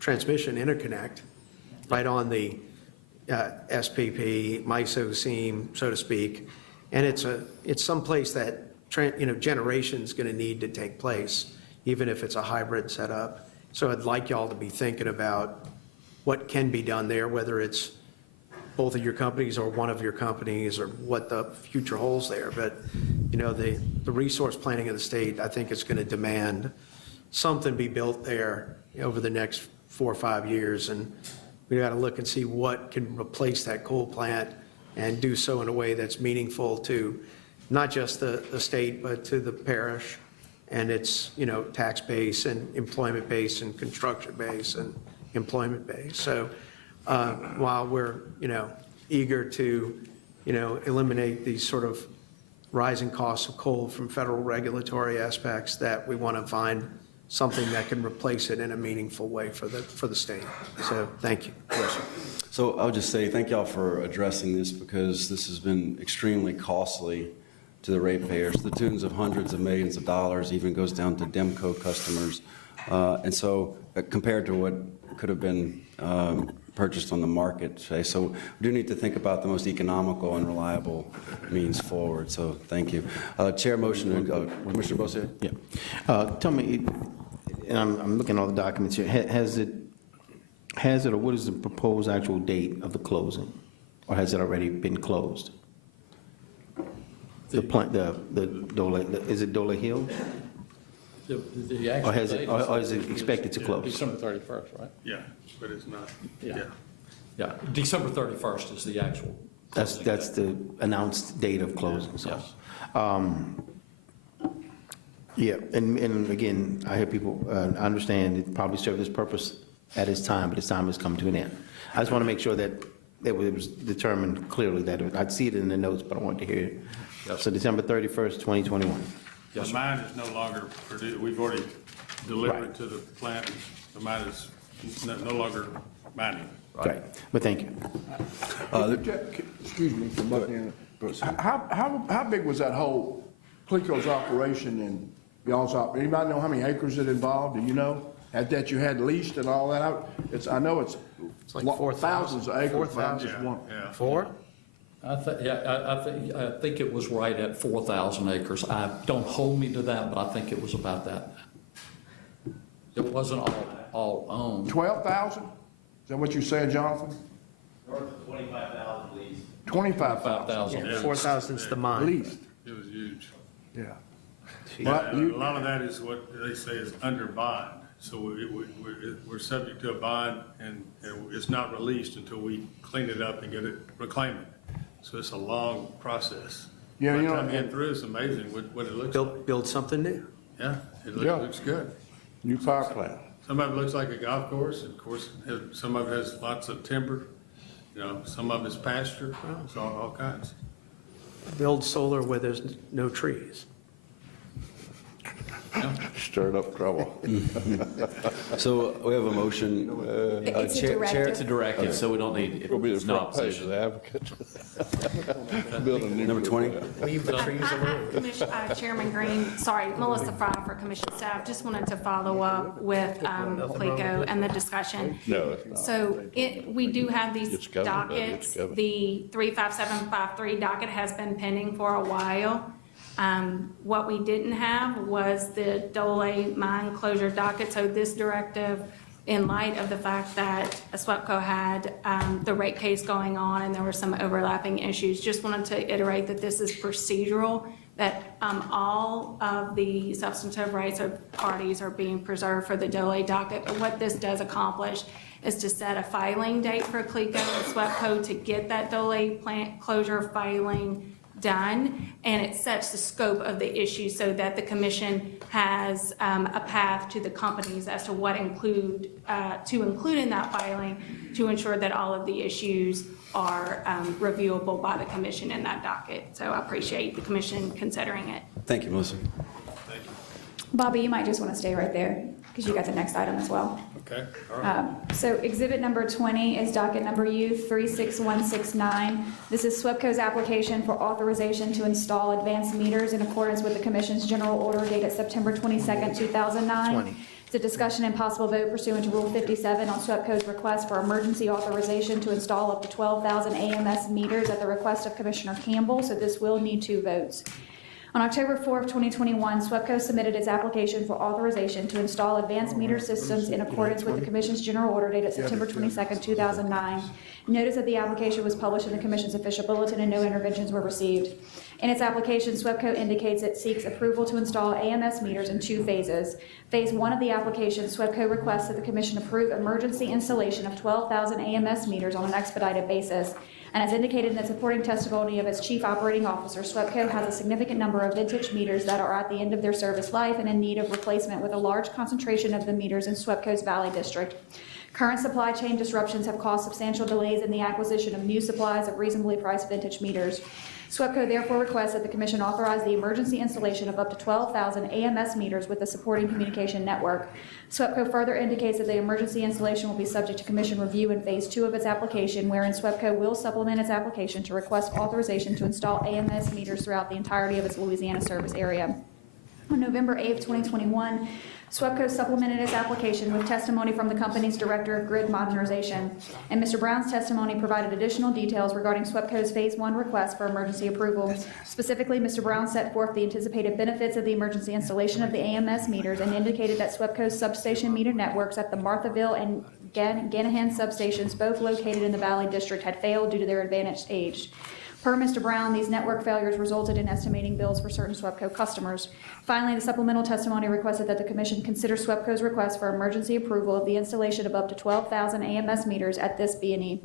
transmission interconnect right on the SPP, MISO seam, so to speak. And it's someplace that generation's going to need to take place, even if it's a hybrid setup. So I'd like y'all to be thinking about what can be done there, whether it's both of your companies or one of your companies, or what the future holds there. But, the resource planning of the state, I think, is going to demand something be built there over the next 4 or 5 years. And we got to look and see what can replace that coal plant and do so in a way that's meaningful to not just the state, but to the parish and its, tax base and employment base and construction base and employment base. So while we're, eager to eliminate these sort of rising costs of coal from federal regulatory aspects, that we want to find something that can replace it in a meaningful way for the state. So thank you. Yes, sir. So I'll just say thank y'all for addressing this, because this has been extremely costly to the ratepayers, the tunes of hundreds of millions of dollars, even goes down to Demco customers. And so compared to what could have been purchased on the market today. So we do need to think about the most economical and reliable means forward. So thank you. Chair motion, Commissioner Bossier? Yeah. Tell me, and I'm looking at all the documents here, has it, or what is the proposed actual date of the closing? Or has it already been closed? The plant, the Dole, is it Dole Hill? The actual date Or is it expected to close? December 31st, right? Yeah, but it's not, yeah. Yeah, December 31st is the actual. That's the announced date of closing, so. Yes. Yeah, and again, I hear people, I understand it probably served its purpose at its time, but its time has come to an end. I just want to make sure that it was determined clearly that, I'd see it in the notes, but I wanted to hear it. Yes. So December 31st, 2021. The mine is no longer produced, we've already delivered it to the plant. The mine is no longer mining. Right, but thank you. Excuse me for butting in, but how big was that whole Clico's operation and y'all's op? Anybody know how many acres it involved? Do you know? That you had leased and all that? I know it's like 4,000. thousands of acres. but I'm just wondering. Yeah. 4? I think it was right at 4,000 acres. Don't hold me to that, but I think it was about that. It wasn't all owned. 12,000? Is that what you're saying, Jonathan? North of 25,000 leased. 25,000. 5,000. 4,000's the mine. Leased, It was huge. yeah. Yeah, a lot of that is what they say is under bond. So we're subject to a bond, and it's not released until we clean it up and get it, reclaim it. So it's a long process. Yeah, By you the know, time you get through, it's amazing what it looks like. Build something new. Yeah, it Yeah. looks good. New power plant. Some of it looks like a golf course, and of course, some of it has lots of timber. Some of it's pasture, it's all kinds. Build solar where there's no trees. Stirred up trouble. So we have a motion. It's a Chair- directive. It's a directive, so we don't need, Will be the it's no front page of opposition. the Advocate. Build a new Number 20? Leave the trees alone. Chairman Green, sorry, Melissa Fry for Commission staff, just wanted to follow up with Clico and the discussion. No, it's not. So we do have these It's covered, but it's dockets. covered. The 35753 docket has been pending for a while. What we didn't have was the Dole mine closure docket. So this directive, in light of the fact that SWEPCO had the rate case going on and there were some overlapping issues, just wanted to iterate that this is procedural, that all of the substantive rights of parties are being preserved for the Dole docket. But what this does accomplish is to set a filing date for Clico and SWEPCO to get that Dole plant closure filing done, and it sets the scope of the issue so that the commission has a path to the companies as to what to include in that filing to ensure that all of the issues are reviewable by the commission in that docket. So I appreciate the commission considering it. Thank you, Melissa. Bobby, you might just want to stay right there because you got the next item as well. Okay, all right. So exhibit number 20 is docket number U 36169. This is SWEPCO's application for authorization to install advanced meters in accordance with the Commission's general order dated September 22nd, 2009. 20. It's a discussion and possible vote pursuant to Rule 57 on SWEPCO's request for emergency authorization to install up to 12,000 AMS meters at the request of Commissioner Campbell, so this will need 2 votes. On October 4th, 2021, SWEPCO submitted its application for authorization to install advanced meter systems in accordance with the Commission's general order dated September 22nd, 2009. Notice of the application was published in the Commission's official bulletin and no interventions were received. In its application, SWEPCO indicates it seeks approval to install AMS meters in 2 phases. Phase 1 of the application, SWEPCO requests that the Commission approve emergency installation of 12,000 AMS meters on an expedited basis. And as indicated in the supporting testimony of its Chief Operating Officer, SWEPCO has a significant number of vintage meters that are at the end of their service life and in need of replacement, with a large concentration of the meters in SWEPCO's Valley District. Current supply chain disruptions have caused substantial delays in the acquisition of new supplies of reasonably priced vintage meters. SWEPCO therefore requests that the Commission authorize the emergency installation of up to 12,000 AMS meters with a supporting communication network. SWEPCO further indicates that the emergency installation will be subject to Commission review in Phase 2 of its application, wherein SWEPCO will supplement its application to request authorization to install AMS meters throughout the entirety of its Louisiana service area. On November 8, 2021, SWEPCO supplemented its application with testimony from the company's Director of Grid Modernization, and Mr. Brown's testimony provided additional details regarding SWEPCO's Phase 1 request for emergency approval. Specifically, Mr. Brown set forth the anticipated benefits of the emergency installation of the AMS meters and indicated that SWEPCO's substation meter networks at the Marthaville and Ganahan substations, both located in the Valley District, had failed due to their advantaged age. Per Mr. Brown, these network failures resulted in estimating bills for certain SWEPCO customers. Finally, the supplemental testimony requested that the Commission consider SWEPCO's request for emergency approval of the installation of up to 12,000 AMS meters at this B&E.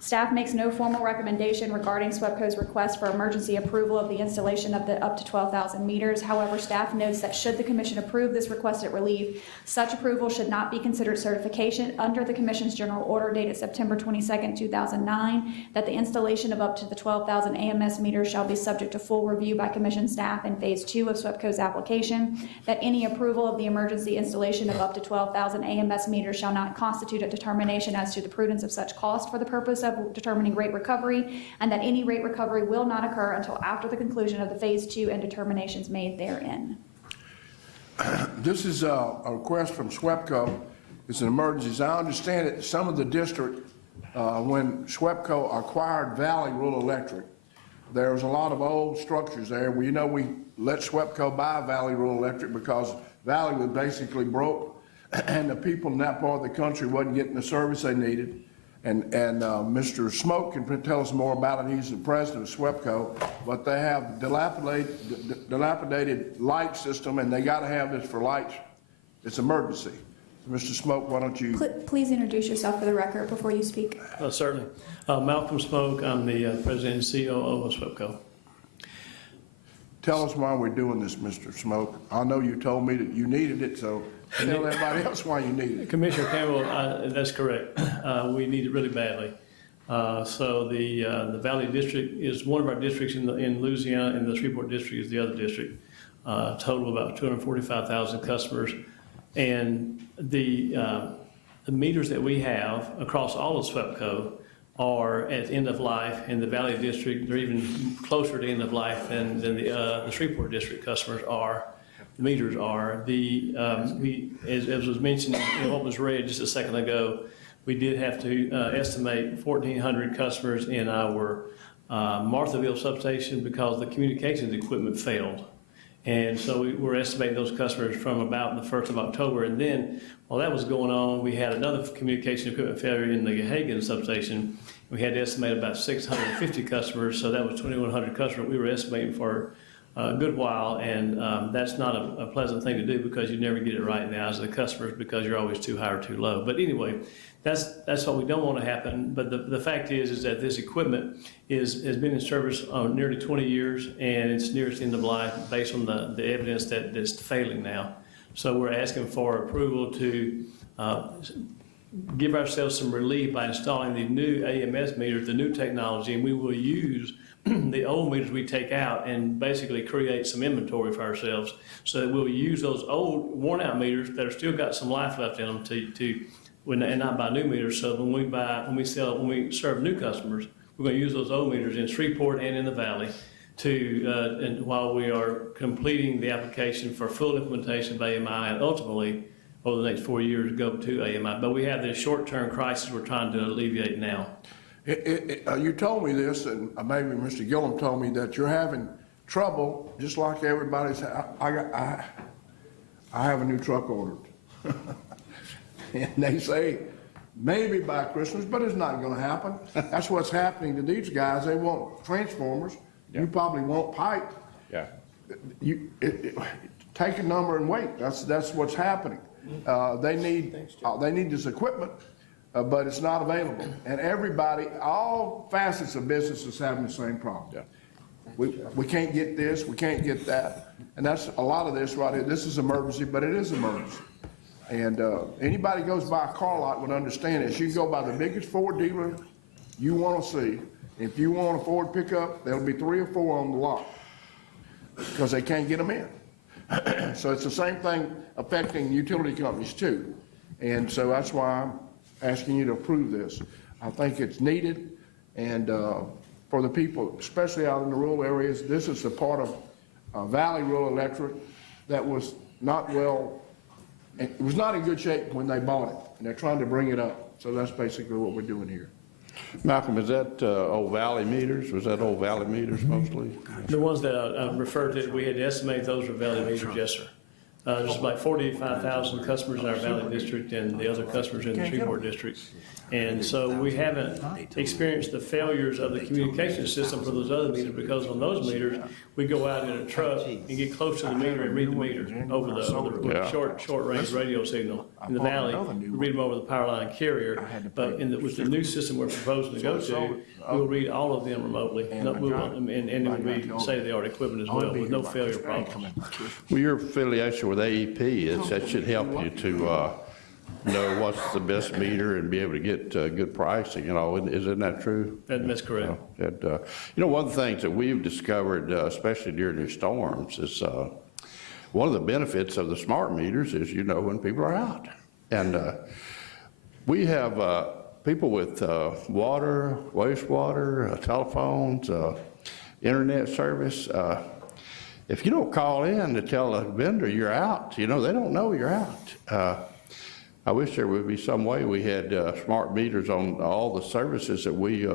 Staff makes no formal recommendation regarding SWEPCO's request for emergency approval of the installation of the up to 12,000 meters. However, staff notes that should the Commission approve this requested relief, such approval should not be considered certification under the Commission's General Order dated September 22, 2009, that the installation of up to the 12,000 AMS meters shall be subject to full review by Commission staff in Phase 2 of SWEPCO's application, that any approval of the emergency installation of up to 12,000 AMS meters shall not constitute a determination as to the prudence of such cost for the purpose of determining rate recovery, and that any rate recovery will not occur until after the conclusion of the Phase 2 and determinations made therein. This is a request from SWEPCO. It's an emergency. As I understand it, some of the district, when SWEPCO acquired Valley Rural Electric, there was a lot of old structures there. We let SWEPCO buy Valley Rural Electric because Valley was basically broke, and the people in that part of the country wasn't getting the service they needed. And Mr. Smoke can tell us more about it. He's the president of SWEPCO, but they have dilapidated light system, and they got to have this for lights. It's emergency. Mr. Smoke, why don't you? Please introduce yourself for the record before you speak. Certainly. Malcolm Smoke, I'm the president and COO of SWEPCO. Tell us why we're doing this, Mr. Smoke. I know you told me that you needed it, so tell everybody else why you need it. Commissioner Campbell, that's correct. We need it really badly. So the Valley District is one of our districts in Louisiana, and the Shreveport District is the other district. Total about 245,000 customers. And the meters that we have across all of SWEPCO are at end of life. In the Valley District, they're even closer to end of life than the Shreveport District customers are. The meters are. As was mentioned in what was read just a second ago, we did have to estimate 1,400 customers in our Marthaville substation because the communications equipment failed. And so we were estimating those customers from about the 1st of October. And then while that was going on, we had another communication equipment failure in the Hagen substation. We had to estimate about 650 customers, so that was 2,100 customers we were estimating for a good while, and that's not a pleasant thing to do because you never get it right in the eyes of the customers because you're always too high or too low. But anyway, that's what we don't want to happen. But the fact is that this equipment has been in service nearly 20 years, and it's nearest end of life based on the evidence that it's failing now. So we're asking for approval to give ourselves some relief by installing the new AMS meters, the new technology, and we will use the old meters we take out and basically create some inventory for ourselves so that we'll use those old worn out meters that are still got some life left in them and not buy new meters. So when we serve new customers, we're going to use those old meters in Shreveport and in the Valley and while we are completing the application for full implementation of AMI and ultimately over the next 4 years go to AMI. But we have this short-term crisis we're trying to alleviate now. You told me this, and maybe Mr. Gillum told me that you're having trouble, just like everybody's. I have a new truck ordered, and they say maybe by Christmas, but it's not going to happen. That's what's happening to these guys. They want transformers. Yeah. You probably want pipe. Yeah. Take a number and wait. That's what's happening. They need this equipment. But it's not available. And everybody, all facets of business is having the same problem. Yeah. We can't get this, we can't get that. And that's a lot of this right here. This is emergency, but it is emergency. And anybody goes by a car lot would understand this. You can go by the biggest Ford dealer you want to see. If you want a Ford pickup, there'll be 3 or 4 on the lot because they can't get them in. So it's the same thing affecting utility companies too. And so that's why I'm asking you to approve this. I think it's needed, and for the people, especially out in the rural areas, this is the part of Valley Rural Electric that was not it was not in good shape when they bought it, and they're trying to bring it up. So that's basically what we're doing here. Malcolm, is that Old Valley meters? Was that Old Valley meters mostly? The ones that I referred to, we had to estimate those were Valley meters, yes, sir. There's about 45,000 customers in our Valley district and the other customers in the Shreveport district. And so we haven't experienced the failures of the communication system for those other meters, because on those meters, we go out in a truck and get close to the meter and read the meter over the short range radio signal. In the Valley, we read them over the power line carrier, but with the new system we're proposing to go to, we'll read all of them remotely, and it will be state-of-the-art equipment as well, with no failure problems. Well, your affiliation with AEP, that should help you to know what's the best meter and be able to get good pricing, isn't that true? That's correct. One of the things that we've discovered, especially during these storms, is one of the benefits of the smart meters is when people are out. And we have people with water, wastewater, telephones, internet service. If you don't call in to tell a vendor you're out, they don't know you're out. I wish there would be some way we had smart meters on all the services that we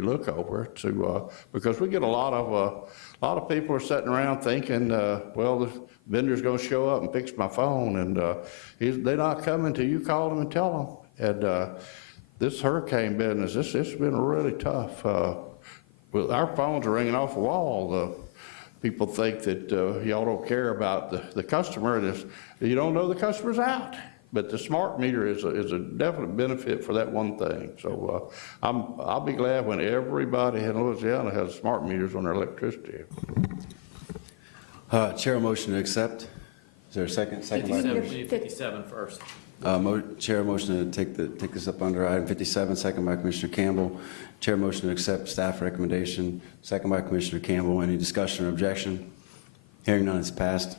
look over because we get a lot of people are sitting around thinking, well, the vendor's going to show up and fix my phone, and they're not coming till you call them and tell them. And this hurricane business, it's been really tough. Well, our phones are ringing off the wall. People think that y'all don't care about the customer, and you don't know the customer's out. But the smart meter is a definite benefit for that one thing. So I'll be glad when everybody in Louisiana has smart meters on their electricity. Chair, motion to accept. Is there a second? Second by 57 first. Chair, motion to take this up under item 57, second by Commissioner Campbell. Chair, motion to accept staff recommendation, second by Commissioner Campbell. Any discussion or objection? Hearing none, it's passed.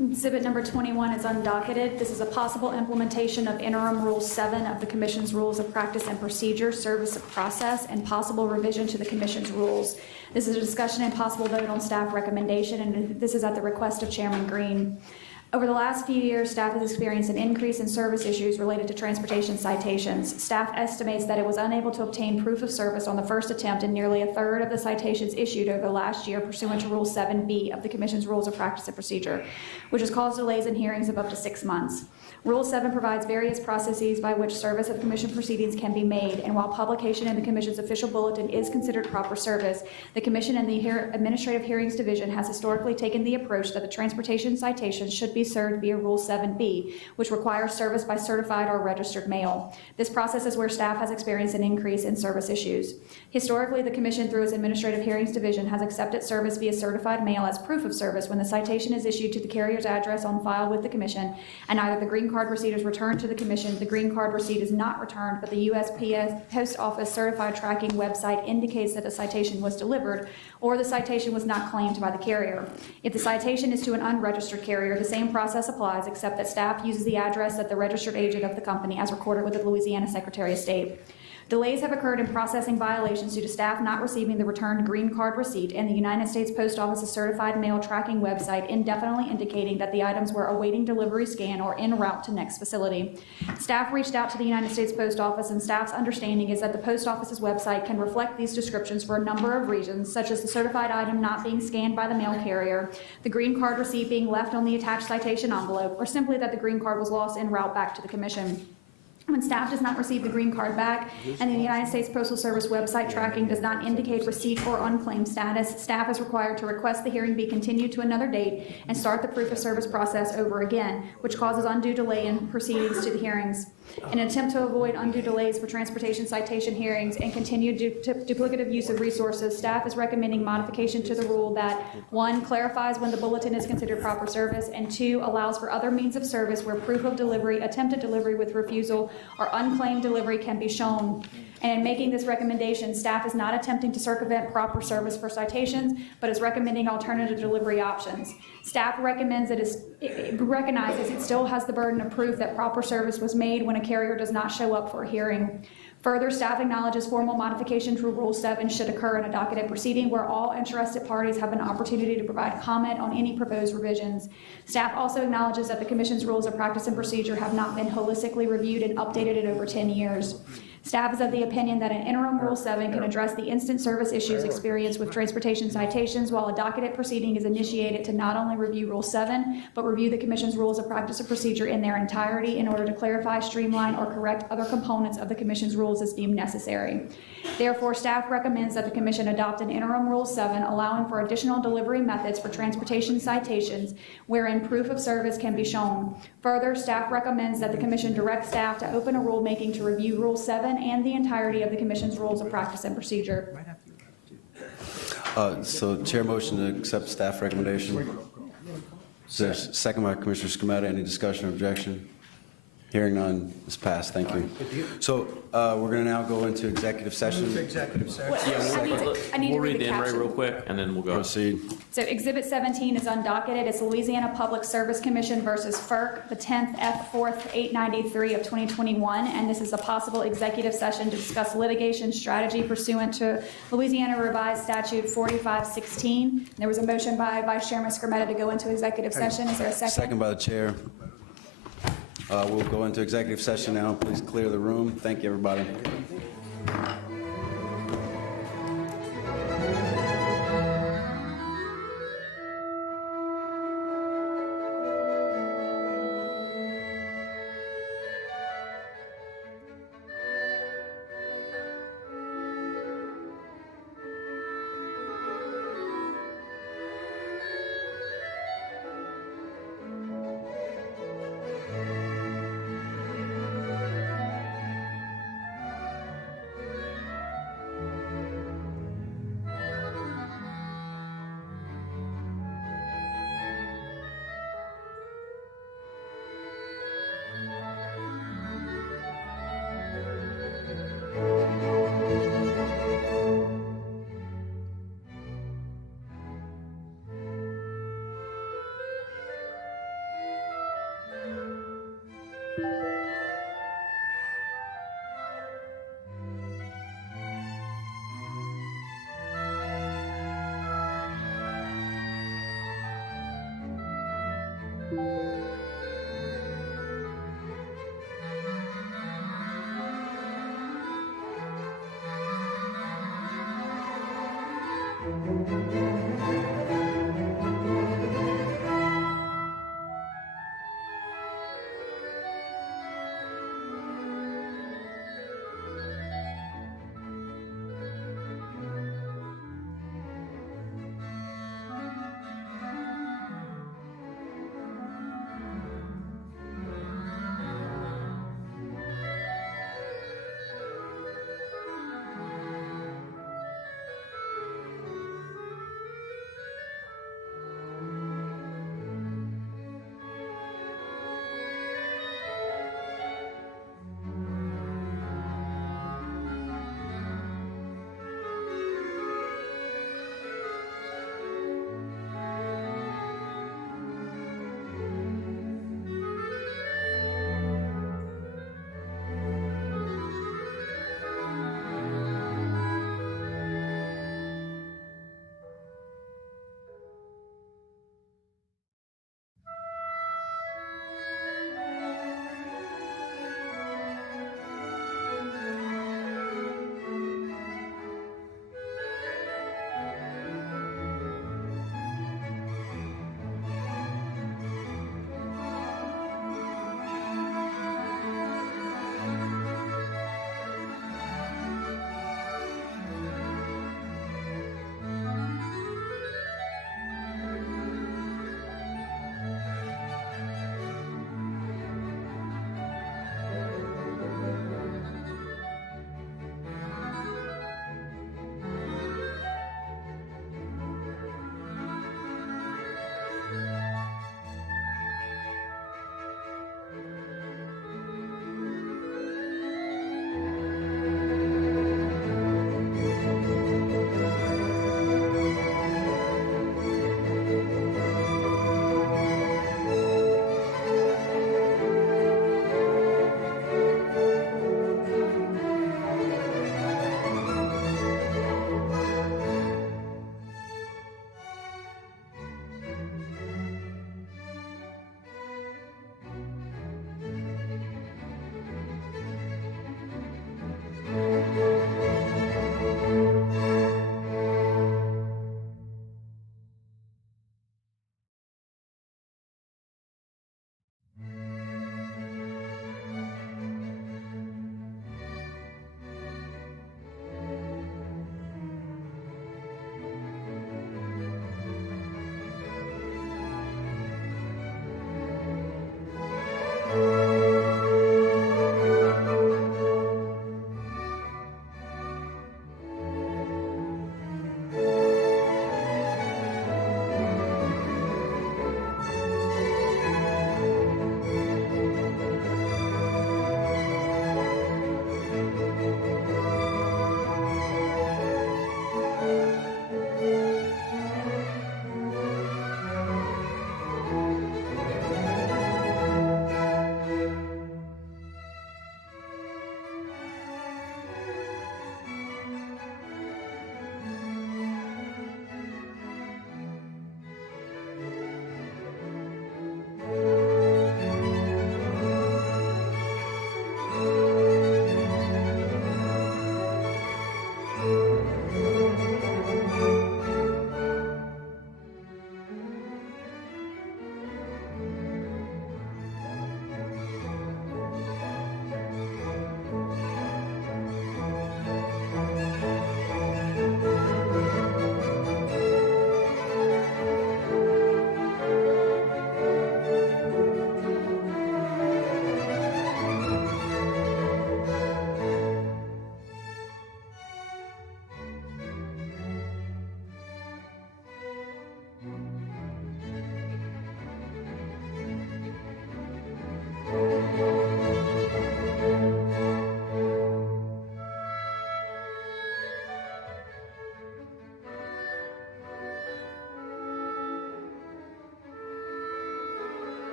Exhibit number 21 is undocketed. This is a possible implementation of interim Rule 7 of the Commission's Rules of Practice and Procedure, Service of Process, and possible revision to the Commission's rules. This is a discussion and possible vote on staff recommendation, and this is at the request of Chairman Green. Over the last few years, staff has experienced an increase in service issues related to transportation citations. Staff estimates that it was unable to obtain proof of service on the first attempt in nearly a third of the citations issued over the last year pursuant to Rule 7B of the Commission's Rules of Practice and Procedure, which has caused delays in hearings of up to 6 months. Rule 7 provides various processes by which service of Commission proceedings can be made, and while publication in the Commission's official bulletin is considered proper service, the Commission and the Administrative Hearings Division has historically taken the approach that the transportation citations should be served via Rule 7B, which requires service by certified or registered mail. This process is where staff has experienced an increase in service issues. Historically, the Commission, through its Administrative Hearings Division, has accepted service via certified mail as proof of service when the citation is issued to the carrier's address on file with the Commission, and either the green card receipt is returned to the Commission, the green card receipt is not returned, but the USPS Post Office certified tracking website indicates that the citation was delivered, or the citation was not claimed by the carrier. If the citation is to an unregistered carrier, the same process applies, except that staff uses the address of the registered agent of the company as recorded with the Louisiana Secretary of State. Delays have occurred in processing violations due to staff not receiving the returned green card receipt and the United States Post Office's certified mail tracking website indefinitely indicating that the items were awaiting delivery scan or en route to next facility. Staff reached out to the United States Post Office, and staff's understanding is that the Post Office's website can reflect these descriptions for a number of reasons, such as the certified item not being scanned by the mail carrier, the green card receipt being left on the attached citation envelope, or simply that the green card was lost en route back to the Commission. When staff does not receive the green card back and the United States Postal Service website tracking does not indicate receipt or unclaimed status, staff is required to request the hearing be continued to another date and start the proof of service process over again, which causes undue delay in proceedings to the hearings. In an attempt to avoid undue delays for transportation citation hearings and continued duplicative use of resources, staff is recommending modification to the rule that, 1, clarifies when the bulletin is considered proper service, and 2, allows for other means of service where proof of delivery, attempted delivery with refusal, or unclaimed delivery can be shown. And in making this recommendation, staff is not attempting to circumvent proper service for citations, but is recommending alternative delivery options. Staff recommends it recognizes it still has the burden of proof that proper service was made when a carrier does not show up for a hearing. Further, staff acknowledges formal modification to Rule 7 should occur in a docketed proceeding where all interested parties have an opportunity to provide comment on any proposed revisions. Staff also acknowledges that the Commission's rules of practice and procedure have not been holistically reviewed and updated in over 10 years. Staff is of the opinion that an interim Rule 7 can address the instant service issues experienced with transportation citations, while a docketed proceeding is initiated to not only review Rule 7, but review the Commission's rules of practice and procedure in their entirety in order to clarify, streamline, or correct other components of the Commission's rules as deemed necessary. Therefore, staff recommends that the Commission adopt an interim Rule 7 allowing for additional delivery methods for transportation citations wherein proof of service can be shown. Further, staff recommends that the Commission direct staff to open a rulemaking to review Rule 7 and the entirety of the Commission's rules of practice and procedure. So Chair, motion to accept staff recommendation. Second by Commissioner Scametta. Any discussion or objection? Hearing none, it's passed. Thank you. So we're going to now go into executive session. Executive session. I need to We'll read read the caption. NRA real quick, and then we'll go. Proceed. So Exhibit 17 is undocketed. It's Louisiana Public Service Commission versus FERC, the 10th F 4th 893 of 2021. And this is a possible executive session to discuss litigation strategy pursuant to Louisiana Revised Statute 4516. There was a motion by Vice Chairman Scametta to go into executive session. Is there a second? Second by the chair. We'll go into executive session now. Please clear the room. Thank you, everybody.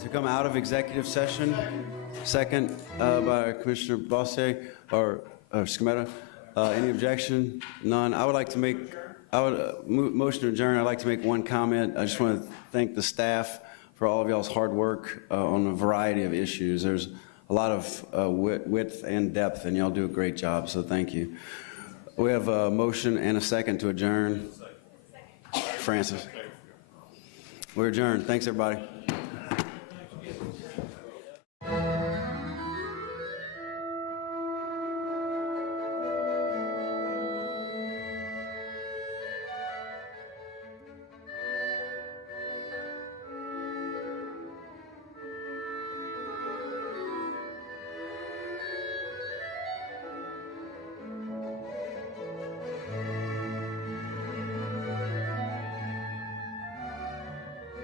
to come out of executive session. Second by Commissioner Bossier or Scametta. Any objection? None. I would like to make, motion to adjourn. I'd like to make one comment. I just want to thank the staff for all of y'all's hard work on a variety of issues. There's a lot of width and depth, and y'all do a great job, so thank you. We have a motion and a second to adjourn. Francis. We're adjourned. Thanks, everybody.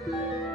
Thank you.